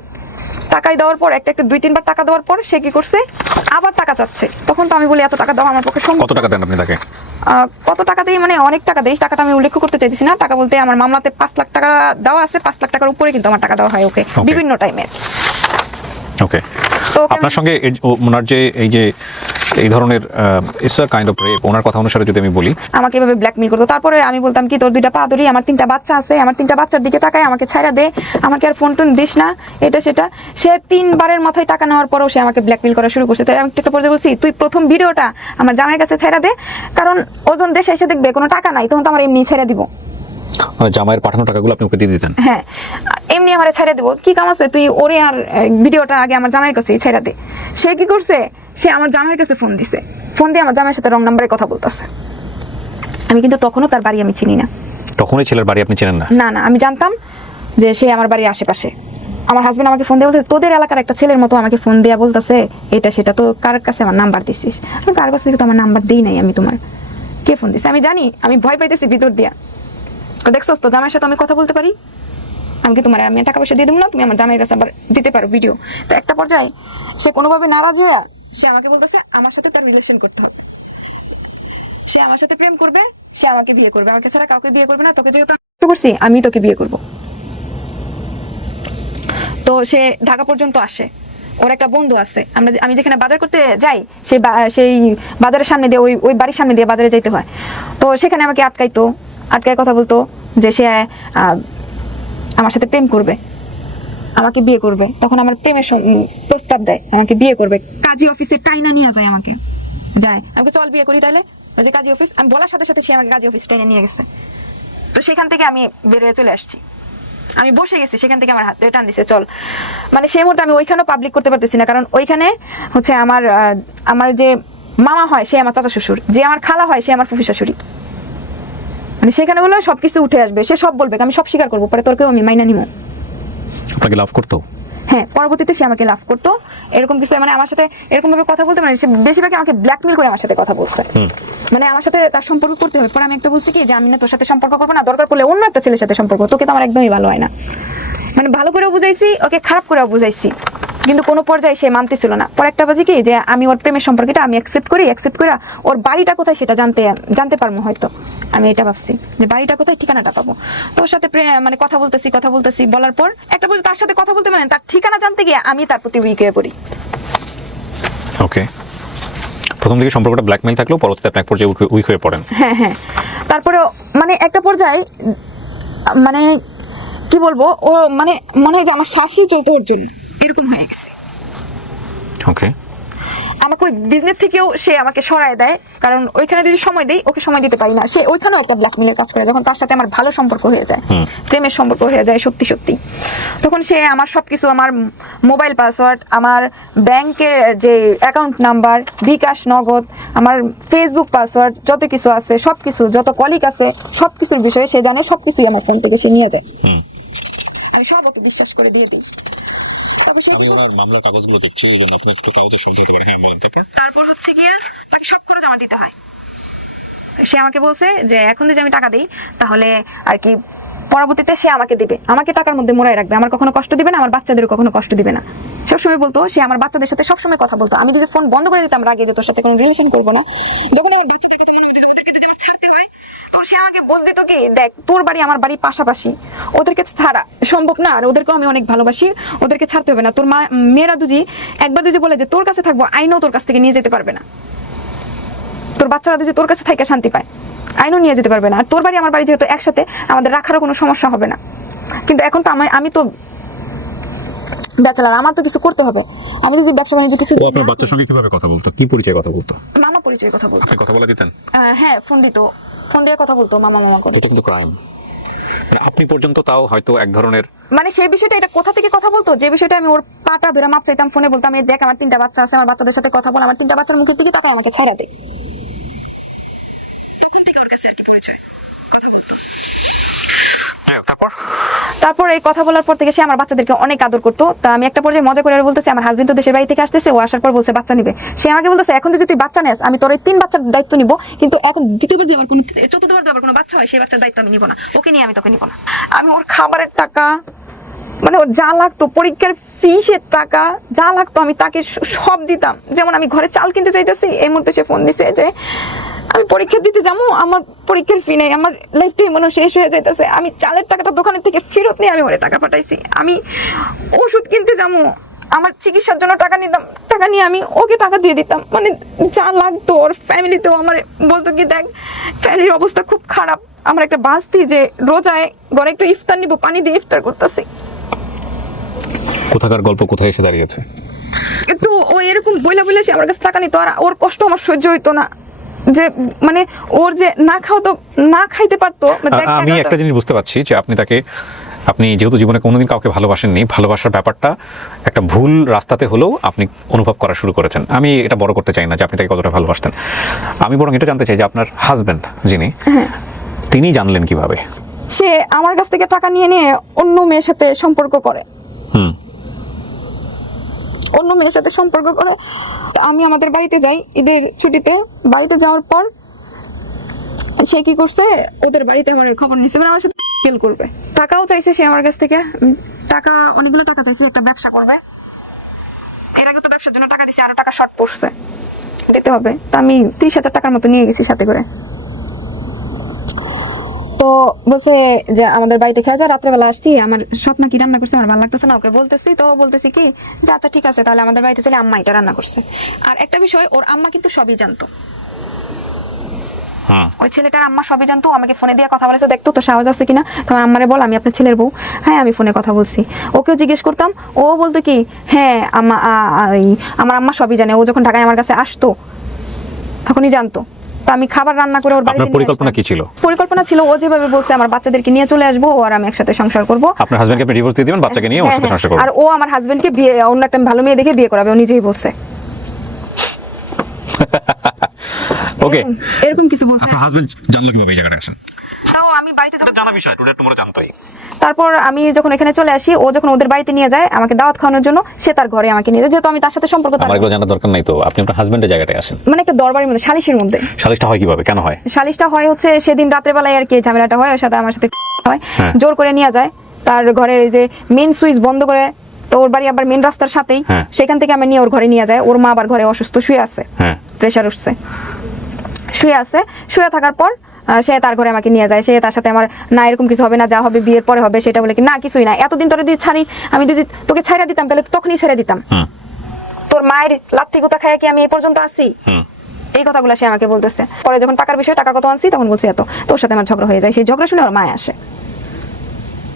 টাকাই দেওয়ার পর একটা 2-3 বার টাকা দেওয়ার পর সে কি করছে, আবার টাকা চাচ্ছে। তখন তো আমি বলি এত টাকা দাও আমার পক্ষে সম্ভব। কত টাকা দেন আপনি তাকে? কত টাকা দেই মানে অনেক টাকা দেই, টাকাটা আমি উল্লেখ করতে চাইতেছি না। টাকা বলতে আমার মামলাতে 5 লাখ টাকা দেওয়া আছে, 5 লাখ টাকার উপরে কিন্তু আমার টাকা দেওয়া হয় ওকে বিভিন্ন টাইমে। ওকে, তো আপনার সঙ্গে ওনার যে এই ধরনের it's a kind of rape, ওনার কথা অনুসারে যদি আমি বলি, আমাকে এভাবে ব্ল্যাকমেল করতো। তারপরে আমি বলতাম কি তোর 2টা পা ধরি, আমার 3টা বাচ্চা আছে, আমার 3টা বাচ্চার দিকে তাকায়, আমাকে ছাইড়া দে, আমাকে আর ফোন টোন দিস না, এটা সেটা। সে 3 বারের মাথায় টাকা নেওয়ার পরেও সে আমাকে ব্ল্যাকমেল করা শুরু করছে। তাই আমি একটা পর্যায়ে বলছি তুই প্রথম ভিডিওটা আমার জামাইয়ের কাছে ছাইড়া দে, কারণ ওজন দেশে এসে দেখবে কোনো টাকা নাই, তখন তো আমার এমনি ছাইড়া দিব। মানে জামাইয়ের পাঠানো টাকাগুলো আপনি ওকে দিয়ে দিতেন? হ্যাঁ, এমনি আমারে ছাইড়া দিব, কি কাম আছে তুই ওরে, আর ভিডিওটা আগে আমার জামাইয়ের কাছেই ছাইড়া দে। সে কি করছে, সে আমার জামাইয়ের কাছে ফোন দিছে, ফোন দিয়ে আমার জামাইয়ের সাথে রং নাম্বারে কথা বলতেছে। আমি কিন্তু তখনও তার বাড়ি আমি চিনি না। তখনই ছেলের বাড়ি আপনি চেনেন না? না, আমি জানতাম যে সে আমার বাড়ির আশেপাশে। আমার হাজবেন্ড আমাকে ফোন দিয়ে বলছে তোদের এলাকার একটা ছেলের মতো আমাকে ফোন দেয়া বলতেছে এটা সেটা, তো কার কাছে আমার নাম্বার দিছিস? আমি কার কাছে তো আমার নাম্বার দিই নাই, আমি তোমার কে ফোন দিছে আমি জানি, আমি ভয় পাইতেছি ভিতর দিয়া। দেখছো তো জামাইয়ের সাথে আমি কথা বলতে পারি, আমি কি তোমার আমি টাকা পয়সা দিয়ে দেবো না, তুমি আমার জামাইয়ের কাছে আবার দিতে পারো ভিডিও। তো একটা পর্যায়ে সে কোনোভাবে নারাজ হয়ে সে আমাকে বলতেছে আমার সাথে তার রিলেশন করতে হবে। সে আমার সাথে প্রেম করবে, সে আমাকে বিয়ে করবে, আমাকে ছাড়া কাউকে বিয়ে করবে না। তোকে যেহেতু করছি, আমি তোকে বিয়ে করব। তো সে ঢাকা পর্যন্ত আসে, ওর একটা বন্ধু আছে, আমি যেখানে বাজার করতে যাই সেই বাজারের সামনে দিয়ে ওই বাড়ির সামনে দিয়ে বাজারে যাইতে হয়। তো সেখানে আমাকে আটকায় কথা বলতো যে সে আমার সাথে প্রেম করবে, আমাকে বিয়ে করবে। তখন আমার প্রেমের প্রস্তাব দেয়, আমাকে বিয়ে করবে। কাজী অফিসে টাইনা নিয়ে যায়, আমাকে চল বিয়ে করি তাইলে। ওই যে কাজী অফিস, আমি বলার সাথে সাথে সে আমাকে কাজী অফিস টাইনা নিয়ে গেছে। তো সেখান থেকে আমি বেরোয় চলে আসছি, আমি বসে গেছি, সেখান থেকে আমার হাত ধরে টান দিছে চল। মানে সেই মুহূর্তে আমি ওইখানেও পাবলিক করতে পারতেছি না, কারণ ওইখানে হচ্ছে আমার যে মামা হয় সে আমার চাচা শ্বশুর, যে আমার খালা হয় সে আমার ফুফি শাশুড়ি। মানে সেখানে বলে সবকিছু উঠে আসবে, সে সব বলবে, আমি সব স্বীকার করবো, পরে তোরকেও আমি মাইনা নিবো। আপনাকে লাভ করতো? হ্যাঁ, পরবর্তীতে সে আমাকে লাভ করতো, এরকম কিছু। মানে আমার সাথে এরকম ভাবে কথা বলতে, মানে সে বেশিরভাগ আমাকে ব্ল্যাকমেল করে আমার সাথে কথা বলছে। মানে আমার সাথে তার সম্পর্ক করতে হবে। পরে আমি একটা বলছি কি যে আমি না তোর সাথে সম্পর্ক করবো না, দরকার পড়লে অন্য একটা ছেলের সাথে সম্পর্ক, তোকে তো আমার একদমই ভালো হয় না। মানে ভালো করেও বুঝাইছি, ওকে খারাপ করেও বুঝাইছি, কিন্তু কোনো পর্যায়ে সে মানতেছিল না। পরে একটা বাজে কি যে আমি ওর প্রেমের সম্পর্কটা আমি অ্যাকসেপ্ট করে ওর বাড়িটা কোথায় সেটা জানতে পারবো হয়তো। আমি এটা ভাবছি যে বাড়িটা কোথায়, ঠিকানাটা পাবো। তো ওর সাথে মানে কথা বলতেছি বলার পর একটা বলছে তার সাথে কথা বলতে, মানে তার ঠিকানা জানতে গিয়ে আমি তার প্রতি উইক হয়ে পড়ি। ওকে, প্রথম দিকে সম্পর্কটা ব্ল্যাকমেল থাকলেও পরবর্তীতে আপনি এক পর্যায়ে উইক হয়ে পড়েন। হ্যাঁ, তারপরে মানে একটা পর্যায়ে মানে কি বলবো, ও মানে মনে হয় যে আমার শ্বাসই চলতো ওর জন্য, এরকম হয়ে গেছে। ওকে, আমাকে ওই বিজনেস থেকেও সে আমাকে সরায় দেয়, কারণ ওইখানে যদি সময় দেই ওকে সময় দিতে পারি না। সে ওইখানেও একটা ব্ল্যাকমেলের কাজ করে, যখন তার সাথে আমার ভালো সম্পর্ক হয়ে যায়, প্রেমের সম্পর্ক হয়ে যায় সত্যি, তখন সে আমার সবকিছু, আমার মোবাইল পাসওয়ার্ড, আমার ব্যাংকের যে অ্যাকাউন্ট নাম্বার, বিকাশ, নগদ, আমার ফেসবুক পাসওয়ার্ড, যত কিছু আছে সবকিছু, যত কলিগ আছে সবকিছুর বিষয়ে সে জানে, সবকিছুই আমার ফোন থেকে সে নিয়ে যায়। আমি সব ওকে বিশ্বাস করে দিয়ে দিই। তারপর হচ্ছে গিয়া তাকে সব খরচ আমার দিতে হয়। সে আমাকে বলছে যে এখন যদি আমি টাকা দিই তাহলে আর কি পরবর্তীতে সে আমাকে দিবে, আমাকে টাকার মধ্যে মোড়ায় রাখবে, আমার কখনো কষ্ট দিবে না, আমার বাচ্চাদেরও কখনো কষ্ট দিবে না। সবসময় বলতো, সে আমার বাচ্চাদের সাথে সবসময় কথা বলতো। আমি যদি ফোন বন্ধ করে দিতাম রাগে যে তোর সাথে কোনো রিলেশন করবো না, যখন আমার বাচ্চাদের কথা মনে হতো ওদেরকে যদি আমার ছাড়তে হয়, তো সে আমাকে বলতে তো কি দেখ তোর বাড়ি আমার বাড়ি পাশাপাশি, ওদেরকে ছাড়া সম্ভব না, আর ওদেরকেও আমি অনেক ভালোবাসি, ওদেরকে ছাড়তে হবে না। তোর মেয়েরা একবার বলে যে তোর কাছে থাকবো, আইনও তোর কাছ থেকে নিয়ে যেতে পারবে না। তোর বাচ্চারা যদি তোর কাছে থাইকা শান্তি পায়, আইনও নিয়ে যেতে পারবে না। আর তোর বাড়ি আমার বাড়ি যেহেতু একসাথে, আমাদের রাখারও কোনো সমস্যা হবে না। কিন্তু এখন তো আমি তো ব্যাচেলার, আমার তো কিছু করতে হবে। আমি যদি ব্যবসা বাণিজ্য কিছু, আপনার বাচ্চার সঙ্গে কিভাবে কথা বলতো, কি পরিচয় কথা বলতো? মামা পরিচয় কথা বলতো। আপনি কথা বলে দিতেন? হ্যাঁ, ফোন দিয়ে কথা বলতো মামা করে। এটা কিন্তু ক্রাইম। মানে আপনি পর্যন্ত তাও হয়তো এক ধরনের, মানে সেই বিষয়টা, এটা কোথা থেকে কথা বলতো, যে বিষয়টা আমি ওর পাটা ধরে মাপ চাইতাম, ফোনে বলতাম এই দেখ আমার 3টা বাচ্চা আছে, আমার বাচ্চাদের সাথে কথা বল, আমার 3টা বাচ্চার মুখের দিকে তাকায় আমাকে ছাড়া দে। তখন থেকে ওর কাছে আর কি পরিচয়, কথা বলতো। তারপর এই কথা বলার পর থেকে সে আমার বাচ্চাদেরকে অনেক আদর করতো। তা আমি একটা পর্যায়ে মজা করে বলতেছি, আমার হাজবেন্ড তো দেশের বাড়ি থেকে আসতেছে, ও আসার পর বলছে বাচ্চা নিবে। সে আমাকে বলতেছে এখন যদি তুই বাচ্চা নেস আমি তোর এই 3 বাচ্চার দায়িত্ব নিব, কিন্তু এখন দ্বিতীয়বার যদি আবার কোনো চতুর্থবার যদি আবার কোনো বাচ্চা হয় সেই বাচ্চার দায়িত্ব আমি নিব না, ওকে নিয়ে আমি তোকে নিব না। আমি ওর খাবারের টাকা, মানে ওর যা লাগতো, পরীক্ষার ফিসের টাকা যা লাগতো আমি তাকে সব দিতাম। যেমন আমি ঘরে চাল কিনতে চাইতেছি, এই মুহূর্তে সে ফোন দিছে যে আমি পরীক্ষা দিতে যাবো, আমার পরীক্ষার ফি নেই, আমার লাইফটাই মনে শেষ হয়ে যাইতেছে, আমি চালের টাকাটা দোকানের থেকে ফেরত নিয়ে আমি ওরে টাকা পাঠাইছি। আমি ওষুধ কিনতে যাবো, আমার চিকিৎসার জন্য টাকা নিয়ে আমি ওকে টাকা দিয়ে দিতাম। মানে যা লাগতো, ওর ফ্যামিলিতেও আমার বলতো কি দেখ ফ্যামিলির অবস্থা খুব খারাপ, আমার একটা বাস্তি যে রোজায় ঘরে একটু ইফতার নিব, পানি দিয়ে ইফতার করতেছি। কোথাকার গল্প কোথায় এসে দাঁড়িয়েছে। তো ও এরকম বইলা সে আমার কাছে টাকা নিত, আর ওর কষ্ট আমার সহ্য হইতো না, যে মানে ওর যে না খাইতে পারতো। আমি একটা জিনিস বুঝতে পারছি যে আপনি যেহেতু জীবনে কোনোদিন কাউকে ভালোবাসেননি, ভালোবাসার ব্যাপারটা একটা ভুল রাস্তাতে হলেও আপনি অনুভব করা শুরু করেছেন। আমি এটা বড় করতে চাই না যে আপনি তাকে কতটা ভালোবাসতেন, আমি বরং এটা জানতে চাই যে আপনার হাজবেন্ড যিনি, তিনি জানলেন কিভাবে? সে আমার কাছ থেকে টাকা নিয়ে অন্য মেয়ের সাথে সম্পর্ক করে। অন্য মেয়ের সাথে সম্পর্ক করে। আমি আমাদের বাড়িতে যাই ঈদের ছুটিতে, বাড়িতে যাওয়ার পর সে কি করছে, ওদের বাড়িতে আমার খবর নিচ্ছে, মানে আমার সাথে ফেল করবে। টাকাও চাইছে সে আমার কাছ থেকে, অনেকগুলো টাকা চাইছে, একটা ব্যবসা করবে। এর আগে তো ব্যবসার জন্য টাকা দিছে, আরো টাকা শর্ট পড়ছে। দিতে হবে। তো আমি 30,000 টাকার মতো নিয়ে গেছি সাথে করে। তো বলছে যে আমাদের বাড়িতে খেয়ে যা, রাত্রেবেলা আসছি, আমার স্বপ্ন কি রান্না করছে আমার ভালো লাগতেছে না, ওকে বলতেছি। তো বলতেছি কি যে আচ্ছা ঠিক আছে তাহলে আমাদের বাড়িতে চলে, আম্মা এটা রান্না করছে। আর একটা বিষয়, ওর আম্মা কিন্তু সবই জানতো, ওই ছেলেটার আম্মা সবই জানতো। আমাকে ফোনে দিয়ে কথা বলেছে, দেখতো তো সাহস আছে কিনা। তোমার আম্মারে বল আমি আপনার ছেলের বউ। হ্যাঁ আমি ফোনে কথা বলছি। ওকেও জিজ্ঞেস করতাম, ও বলতো কি হ্যাঁ আমার আম্মা সবই জানে। ও যখন ঢাকায় আমার কাছে আসতো তখনই জানতো। তো আমি খাবার রান্না করে ওর বাড়িতে আপনার পরিকল্পনা কি ছিল? পরিকল্পনা ছিল ও যেভাবে বলছে আমার বাচ্চাদেরকে নিয়ে চলে আসবো, ও আর আমি একসাথে সংসার করব। আপনার হাজবেন্ডকে আপনি ডিভোর্স দিয়ে দিবেন, বাচ্চাকে নিয়ে ওর সাথে সংসার করবেন। আর ও আমার হাজবেন্ডকে বিয়ে, অন্য একটা ভালো মেয়ে দেখে বিয়ে করাবে, ও নিজেই বলছে। ওকে, এরকম কিছু বলছে। আপনার হাজবেন্ড জানলো কিভাবে এই জায়গাটা আসেন? তাও আমি বাড়িতে যখন জানা বিষয়, টুডে টুমরো জানতাই। তারপর আমি যখন এখানে চলে আসি, ও যখন ওদের বাড়িতে নিয়ে যায় আমাকে দাওয়াত খাওয়ানোর জন্য, সে তার ঘরে আমাকে নিয়ে যায়, যেহেতু আমি তার সাথে সম্পর্ক আমার এগুলো জানার দরকার নাই তো, আপনি আপনার হাজবেন্ডের জায়গাটায় আসেন। মানে একটা দরবারের মধ্যে, সালিশের মধ্যে। সালিশটা হয় কিভাবে, কেন হয়? সালিশটা হয় হচ্ছে সেদিন রাতের বেলায় আর কি ঝামেলাটা হয়, ওর সাথে আমার সাথে হয়। হ্যাঁ। জোর করে নিয়ে যায় তার ঘরের এই যে মেন সুইচ বন্ধ করে, তো ওর বাড়ি আবার মেন রাস্তার সাথেই। হ্যাঁ। সেখান থেকে আমি নিয়ে ওর ঘরে নিয়ে যায়। ওর মা আবার ঘরে অসুস্থ শুয়ে আছে, হ্যাঁ। প্রেশার উঠছে, শুয়ে আছে। শুয়ে থাকার পর সে তার ঘরে আমাকে নিয়ে যায়। সে তার সাথে আমার না এরকম কিছু হবে না, যা হবে বিয়ের পরে হবে, সেটা বলে কি না কিছুই না, এতদিন তোরে দিয়ে ছাড়ি, আমি যদি তোকে ছাইরা দিতাম তাহলে তো তখনই ছেড়ে দিতাম। তোর মায়ের লাথি গুতা খায় কি আমি এই পর্যন্ত আসি? এই কথাগুলো সে আমাকে বলতেছে। পরে যখন টাকার বিষয়ে, টাকা কত আনছি, তখন বলছি এত। তোর সাথে আমার ঝগড়া হয়ে যায়। সেই ঝগড়া শুনে ওর মা আসে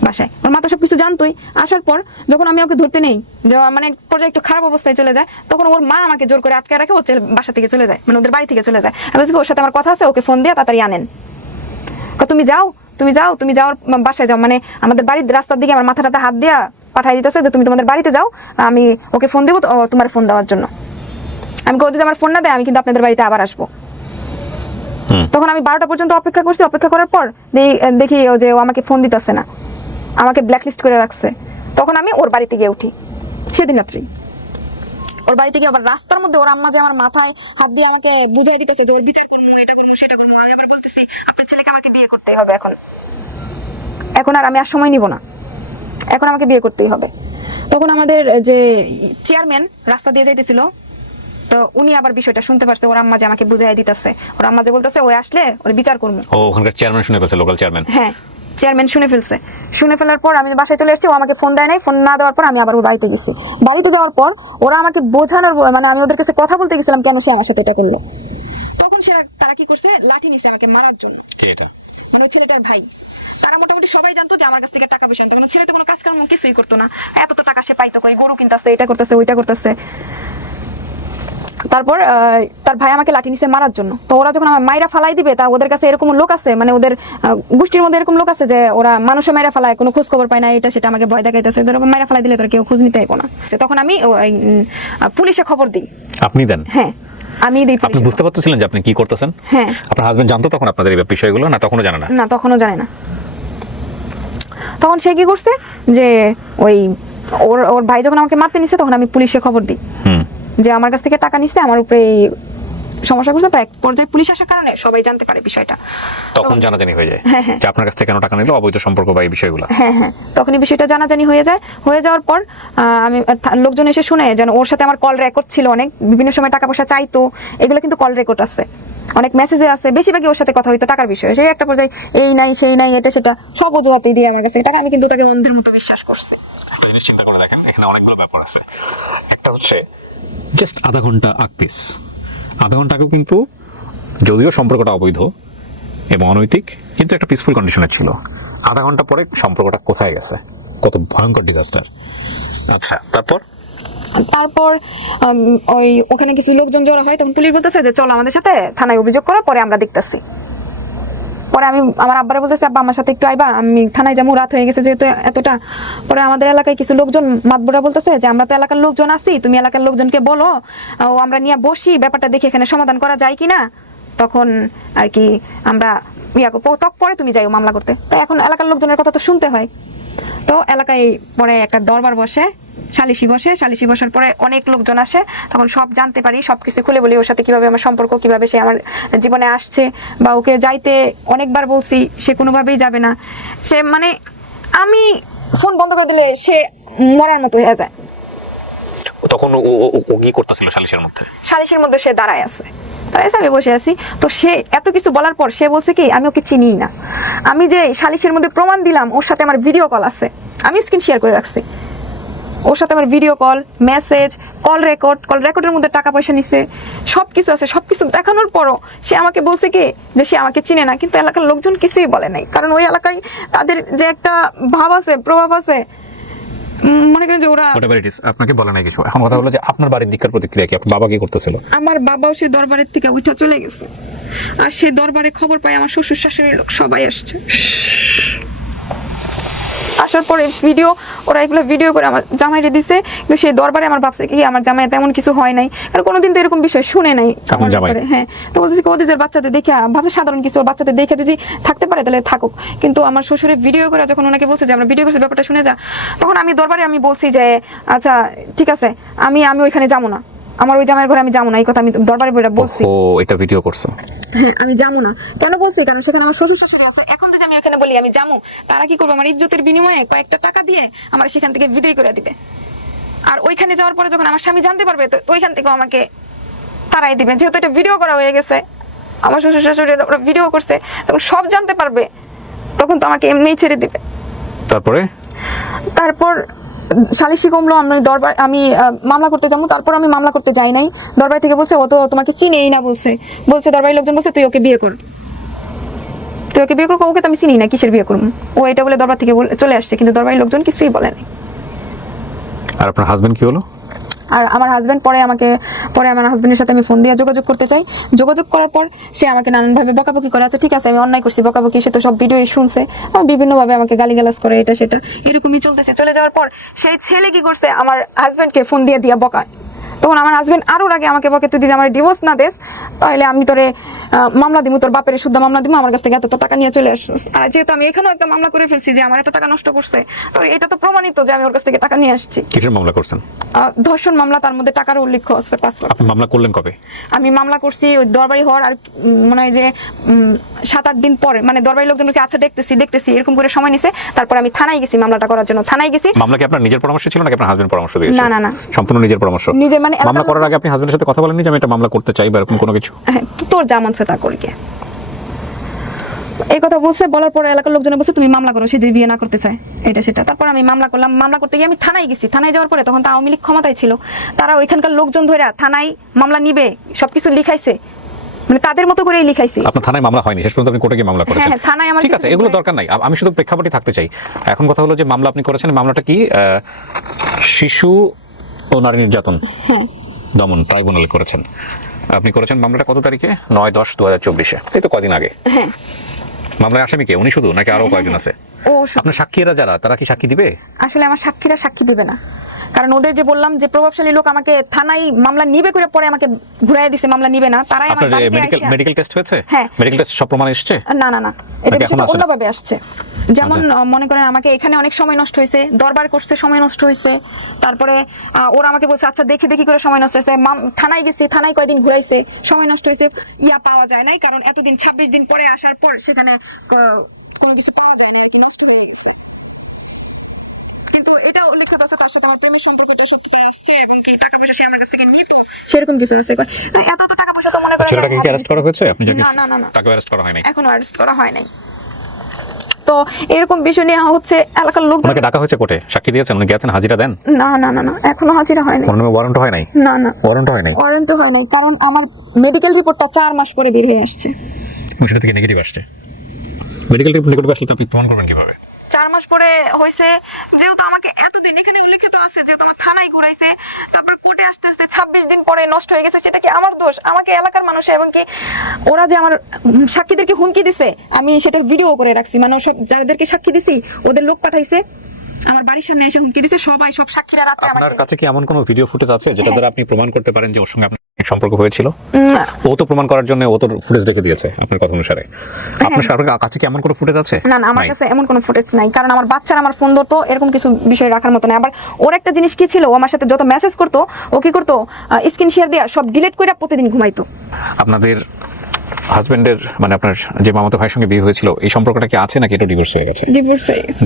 বাসায়। ওর মা তো সবকিছু জানতোই। আসার পর যখন আমি ওকে ধরতে নেই, যে মানে পর্যায়ে একটু খারাপ অবস্থায় চলে যায়, তখন ওর মা আমাকে জোর করে আটকে রাখে, ওর বাসা থেকে চলে যায়, মানে ওদের বাড়ি থেকে চলে যায়। আমি বলছি ওর সাথে আমার কথা আছে, ওকে ফোন দিয়ে তাড়াতাড়ি আনেন। তুমি যাও, তুমি যাও, তুমি যাও বাসায় যাও, মানে আমাদের বাড়ির রাস্তার দিকে আমার মাথাটাতে হাত দিয়া পাঠাই দিতেছে যে তুমি তোমাদের বাড়িতে যাও, আমি ওকে ফোন দেবো তোমার ফোন দেওয়ার জন্য। আমি যদি আমার ফোন না দেয় আমি কিন্তু আপনাদের বাড়িতে আবার আসবো। তখন আমি 12টা পর্যন্ত অপেক্ষা করছি। অপেক্ষা করার পর দেখি যে ও আমাকে ফোন দিতেছে না, আমাকে ব্ল্যাকলিস্ট করে রাখছে। তখন আমি ওর বাড়িতে গিয়ে উঠি সেদিন রাত্রি। ওর বাড়িতে গিয়ে আবার রাস্তার মধ্যে ওর আম্মা যে আমার মাথায় হাত দিয়ে আমাকে বুঝাই দিতেছে যে ওর বিচার করবো, এটা করবো, সেটা করবো। আমি আবার বলতেছি আপনার ছেলেকে আমাকে বিয়ে করতেই হবে এখন আর আমি আর সময় নিব না, এখন আমাকে বিয়ে করতেই হবে। তখন আমাদের যে চেয়ারম্যান রাস্তা দিয়ে যাইতেছিল, তো উনি আবার বিষয়টা শুনতে পারছে। ওর আম্মা যে আমাকে বুঝাই দিতেছে, ওর আম্মা যে বলতেছে ওই আসলে ওর বিচার করবো। ও ওখানকার চেয়ারম্যান শুনে ফেলছে, লোকাল চেয়ারম্যান। হ্যাঁ, চেয়ারম্যান শুনে ফেলছে। শুনে ফেলার পর আমি বাসায় চলে এসেছি। ও আমাকে ফোন দেয় নাই। ফোন না দেওয়ার পর আমি আবার ওর বাড়িতে গেছি। বাড়িতে যাওয়ার পর ওরা আমাকে বোঝানোর, মানে আমি ওদের কাছে কথা বলতে গেছিলাম কেন সে আমার সাথে এটা করলো। তখন তারা কি করছে, লাঠি নিছে আমাকে মারার জন্য। মানে ওই ছেলেটার ভাই, তারা মোটামুটি সবাই জানতো যে আমার কাছ থেকে টাকা পয়সা, তখন ছেলে তো কোনো কাজ কাম কিছুই করতো না, এত তো টাকা সে পাইতো কই, গরু কিনতেছে, এটা করতেছে, ওইটা করতেছে। তারপর তার ভাই আমাকে লাঠি নিচে মারার জন্য। তো ওরা যখন আমার মাইরা ফালাই দিবে, তা ওদের কাছে এরকম লোক আছে, মানে ওদের গোষ্ঠীর মধ্যে এরকম লোক আছে যে ওরা মানুষে মাইরা ফালায়, কোনো খোঁজ খবর পায় না, এটা সেটা আমাকে ভয় দেখাইতেছে। ওদের মাইরা ফালাই দিলে তোর কেউ খোঁজ নিতে আইবো না। তখন আমি পুলিশে খবর দিই। আপনি দেন? হ্যাঁ আমি দিই। আপনি বুঝতে পারতেছিলেন যে আপনি কি করতেছেন? হ্যাঁ। আপনার হাজবেন্ড জানতো তখন আপনাদের এই বিষয়গুলো? না তখনও জানে না? না তখনও জানে না। তখন সে কি করছে যে ওই ওর ভাই যখন আমাকে মারতে নিছে, তখন আমি পুলিশে খবর দিই যে আমার কাছ থেকে টাকা নিচ্ছে, আমার উপরে সমস্যা করছে। তো এক পর্যায়ে পুলিশ আসার কারণে সবাই জানতে পারে বিষয়টা। তখন জানাজানি হয়ে যায় যে আপনার কাছ থেকে কেন টাকা নিল, অবৈধ সম্পর্ক বা এই বিষয়গুলো। হ্যাঁ হ্যাঁ, তখন এই বিষয়টা জানাজানি হয়ে যায়। হয়ে যাওয়ার পর আমি লোকজন এসে শুনে যেন ওর সাথে আমার কল রেকর্ড ছিল, অনেক বিভিন্ন সময় টাকা পয়সা চাইতো, এগুলো কিন্তু কল রেকর্ড আছে, অনেক মেসেজে আছে। বেশিরভাগই ওর সাথে কথা হইতো টাকার বিষয়ে। সেই একটা পর্যায়ে এই নাই সেই নাই এটা সেটা সব অজুহাতেই দিয়ে আমার কাছে টাকা। আমি কিন্তু তাকে অন্ধের মতো বিশ্বাস করছি। একটা জিনিস চিন্তা করে দেখেন, এখানে অনেকগুলো ব্যাপার আছে। একটা হচ্ছে জাস্ট আধা ঘন্টা আকপিস, আধা ঘন্টা আগেও কিন্তু যদিও সম্পর্কটা অবৈধ এবং অনৈতিক, কিন্তু একটা পিসফুল কন্ডিশনে ছিল। আধা ঘন্টা পরে সম্পর্কটা কোথায় গেছে, কত ভয়ঙ্কর ডিজাস্টার। আচ্ছা, তারপর ওই ওখানে কিছু লোকজন জড়ো হয়, তখন পুলিশ বলতেছে যে চলো আমাদের সাথে থানায় অভিযোগ করো, পরে আমরা দেখতেছি। পরে আমি আমার আব্বারে বলতেছি আব্বা আমার সাথে একটু আইবা, আমি থানায় যাবো, রাত হয়ে গেছে যেহেতু এতটা। পরে আমাদের এলাকায় কিছু লোকজন মাতবরা বলতেছে যে আমরা তো এলাকার লোকজন আছি, তুমি এলাকার লোকজনকে বলো, ও আমরা নিয়ে বসি, ব্যাপারটা দেখি এখানে সমাধান করা যায় কিনা, তখন আর কি আমরা পরে তুমি যাইও মামলা করতে। তো এখন এলাকার লোকজনের কথা তো শুনতে হয়। তো এলাকায় পরে একটা দরবার বসে, সালিশি বসে। সালিশি বসার পরে অনেক লোকজন আসে, তখন সব জানতে পারি, সবকিছু খুলে বলি ওর সাথে কিভাবে আমার সম্পর্ক, কিভাবে সে আমার জীবনে আসছে, বা ওকে যাইতে অনেকবার বলছি, সে কোনোভাবেই যাবে না। সে মানে আমি ফোন বন্ধ করে দিলে সে মরার মতো হয়ে যায়। তখন ও কি করতেছিল সালিশের মধ্যে? সালিশের মধ্যে সে দাঁড়ায় আছে, আমি বসে আছি। তো সে এত কিছু বলার পর সে বলছে কি আমি ওকে চিনিই না। আমি যে সালিশের মধ্যে প্রমাণ দিলাম, ওর সাথে আমার ভিডিও কল আছে, আমি স্ক্রিন শেয়ার করে রাখছি। ওর সাথে আমার ভিডিও কল, মেসেজ, কল রেকর্ডের মধ্যে টাকা পয়সা নিছে, সব কিছু আছে। সব কিছু দেখানোর পরও সে আমাকে বলছে কি যে সে আমাকে চিনে না। কিন্তু এলাকার লোকজন কিছুই বলে নাই, কারণ ওই এলাকায় তাদের যে একটা ভাব আছে, প্রভাব আছে, মনে করেন যে ওরা আপনাকে বলে নাই কিছু। এখন কথা হলো যে আপনার বাড়ির দিককার প্রতিক্রিয়া কি? আপনার বাবা কি করতেছিল? আমার বাবাও সে দরবারের থেকে উঠে চলে গেছে, আর সে দরবারে খবর পায় আমার শ্বশুর শাশুড়ির লোক সবাই আসছে। আসার পরে ওরা এগুলো ভিডিও করে আমার জামাইরে দিছে। কিন্তু সেই দরবারে আমার ভাবছে কি আমার জামাই তেমন কিছু হয় নাই, কারণ কোনোদিন তো এরকম বিষয় শুনে নাই আমার ব্যাপারে। হ্যাঁ, তো বলতেছি ওদের বাচ্চাদের দেখে ভাবছে সাধারণ কিছু, ওর বাচ্চাদের দেখে যদি থাকতে পারে তাহলে থাকুক। কিন্তু আমার শ্বশুরের ভিডিও করে যখন ওনাকে বলছে যে আমরা ভিডিও করছি, ব্যাপারটা শুনে যা, তখন আমি দরবারে আমি বলছি যে আচ্ছা ঠিক আছে, আমি ওইখানে যাবো না, আমার ওই জামাইয়ের ঘরে আমি যাবো না, এই কথা আমি দরবারে বলে বলছি। ও এটা ভিডিও করছো? হ্যাঁ, আমি যাবো না। কেন বলছি? কারণ সেখানে আমার শ্বশুর শাশুড়ি আছে। এখন যদি আমি এখানে বলি আমি যাবো, তারা কি করবে? আমার ইজ্জতের বিনিময়ে কয়েকটা টাকা দিয়ে আমার সেখান থেকে বিদায় করে দিবে। আর ওইখানে যাওয়ার পরে যখন আমার স্বামী জানতে পারবে, তো ওইখান থেকে আমাকে তারাই দিবে। যেহেতু এটা ভিডিও করা হয়ে গেছে, আমার শ্বশুর শাশুড়ি ওরা ভিডিও করছে, তখন সব জানতে পারবে, তখন তো আমাকে এমনিই ছেড়ে দিবে। তারপর সালিশি কমলো, আমি মামলা করতে যাবো। তারপর আমি মামলা করতে যাই নাই। দরবার থেকে বলছে ও তো তোমাকে চিনেই না, বলছে দরবারের লোকজন বলছে তুই ওকে বিয়ে কর, ওকে তো আমি চিনি না, কিসের বিয়ে করবো? ও এটা বলে দরবার থেকে চলে আসছে, কিন্তু দরবারের লোকজন কিছুই বলে নাই। আর আপনার হাজবেন্ড কি হলো? আর আমার হাজবেন্ড পরে আমার হাজবেন্ডের সাথে আমি ফোন দিয়ে যোগাযোগ করতে চাই। যোগাযোগ করার পর সে আমাকে নানানভাবে বকাবকি করে। আচ্ছা ঠিক আছে, আমি অন্যায় করছি, বকাবকি, সে তো সব ভিডিওই শুনছে, বিভিন্নভাবে আমাকে গালিগালাজ করে, এটা সেটা এরকমই চলতেছে। চলে যাওয়ার পর সেই ছেলে কি করছে, আমার হাজবেন্ডকে ফোন দিয়ে বকায়। তখন আমার হাজবেন্ড আরো আগে আমাকে বকে, তুই যদি আমার ডিভোর্স না দেস তাহলে আমি তোরে মামলা দিব, তোর বাপের শুদ্ধ মামলা দিব, আমার কাছ থেকে এত টাকা নিয়ে চলে আসছিস। আর যেহেতু আমি এখানেও একটা মামলা করে ফেলছি যে আমার এত টাকা নষ্ট করছে, তো এটা তো প্রমাণিত যে আমি ওর কাছ থেকে টাকা নিয়ে আসছি। কিসের মামলা করছেন? ধর্ষণ মামলা, তার মধ্যে টাকার উল্লেখ আছে 5 লাখ। আপনি মামলা করলেন কবে? আমি মামলা করছি ওই দরবারি হওয়ার আর মনে হয় যে 7-8 দিন পরে, মানে দরবারি লোকজনকে আচ্ছা দেখতেছি এরকম করে সময় নিছে। তারপর আমি থানায় গেছি মামলাটা করার জন্য। থানায় গেছি। মামলা কি আপনার নিজের পরামর্শ ছিল নাকি আপনার হাজবেন্ড পরামর্শ দিয়েছিল? না, সম্পূর্ণ নিজের পরামর্শ। নিজের, মানে মামলা করার আগে আপনি হাজবেন্ডের সাথে কথা বলেননি যে আমি এটা মামলা করতে চাই বা এরকম কোনো কিছু? হ্যাঁ, তোর যা মন চায় তা করি। এই কথা বলছে, বলার পরে এলাকার লোকজন বলছে তুমি মামলা করো, সে যদি বিয়ে না করতে চায়, এটা সেটা। তারপর আমি মামলা করলাম। মামলা করতে গিয়ে আমি থানায় গেছি। থানায় যাওয়ার পরে তখন তো আওয়ামী লীগ ক্ষমতায় ছিল, তারা ওইখানকার লোকজন ধরে থানায় মামলা নিবে সবকিছু লিখাইছে, মানে তাদের মতো করেই লিখাইছে। আপনার থানায় মামলা হয়নি, শেষ পর্যন্ত আপনি কোর্টে গিয়ে মামলা করেছেন? হ্যাঁ, থানায় আমার ঠিক আছে, এগুলো দরকার নাই, আমি শুধু প্রেক্ষাপটে থাকতে চাই। এখন কথা হলো যে মামলা আপনি করেছেন, মামলাটা কি শিশু ও নারী নির্যাতন দমন ট্রাইব্যুনালে করেছেন। আপনি করেছেন মামলাটা কত তারিখে? 9/10/2024, এই তো কদিন আগে। হ্যাঁ। মামলায় আসামি কে? উনি শুধু নাকি আরো কয়েকজন আছে? আপনার সাক্ষীরা যারা, তারা কি সাক্ষী দিবে? আসলে আমার সাক্ষীরা সাক্ষী দিবে না, কারণ ওদের যে বললাম যে প্রভাবশালী লোক আমাকে থানায় মামলা নিবে করে পরে আমাকে ঘুরাই দিছে, মামলা নিবে না। তারাই আমার বাড়িতে আইসা মেডিকেল টেস্ট হয়েছে? হ্যাঁ, মেডিকেল টেস্ট সব প্রমাণ এসেছে? না, এটা বিষয়টা অন্যভাবে আসছে। যেমন মনে করেন আমাকে এখানে অনেক সময় নষ্ট হয়েছে, দরবার করতে সময় নষ্ট হয়েছে, তারপরে ওরা আমাকে বলছে আচ্ছা দেখি করে সময় নষ্ট হয়েছে। থানায় গেছে, থানায় কয়দিন ঘুরাইছে, সময় নষ্ট হয়েছে, পাওয়া যায় নাই, কারণ এতদিন 26 দিন পরে আসার পর সেখানে কোনো কিছু পাওয়া যায় না, নষ্ট হয়ে গেছে। কিন্তু এটা উল্লেখিত আছে তার সাথে আমার প্রেমের সম্পর্কটা সত্যতা আসছে, এবং কি টাকা পয়সা সে আমার কাছ থেকে নিত, সেরকম কিছু আছে। এত তো টাকা পয়সা তো মনে করেন ছেলেটাকে কি অ্যারেস্ট করা হয়েছে? আপনি জানেন? না, তাকে অ্যারেস্ট করা হয়নি, এখনো অ্যারেস্ট করা হয় নাই। তো এরকম বিষয় নিয়ে হচ্ছে এলাকার লোক। ওনাকে ডাকা হয়েছে কোর্টে, সাক্ষী দিয়েছেন, উনি গেছেন, হাজিরা দেন? না, এখনো হাজিরা হয় নাই। ওয়ারেন্ট হয় নাই? না, ওয়ারেন্ট হয় নাই, কারণ আমার মেডিকেল রিপোর্টটা 4 মাস পরে বের হয়ে আসছে। সেটা থেকে নেগেটিভ আসছে। মেডিকেল রিপোর্ট নেগেটিভ আসলে আপনি প্রমাণ করবেন কিভাবে? 4 মাস পরে হয়েছে, যেহেতু আমাকে এতদিন এখানে উল্লেখিত আছে, যেহেতু আমার থানায় ঘুরাইছে, তারপর কোর্টে আসতে 26 দিন পরে নষ্ট হয়ে গেছে। সেটা কি আমার দোষ? আমাকে এলাকার মানুষ এবং কি ওরা যে আমার সাক্ষীদেরকে হুমকি দিছে, আমি সেটার ভিডিও করে রাখছি, মানে সব যাদেরকে সাক্ষী দিছি ওদের লোক পাঠাইছে, আমার বাড়ির সামনে এসে হুমকি দিছে সব সাক্ষীরা রাতে আমাকে। আপনার কাছে কি এমন কোনো ভিডিও ফুটেজ আছে যেটা দ্বারা আপনি প্রমাণ করতে পারেন যে ওর সঙ্গে আপনার সম্পর্ক হয়েছিল? ও তো প্রমাণ করার জন্য ও তো ফুটেজ রেখে দিয়েছে আপনার কথা অনুসারে। আপনার কাছে কি এমন কোনো ফুটেজ আছে? না, আমার কাছে এমন কোনো ফুটেজ নাই, কারণ আমার বাচ্চারা আমার ফোন ধরতো, এরকম কিছু বিষয় রাখার মতো না। আবার ওর একটা জিনিস কি ছিল, ও আমার সাথে যত মেসেজ করতো ও কি করতো, স্ক্রিন শেয়ার দিয়ে সব ডিলিট করে প্রতিদিন ঘুমাইতো। আপনাদের হাজবেন্ডের, মানে আপনার যে মামাতো ভাইয়ের সঙ্গে বিয়ে হয়েছিল, এই সম্পর্কটা কি আছে নাকি এটা ডিভোর্স হয়ে গেছে?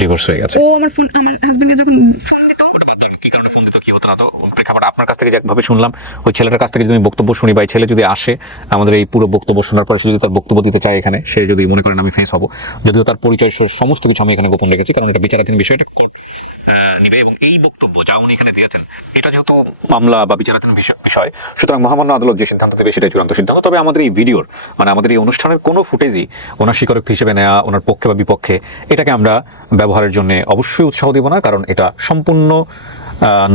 ডিভোর্স হয়ে গেছে। ও আমার হাজবেন্ডকে যখন ফোন দিত, কি কারণে ফোন দিত, কি হতো না, তো প্রেক্ষাপট আপনার কাছ থেকে থেকে যে একভাবে শুনলাম, ওই ছেলেটার কাছ থেকে যদি আমি বক্তব্য শুনি বা এই ছেলে যদি আসে আমাদের এই পুরো বক্তব্য শোনার পরে সে যদি তার বক্তব্য দিতে চায় এখানে, সে যদি মনে করেন আমি ফেস হব, যদিও তার পরিচয় সমস্ত কিছু আমি এখানে গোপন রেখেছি, কারণ এটা বিচারাধীন বিষয়টা নিবে। এবং এই বক্তব্য যা উনি এখানে দিয়েছেন এটা যেহেতু মামলা বা বিচারাধীন বিষয়, সুতরাং মহামান্য আদালত যে সিদ্ধান্ত দেবে সেটাই চূড়ান্ত সিদ্ধান্ত। তবে আমাদের এই ভিডিওর মানে আমাদের এই অনুষ্ঠানের কোনো ফুটেজই ওনার স্বীকারোক্তি হিসেবে নেওয়া, ওনার পক্ষে বা বিপক্ষে এটাকে আমরা ব্যবহারের জন্য অবশ্যই উৎসাহ দেব না, কারণ এটা সম্পূর্ণ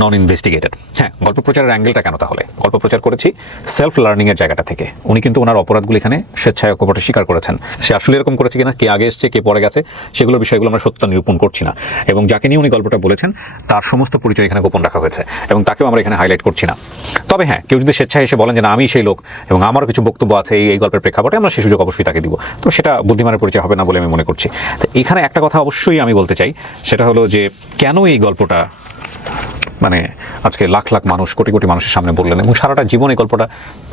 নন ইনভেস্টিগেটেড। হ্যাঁ, গল্প প্রচারের অ্যাঙ্গেলটা কেন তাহলে? গল্প প্রচার করেছি সেলফ লার্নিংয়ের জায়গাটা থেকে। উনি কিন্তু ওনার অপরাধগুলো এখানে স্বেচ্ছায় অকপটে স্বীকার করেছেন। সে আসলে এরকম করেছে কিনা, কে আগে এসছে কে পরে গেছে, সেগুলোর বিষয়গুলো আমরা সত্য নিরূপণ করছি না। এবং যাকে নিয়ে উনি গল্পটা বলেছেন তার সমস্ত পরিচয় এখানে গোপন রাখা হয়েছে এবং তাকেও আমরা এখানে হাইলাইট করছি না। তবে হ্যাঁ, কেউ যদি স্বেচ্ছায় এসে বলেন যে না আমি সেই লোক এবং আমারও কিছু বক্তব্য আছে এই গল্পের প্রেক্ষাপটে, আমরা সেই সুযোগ অবশ্যই তাকে দিব। তো সেটা বুদ্ধিমানের পরিচয় হবে না বলে আমি মনে করছি। তো এখানে একটা কথা অবশ্যই আমি বলতে চাই, সেটা হলো যে কেন এই গল্পটা মানে আজকে লাখ লাখ মানুষ, কোটি কোটি মানুষের সামনে বললেন এবং সারাটা জীবন এই গল্পটা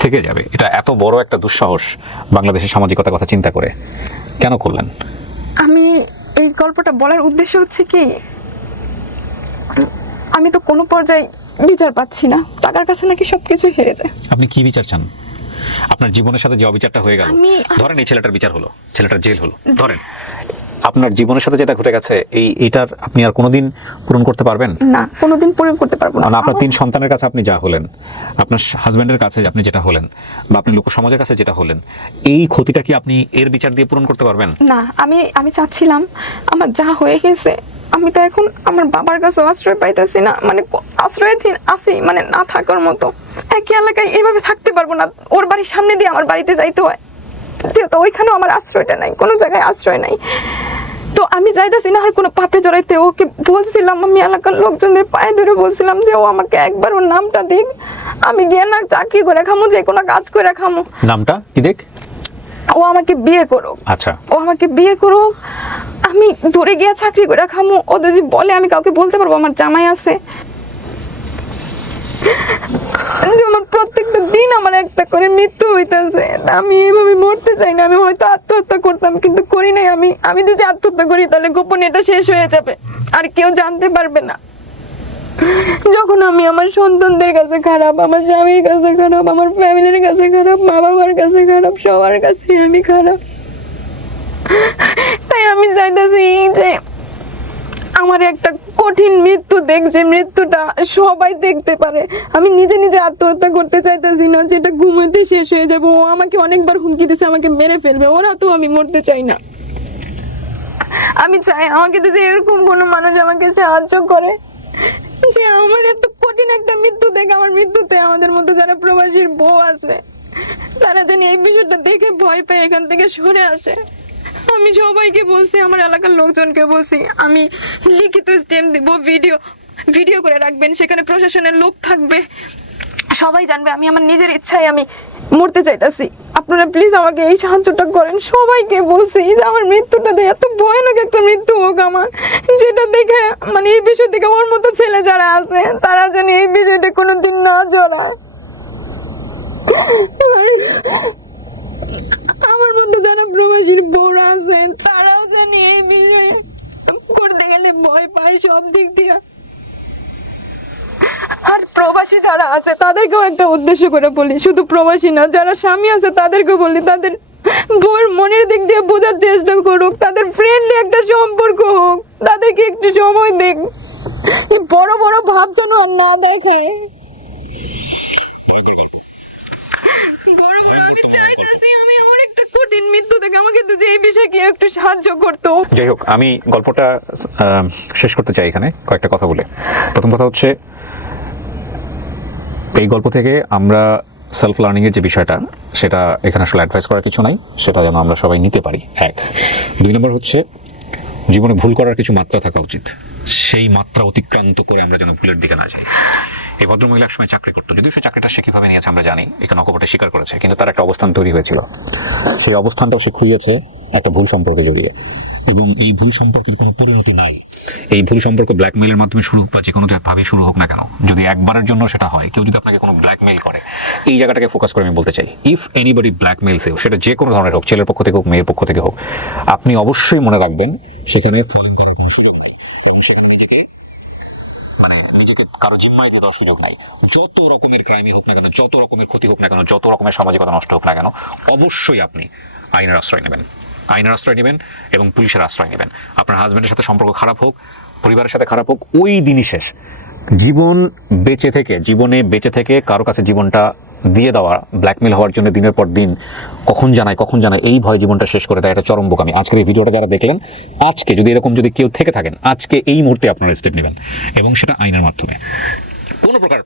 থেকে যাবে। এটা এত বড় একটা দুঃসাহস বাংলাদেশের সামাজিকতার কথা চিন্তা করে কেন করলেন? আমি এই গল্পটা বলার উদ্দেশ্য হচ্ছে কি, আমি তো কোনো পর্যায়ে বিচার পাচ্ছি না, টাকার কাছে নাকি সবকিছু হেরে যায়। আপনি কি বিচার চান? আপনার জীবনের সাথে যে অবিচারটা হয়ে গেল, ধরেন এই ছেলেটার বিচার হলো, ছেলেটার জেল হলো, ধরেন আপনার জীবনের সাথে যেটা ঘটে গেছে এইটার আপনি আর কোনোদিন পূরণ করতে পারবেন না? কোনোদিন পূরণ করতে পারবো না। আপনার 3 সন্তানের কাছে আপনি যা হলেন, আপনার হাজবেন্ডের কাছে আপনি যেটা হলেন, বা আপনি লোক সমাজের কাছে যেটা হলেন, এই ক্ষতিটা কি আপনি এর বিচার দিয়ে পূরণ করতে পারবেন? না, আমি চাচ্ছিলাম আমার যা হয়ে গেছে, আমি তো এখন আমার বাবার কাছে আশ্রয় পাইতেছি না, মানে আশ্রয়হীন আছি, মানে না থাকার মতো। একই এলাকায় এইভাবে থাকতে পারবো না, ওর বাড়ির সামনে দিয়ে আমার বাড়িতে যাইতে হয়, যেহেতু ওইখানেও আমার আশ্রয়টা নাই, কোনো জায়গায় আশ্রয় নাই। তো আমি যাইতেছি না আর কোনো পাপে জড়াইতে। ওকে বলছিলাম, আমি এলাকার লোকজনদের পায়ে ধরে বলছিলাম যে ও আমাকে একবার ওর নামটা দিক, আমি গিয়ে না চাকরি করে খামু, যে কোনো কাজ করে খামু। নামটা কি দেখ? ও আমাকে বিয়ে করুক। আচ্ছা, ও আমাকে বিয়ে করুক, আমি দূরে গিয়ে চাকরি করে খামু। ও যদি বলে আমি কাউকে বলতে পারবো আমার জামাই আছে। যেমন প্রত্যেকটা দিন আমার একটা করে মৃত্যু হইতেছে, আমি এইভাবে মরতে চাই না। আমি হয়তো আত্মহত্যা করতাম, কিন্তু করি নাই। আমি যদি আত্মহত্যা করি তাহলে গোপনে এটা শেষ হয়ে যাবে, আর কেউ জানতে পারবে না। যখন আমি আমার সন্তানদের কাছে খারাপ, আমার স্বামীর কাছে খারাপ, আমার ফ্যামিলির কাছে খারাপ, মা বাবার কাছে খারাপ, সবার কাছে আমি খারাপ। তাই আমি চাইতেছি যে আমার একটা কঠিন মৃত্যু দেখ, যে মৃত্যুটা সবাই দেখতে পারে। আমি নিজে নিজে আত্মহত্যা করতে চাইতেছি না, যেটা ঘুমোতে শেষ হয়ে যাবো। ও আমাকে অনেকবার হুমকি দিছে আমাকে মেরে ফেলবে, ওরা তো আমি মরতে চাই না। আমি চাই আমাকে যদি এরকম কোনো মানুষ আমাকে সাহায্য করে, যে আমার এত কঠিন একটা মৃত্যু দেখে, আমার মৃত্যুতে আমাদের মতো যারা প্রবাসীর বউ আছে তারা যেন এই বিষয়টা দেখে ভয় পেয়ে এখান থেকে সরে আসে। আমি সবাইকে বলছি, আমার এলাকার লোকজনকে বলছি, আমি লিখিত স্ট্যাম্প দিব, ভিডিও করে রাখবেন, সেখানে প্রশাসনের লোক থাকবে, সবাই জানবে আমি আমার নিজের ইচ্ছায় আমি মরতে চাইতেছি। আপনারা প্লিজ আমাকে এই সাহায্যটা করেন। সবাইকে বলছি যে আমার মৃত্যুটা দেখে, এত ভয়ানক একটা মৃত্যু হোক আমার, যেটা দেখে মানে এই বিষয় থেকে ওর মতো ছেলে যারা আছে তারা যেন এই বিষয়টা কোনোদিন না জড়ায়। আমার মধ্যে যারা প্রবাসীর বউরা আছেন তারাও জানি এই বিষয়ে করতে গেলে ভয় পায় সব দিক দিয়ে। আর প্রবাসী যারা আছে তাদেরকেও একটা উদ্দেশ্য করে বলি, শুধু প্রবাসী না, যারা স্বামী আছে তাদেরকেও বলি, তাদের বউয়ের মনের দিক দিয়ে বোঝার চেষ্টা করুক, তাদের ফ্রেন্ডলি একটা সম্পর্ক হোক, তাদেরকে একটু সময় দেখ, বড় বড় ভাব যেন আর না দেখায়। আমি চাইতেছি আমি আমার একটা কঠিন মৃত্যু থেকে আমাকে তো যে এই বিষয়ে কি একটু সাহায্য করতো। যাই হোক, আমি গল্পটা শেষ করতে চাই এখানে কয়েকটা কথা বলে। প্রথম কথা হচ্ছে, এই গল্প থেকে আমরা সেলফ লার্নিংয়ের যে বিষয়টা, সেটা এখানে আসলে অ্যাডভাইস করার কিছু নাই, সেটা যেন আমরা সবাই নিতে পারি। 1 2 নম্বর হচ্ছে, জীবনে ভুল করার কিছু মাত্রা থাকা উচিত, সেই মাত্রা অতিক্রান্ত করে আমরা যেন ভুলের দিকে না যাই। এই ভদ্রমহিলা একসময় চাকরি করতো, যদিও সে চাকরিটা সে কীভাবে নিয়েছে আমরা জানি, এখানে অকপটে স্বীকার করেছে, কিন্তু তার একটা অবস্থান তৈরি হয়েছিল। সেই অবস্থানটাও সে খুইয়েছে একটা ভুল সম্পর্কে জড়িয়ে, এবং এই ভুল সম্পর্কের কোনো পরিণতি নাই। এই ভুল সম্পর্ক ব্ল্যাকমেইলের মাধ্যমে শুরু হোক বা যে কোনো ভাবে শুরু হোক না কেন, যদি একবারের জন্য সেটা হয়, কেউ যদি আপনাকে কোনো ব্ল্যাকমেইল করে, এই জায়গাটাকে ফোকাস করে আমি বলতে চাই, ইফ এনিবডি ব্ল্যাকমেইলস ইউ, সেটা যে কোনো ধরনের হোক, ছেলের পক্ষ থেকে হোক, মেয়ের পক্ষ থেকে হোক, আপনি অবশ্যই মনে রাখবেন সেখানে নিজেকে কারো জিম্মায় দিয়ে দেওয়ার সুযোগ নাই। যত রকমের ক্রাইমই হোক না কেন, যত রকমের ক্ষতি হোক না কেন, যত রকমের সামাজিকতা নষ্ট হোক না কেন, অবশ্যই আপনি আইনের আশ্রয় নেবেন, আইনের আশ্রয় নেবেন এবং পুলিশের আশ্রয় নেবেন। আপনার হাজবেন্ডের সাথে সম্পর্ক খারাপ হোক, পরিবারের সাথে খারাপ হোক, ওই দিনই শেষ। জীবনে বেঁচে থেকে কারো কাছে জীবনটা দিয়ে দেওয়া, ব্ল্যাকমেল হওয়ার জন্য দিনের পর দিন কখন জানায় এই ভয় জীবনটা শেষ করে দেয়, এটা চরম বোকামি। আজকের এই ভিডিওটা যারা দেখলেন, আজকে যদি কেউ থেকে থাকেন, আজকে এই মুহূর্তে আপনারা স্টেপ নেবেন এবং সেটা আইনের মাধ্যমে। কোনো প্রকার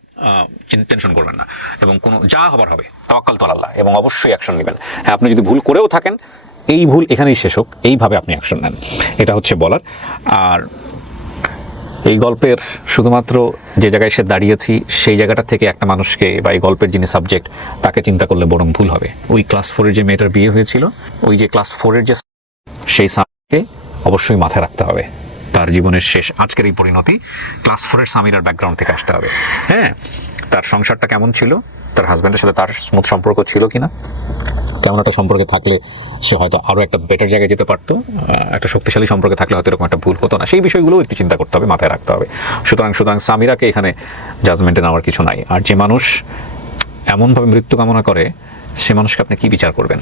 টেনশন করবেন না এবং কোনো যা হবার হবে, তাওয়াক্কাল তো আল্লাহ, এবং অবশ্যই অ্যাকশন নেবেন। হ্যাঁ, আপনি যদি ভুল করেও থাকেন, এই ভুল এখানেই শেষ হোক, এইভাবে আপনি অ্যাকশন নেন, এটা হচ্ছে বলার। আর এই গল্পের শুধুমাত্র যে জায়গায় এসে দাঁড়িয়েছি সেই জায়গাটা থেকে একটা মানুষকে, বা এই গল্পের যিনি সাবজেক্ট, তাকে চিন্তা করলে বরং ভুল হবে। ওই ক্লাস 4-এর যে মেয়েটার বিয়ে হয়েছিল, ওই যে ক্লাস 4-এর যে সেই স্বামীকে অবশ্যই মাথায় রাখতে হবে। তার জীবনের শেষ আজকের এই পরিণতি ক্লাস 4-এর স্বামীর ব্যাকগ্রাউন্ড থেকে আসতে হবে। হ্যাঁ, তার সংসারটা কেমন ছিল, তার হাজব্যান্ডের সাথে তার স্মুথ সম্পর্ক ছিল কিনা, কেমন একটা সম্পর্কে থাকলে সে হয়তো আরও একটা বেটার জায়গায় যেতে পারতো, একটা শক্তিশালী সম্পর্কে থাকলে হয়তো এরকম একটা ভুল হতো না, সেই বিষয়গুলো একটু চিন্তা করতে হবে, মাথায় রাখতে হবে। সুতরাং সামিরাকে এখানে জাজমেন্টে নেওয়ার কিছু নাই। আর যে মানুষ এমনভাবে মৃত্যু কামনা করে, সে মানুষকে আপনি কি বিচার করবেন?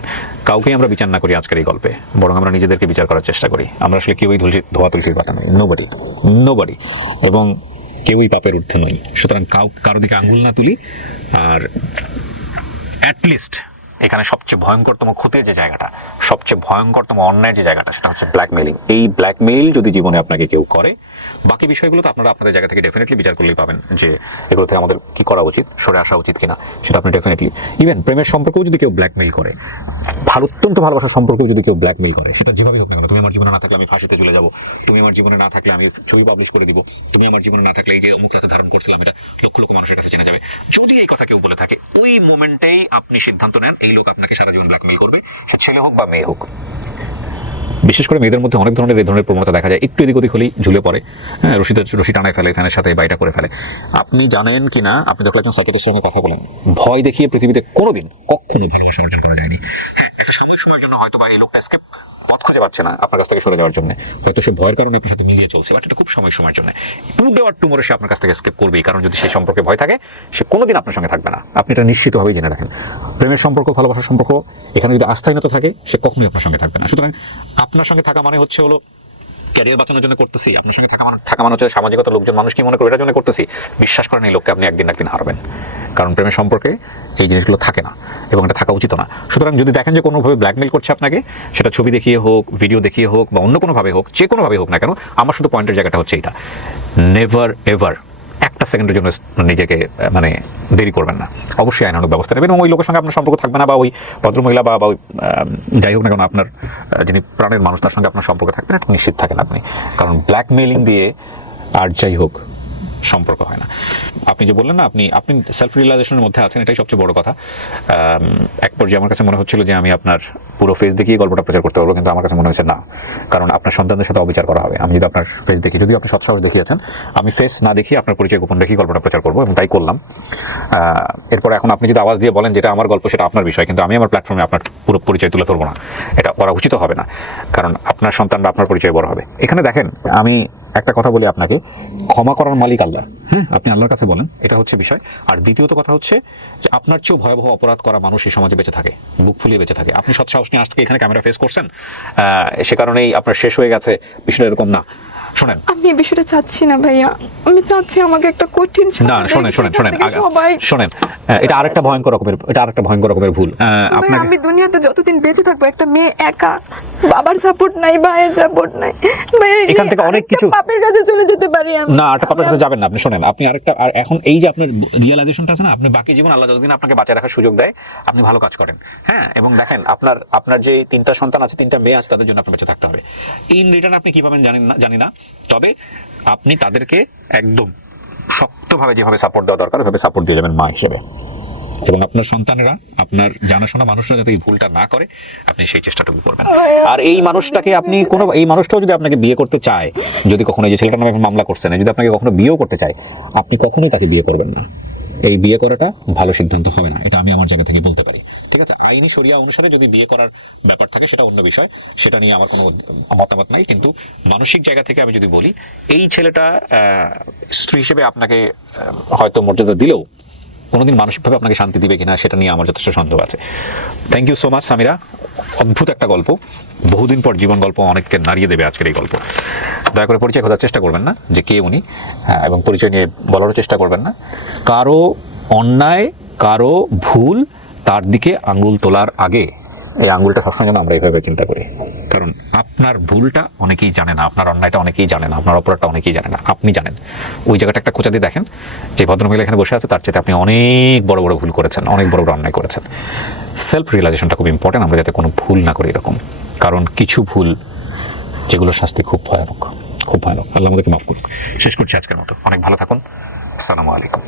কাউকেই আমরা বিচার না করি আজকের এই গল্পে, বরং আমরা নিজেদেরকে বিচার করার চেষ্টা করি। আমরা আসলে কেউই ধোয়া তুলসীর পাতা নই, নোবডি, এবং কেউই পাপের ঊর্ধ্বে নই। সুতরাং কারো দিকে আঙুল না তুলি। আর অ্যাটলিস্ট এখানে সবচেয়ে ভয়ঙ্করতম ক্ষতির যে জায়গাটা, সবচেয়ে ভয়ঙ্করতম অন্যায়ের যে জায়গাটা, সেটা হচ্ছে ব্ল্যাকমেইলিং। এই ব্ল্যাকমেইল যদি জীবনে আপনাকে কেউ করে, বাকি বিষয়গুলো তো আপনারা আপনাদের জায়গা থেকে ডেফিনেটলি বিচার করলেই পাবেন যে এগুলো থেকে আমাদের কি করা উচিত, সরে আসা উচিত কিনা, সেটা আপনি ডেফিনেটলি। ইভেন প্রেমের সম্পর্কেও যদি কেউ ব্ল্যাকমেইল করে, অত্যন্ত ভালোবাসার সম্পর্কেও যদি কেউ ব্ল্যাকমেইল করে, সেটা যেভাবেই হোক না কেন, তুমি আমার জীবনে না থাকলে আমি ফাঁসিতে চলে যাবো, তুমি আমার জীবনে না থাকলে আমি ছবি পাবলিশ করে দিব, তুমি আমার জীবনে না থাকলে এই যে অমুক রাতে ধারণ করছিলাম, এটা লক্ষ লক্ষ মানুষের কাছে জেনে যাবে। যদি এই কথা কেউ বলে থাকে, ওই মোমেন্টেই আপনি সিদ্ধান্ত নেন এই লোক আপনাকে সারা জীবন ব্ল্যাকমেইল করবে, সে ছেলে হোক বা মেয়ে হোক। বিশেষ করে মেয়েদের মধ্যে অনেক ধরনের এই ধরনের প্রবণতা দেখা যায়, একটু এদিক ওদিক হলেই ঝুলে পড়ে, হ্যাঁ, রশি টানায় ফেলে, ফ্যানের সাথে বাইটা করে ফেলে। আপনি জানেন কি না, আপনি যখন একজন সাইকিয়াট্রিস্টের সঙ্গে কথা বলেন, ভয় দেখিয়ে পৃথিবীতে কখনো ভালোবাসা অর্জন করা যায়নি। হ্যাঁ, একটা সাময়িক সময়ের জন্য হয়তো বা এই লোকটা এসকেপ পথ খুঁজে পাচ্ছে না আপনার কাছ থেকে সরে যাওয়ার জন্য, হয়তো সে ভয়ের কারণে আপনার সাথে মিলিয়ে চলছে, বাট এটা খুব সময়ের জন্য। টুডে আর টুমোরো সে আপনার কাছ থেকে এসকেপ করবেই, কারণ যদি সেই সম্পর্কে ভয় থাকে, সে কোনোদিন আপনার সঙ্গে থাকবে না। আপনি এটা নিশ্চিতভাবেই জেনে রাখেন। প্রেমের সম্পর্ক, ভালোবাসার সম্পর্ক, এখানে যদি আস্থাহীনতা থাকে, সে কখনোই আপনার সঙ্গে থাকবে না। সুতরাং আপনার সঙ্গে থাকা মানে হচ্ছে হলো ক্যারিয়ার বাঁচানোর জন্য করতেছি, আপনার সঙ্গে থাকা মানে হচ্ছে সামাজিকতা, লোকজন মানুষ কি মনে করে এটার জন্য করতেছি। বিশ্বাস করেন, এই লোককে আপনি একদিন হারাবেন, কারণ প্রেমের সম্পর্কে এই জিনিসগুলো থাকে না এবং এটা থাকা উচিত না। সুতরাং যদি দেখেন যে কোনোভাবে ব্ল্যাকমেইল করছে আপনাকে, সেটা ছবি দেখিয়ে হোক, ভিডিও দেখিয়ে হোক, বা অন্য কোনোভাবে হোক, যে কোনোভাবে হোক না কেন, আমার শুধু পয়েন্টের জায়গাটা হচ্ছে এটা, নেভার এভার একটা সেকেন্ডের জন্য নিজেকে দেরি করবেন না, অবশ্যই আইনানুগ ব্যবস্থা নেবেন। এবং ওই লোকের সঙ্গে আপনার সম্পর্ক থাকবে না, বা ওই ভদ্রমহিলা বা যাই হোক না কেন, আপনার যিনি প্রাণের মানুষ, তার সঙ্গে আপনার সম্পর্ক থাকবে না, এটা নিশ্চিত থাকেন আপনি। কারণ ব্ল্যাকমেইলিং দিয়ে আর যাই হোক সম্পর্ক হয় না। আপনি যে বললেন না, আপনি সেলফ রিয়েলাইজেশনের মধ্যে আছেন, এটাই সবচেয়ে বড় কথা। এক পর্যায়ে আমার কাছে মনে হচ্ছিল যে আমি আপনার পুরো ফেস দেখিয়ে গল্পটা প্রচার করতে পারবো, কিন্তু আমার কাছে মনে হচ্ছে না, কারণ আপনার সন্তানদের সাথে অবিচার করা হবে। আমি যদি আপনার ফেস দেখি, যদি আপনি সৎসাহস দেখিয়েছেন, আমি ফেস না দেখিয়ে আপনার পরিচয় গোপন রেখেই গল্পটা প্রচার করবো, এবং তাই করলাম। এরপর এখন আপনি যদি আওয়াজ দিয়ে বলেন যেটা আমার গল্প, সেটা আপনার বিষয়, কিন্তু আমি আমার প্ল্যাটফর্মে আপনার পুরো পরিচয় তুলে ধরবো না, এটা করা উচিত হবে না, কারণ আপনার সন্তানরা আপনার পরিচয় বড় হবে। এখানে দেখেন, আমি একটা কথা বলি আপনাকে, ক্ষমা করার মালিক আল্লাহ। হ্যাঁ, আপনি আল্লাহর কাছে বলেন, এটা হচ্ছে বিষয়। আর দ্বিতীয়ত কথা হচ্ছে যে আপনার চেয়েও ভয়াবহ অপরাধ করা মানুষ এই সমাজে বেঁচে থাকে, বুক ফুলিয়ে বেঁচে থাকে। আপনি সৎসাহস নিয়ে আজকে এখানে ক্যামেরা ফেস করছেন, সে কারণেই আপনার শেষ হয়ে গেছে, বিষয়টা এরকম না। শোনেন, আমি এই বিষয়টা চাচ্ছি না ভাইয়া, আমি চাচ্ছি আমাকে একটা কঠিন না, শোনেন, এটা আরেকটা ভয়ঙ্কর রকমের ভুল। আপনার আমি দুনিয়াতে যতদিন বেঁচে থাকবো, একটা মেয়ে একা, বাবার সাপোর্ট নাই, ভাইয়ের সাপোর্ট নাই, এখান থেকে অনেক কিছু পাপের কাছে চলে যেতে পারি আমি। না, এটা পাপের কাছে যাবেন না আপনি। শোনেন, আপনি আরেকটা, আর এখন এই যে আপনার রিয়েলাইজেশনটা আছে না, আপনি বাকি জীবন আল্লাহ যতদিন আপনাকে বাঁচায় রাখার সুযোগ দেয়, আপনি ভালো কাজ করেন। হ্যাঁ, এবং দেখেন, আপনার যে 3টা সন্তান আছে, 3টা মেয়ে আছে, তাদের জন্য আপনি বেঁচে থাকতে হবে। ইন রিটার্ন আপনি কি পাবেন জানি না, তবে আপনি তাদেরকে একদম শক্তভাবে যেভাবে সাপোর্ট দেওয়া দরকার, ওইভাবে সাপোর্ট দিয়ে যাবেন মা হিসেবে। এবং আপনার সন্তানরা, আপনার জানাশোনা মানুষরা যাতে এই ভুলটা না করে, আপনি সেই চেষ্টাটুকু করবেন। আর এই মানুষটাকে এই মানুষটাও যদি আপনাকে বিয়ে করতে চায়, যদি কখনো, এই যে ছেলেটার নামে মামলা করছেন, যদি আপনাকে কখনো বিয়েও করতে চায়, আপনি কখনোই তাকে বিয়ে করবেন না। এই বিয়ে করাটা ভালো সিদ্ধান্ত হবে না, এটা আমি আমার জায়গা থেকে বলতে পারি। ঠিক আছে, আইনি শরিয়া অনুসারে যদি বিয়ে করার ব্যাপার থাকে সেটা অন্য বিষয়, সেটা নিয়ে আমার কোনো মতামত নাই। কিন্তু মানসিক জায়গা থেকে আমি যদি বলি, এই ছেলেটা স্ত্রী হিসেবে আপনাকে হয়তো মর্যাদা দিলেও কোনোদিন মানসিকভাবে আপনাকে শান্তি দিবে কিনা সেটা নিয়ে আমার যথেষ্ট সন্দেহ আছে। Thank you so much Samira, অদ্ভুত একটা গল্প, বহুদিন পর জীবন গল্প অনেককে নাড়িয়ে দেবে আজকের এই গল্প। দয়া করে পরিচয় খোঁজার চেষ্টা করবেন না যে কে উনি, এবং পরিচয় নিয়ে বলারও চেষ্টা করবেন না। কারো অন্যায়, কারো ভুল, তার দিকে আঙ্গুল তোলার আগে এই আঙ্গুলটা সবসময় যেন আমরা এইভাবে চিন্তা করি। কারণ আপনার ভুলটা অনেকেই জানে না, আপনার অন্যায়টা অনেকেই জানে না, আপনার অপরাধটা অনেকেই জানে না, আপনি জানেন। ওই জায়গাটা একটা খোঁচা দিয়ে দেখেন, যে ভদ্রমহিলা এখানে বসে আছে তার চেয়ে আপনি অনেক বড় বড় ভুল করেছেন, অনেক বড় বড় অন্যায় করেছেন। সেলফ রিয়েলাইজেশনটা খুব ইম্পর্টেন্ট, আমরা যাতে কোনো ভুল না করি এরকম। কারণ কিছু ভুল যেগুলোর শাস্তি খুব ভয়ানক, খুব ভয়ানক। আল্লাহ আমাদেরকে মাফ করুন। শেষ করছি আজকের মতো, অনেক ভালো থাকুন। আসসালামু আলাইকুম।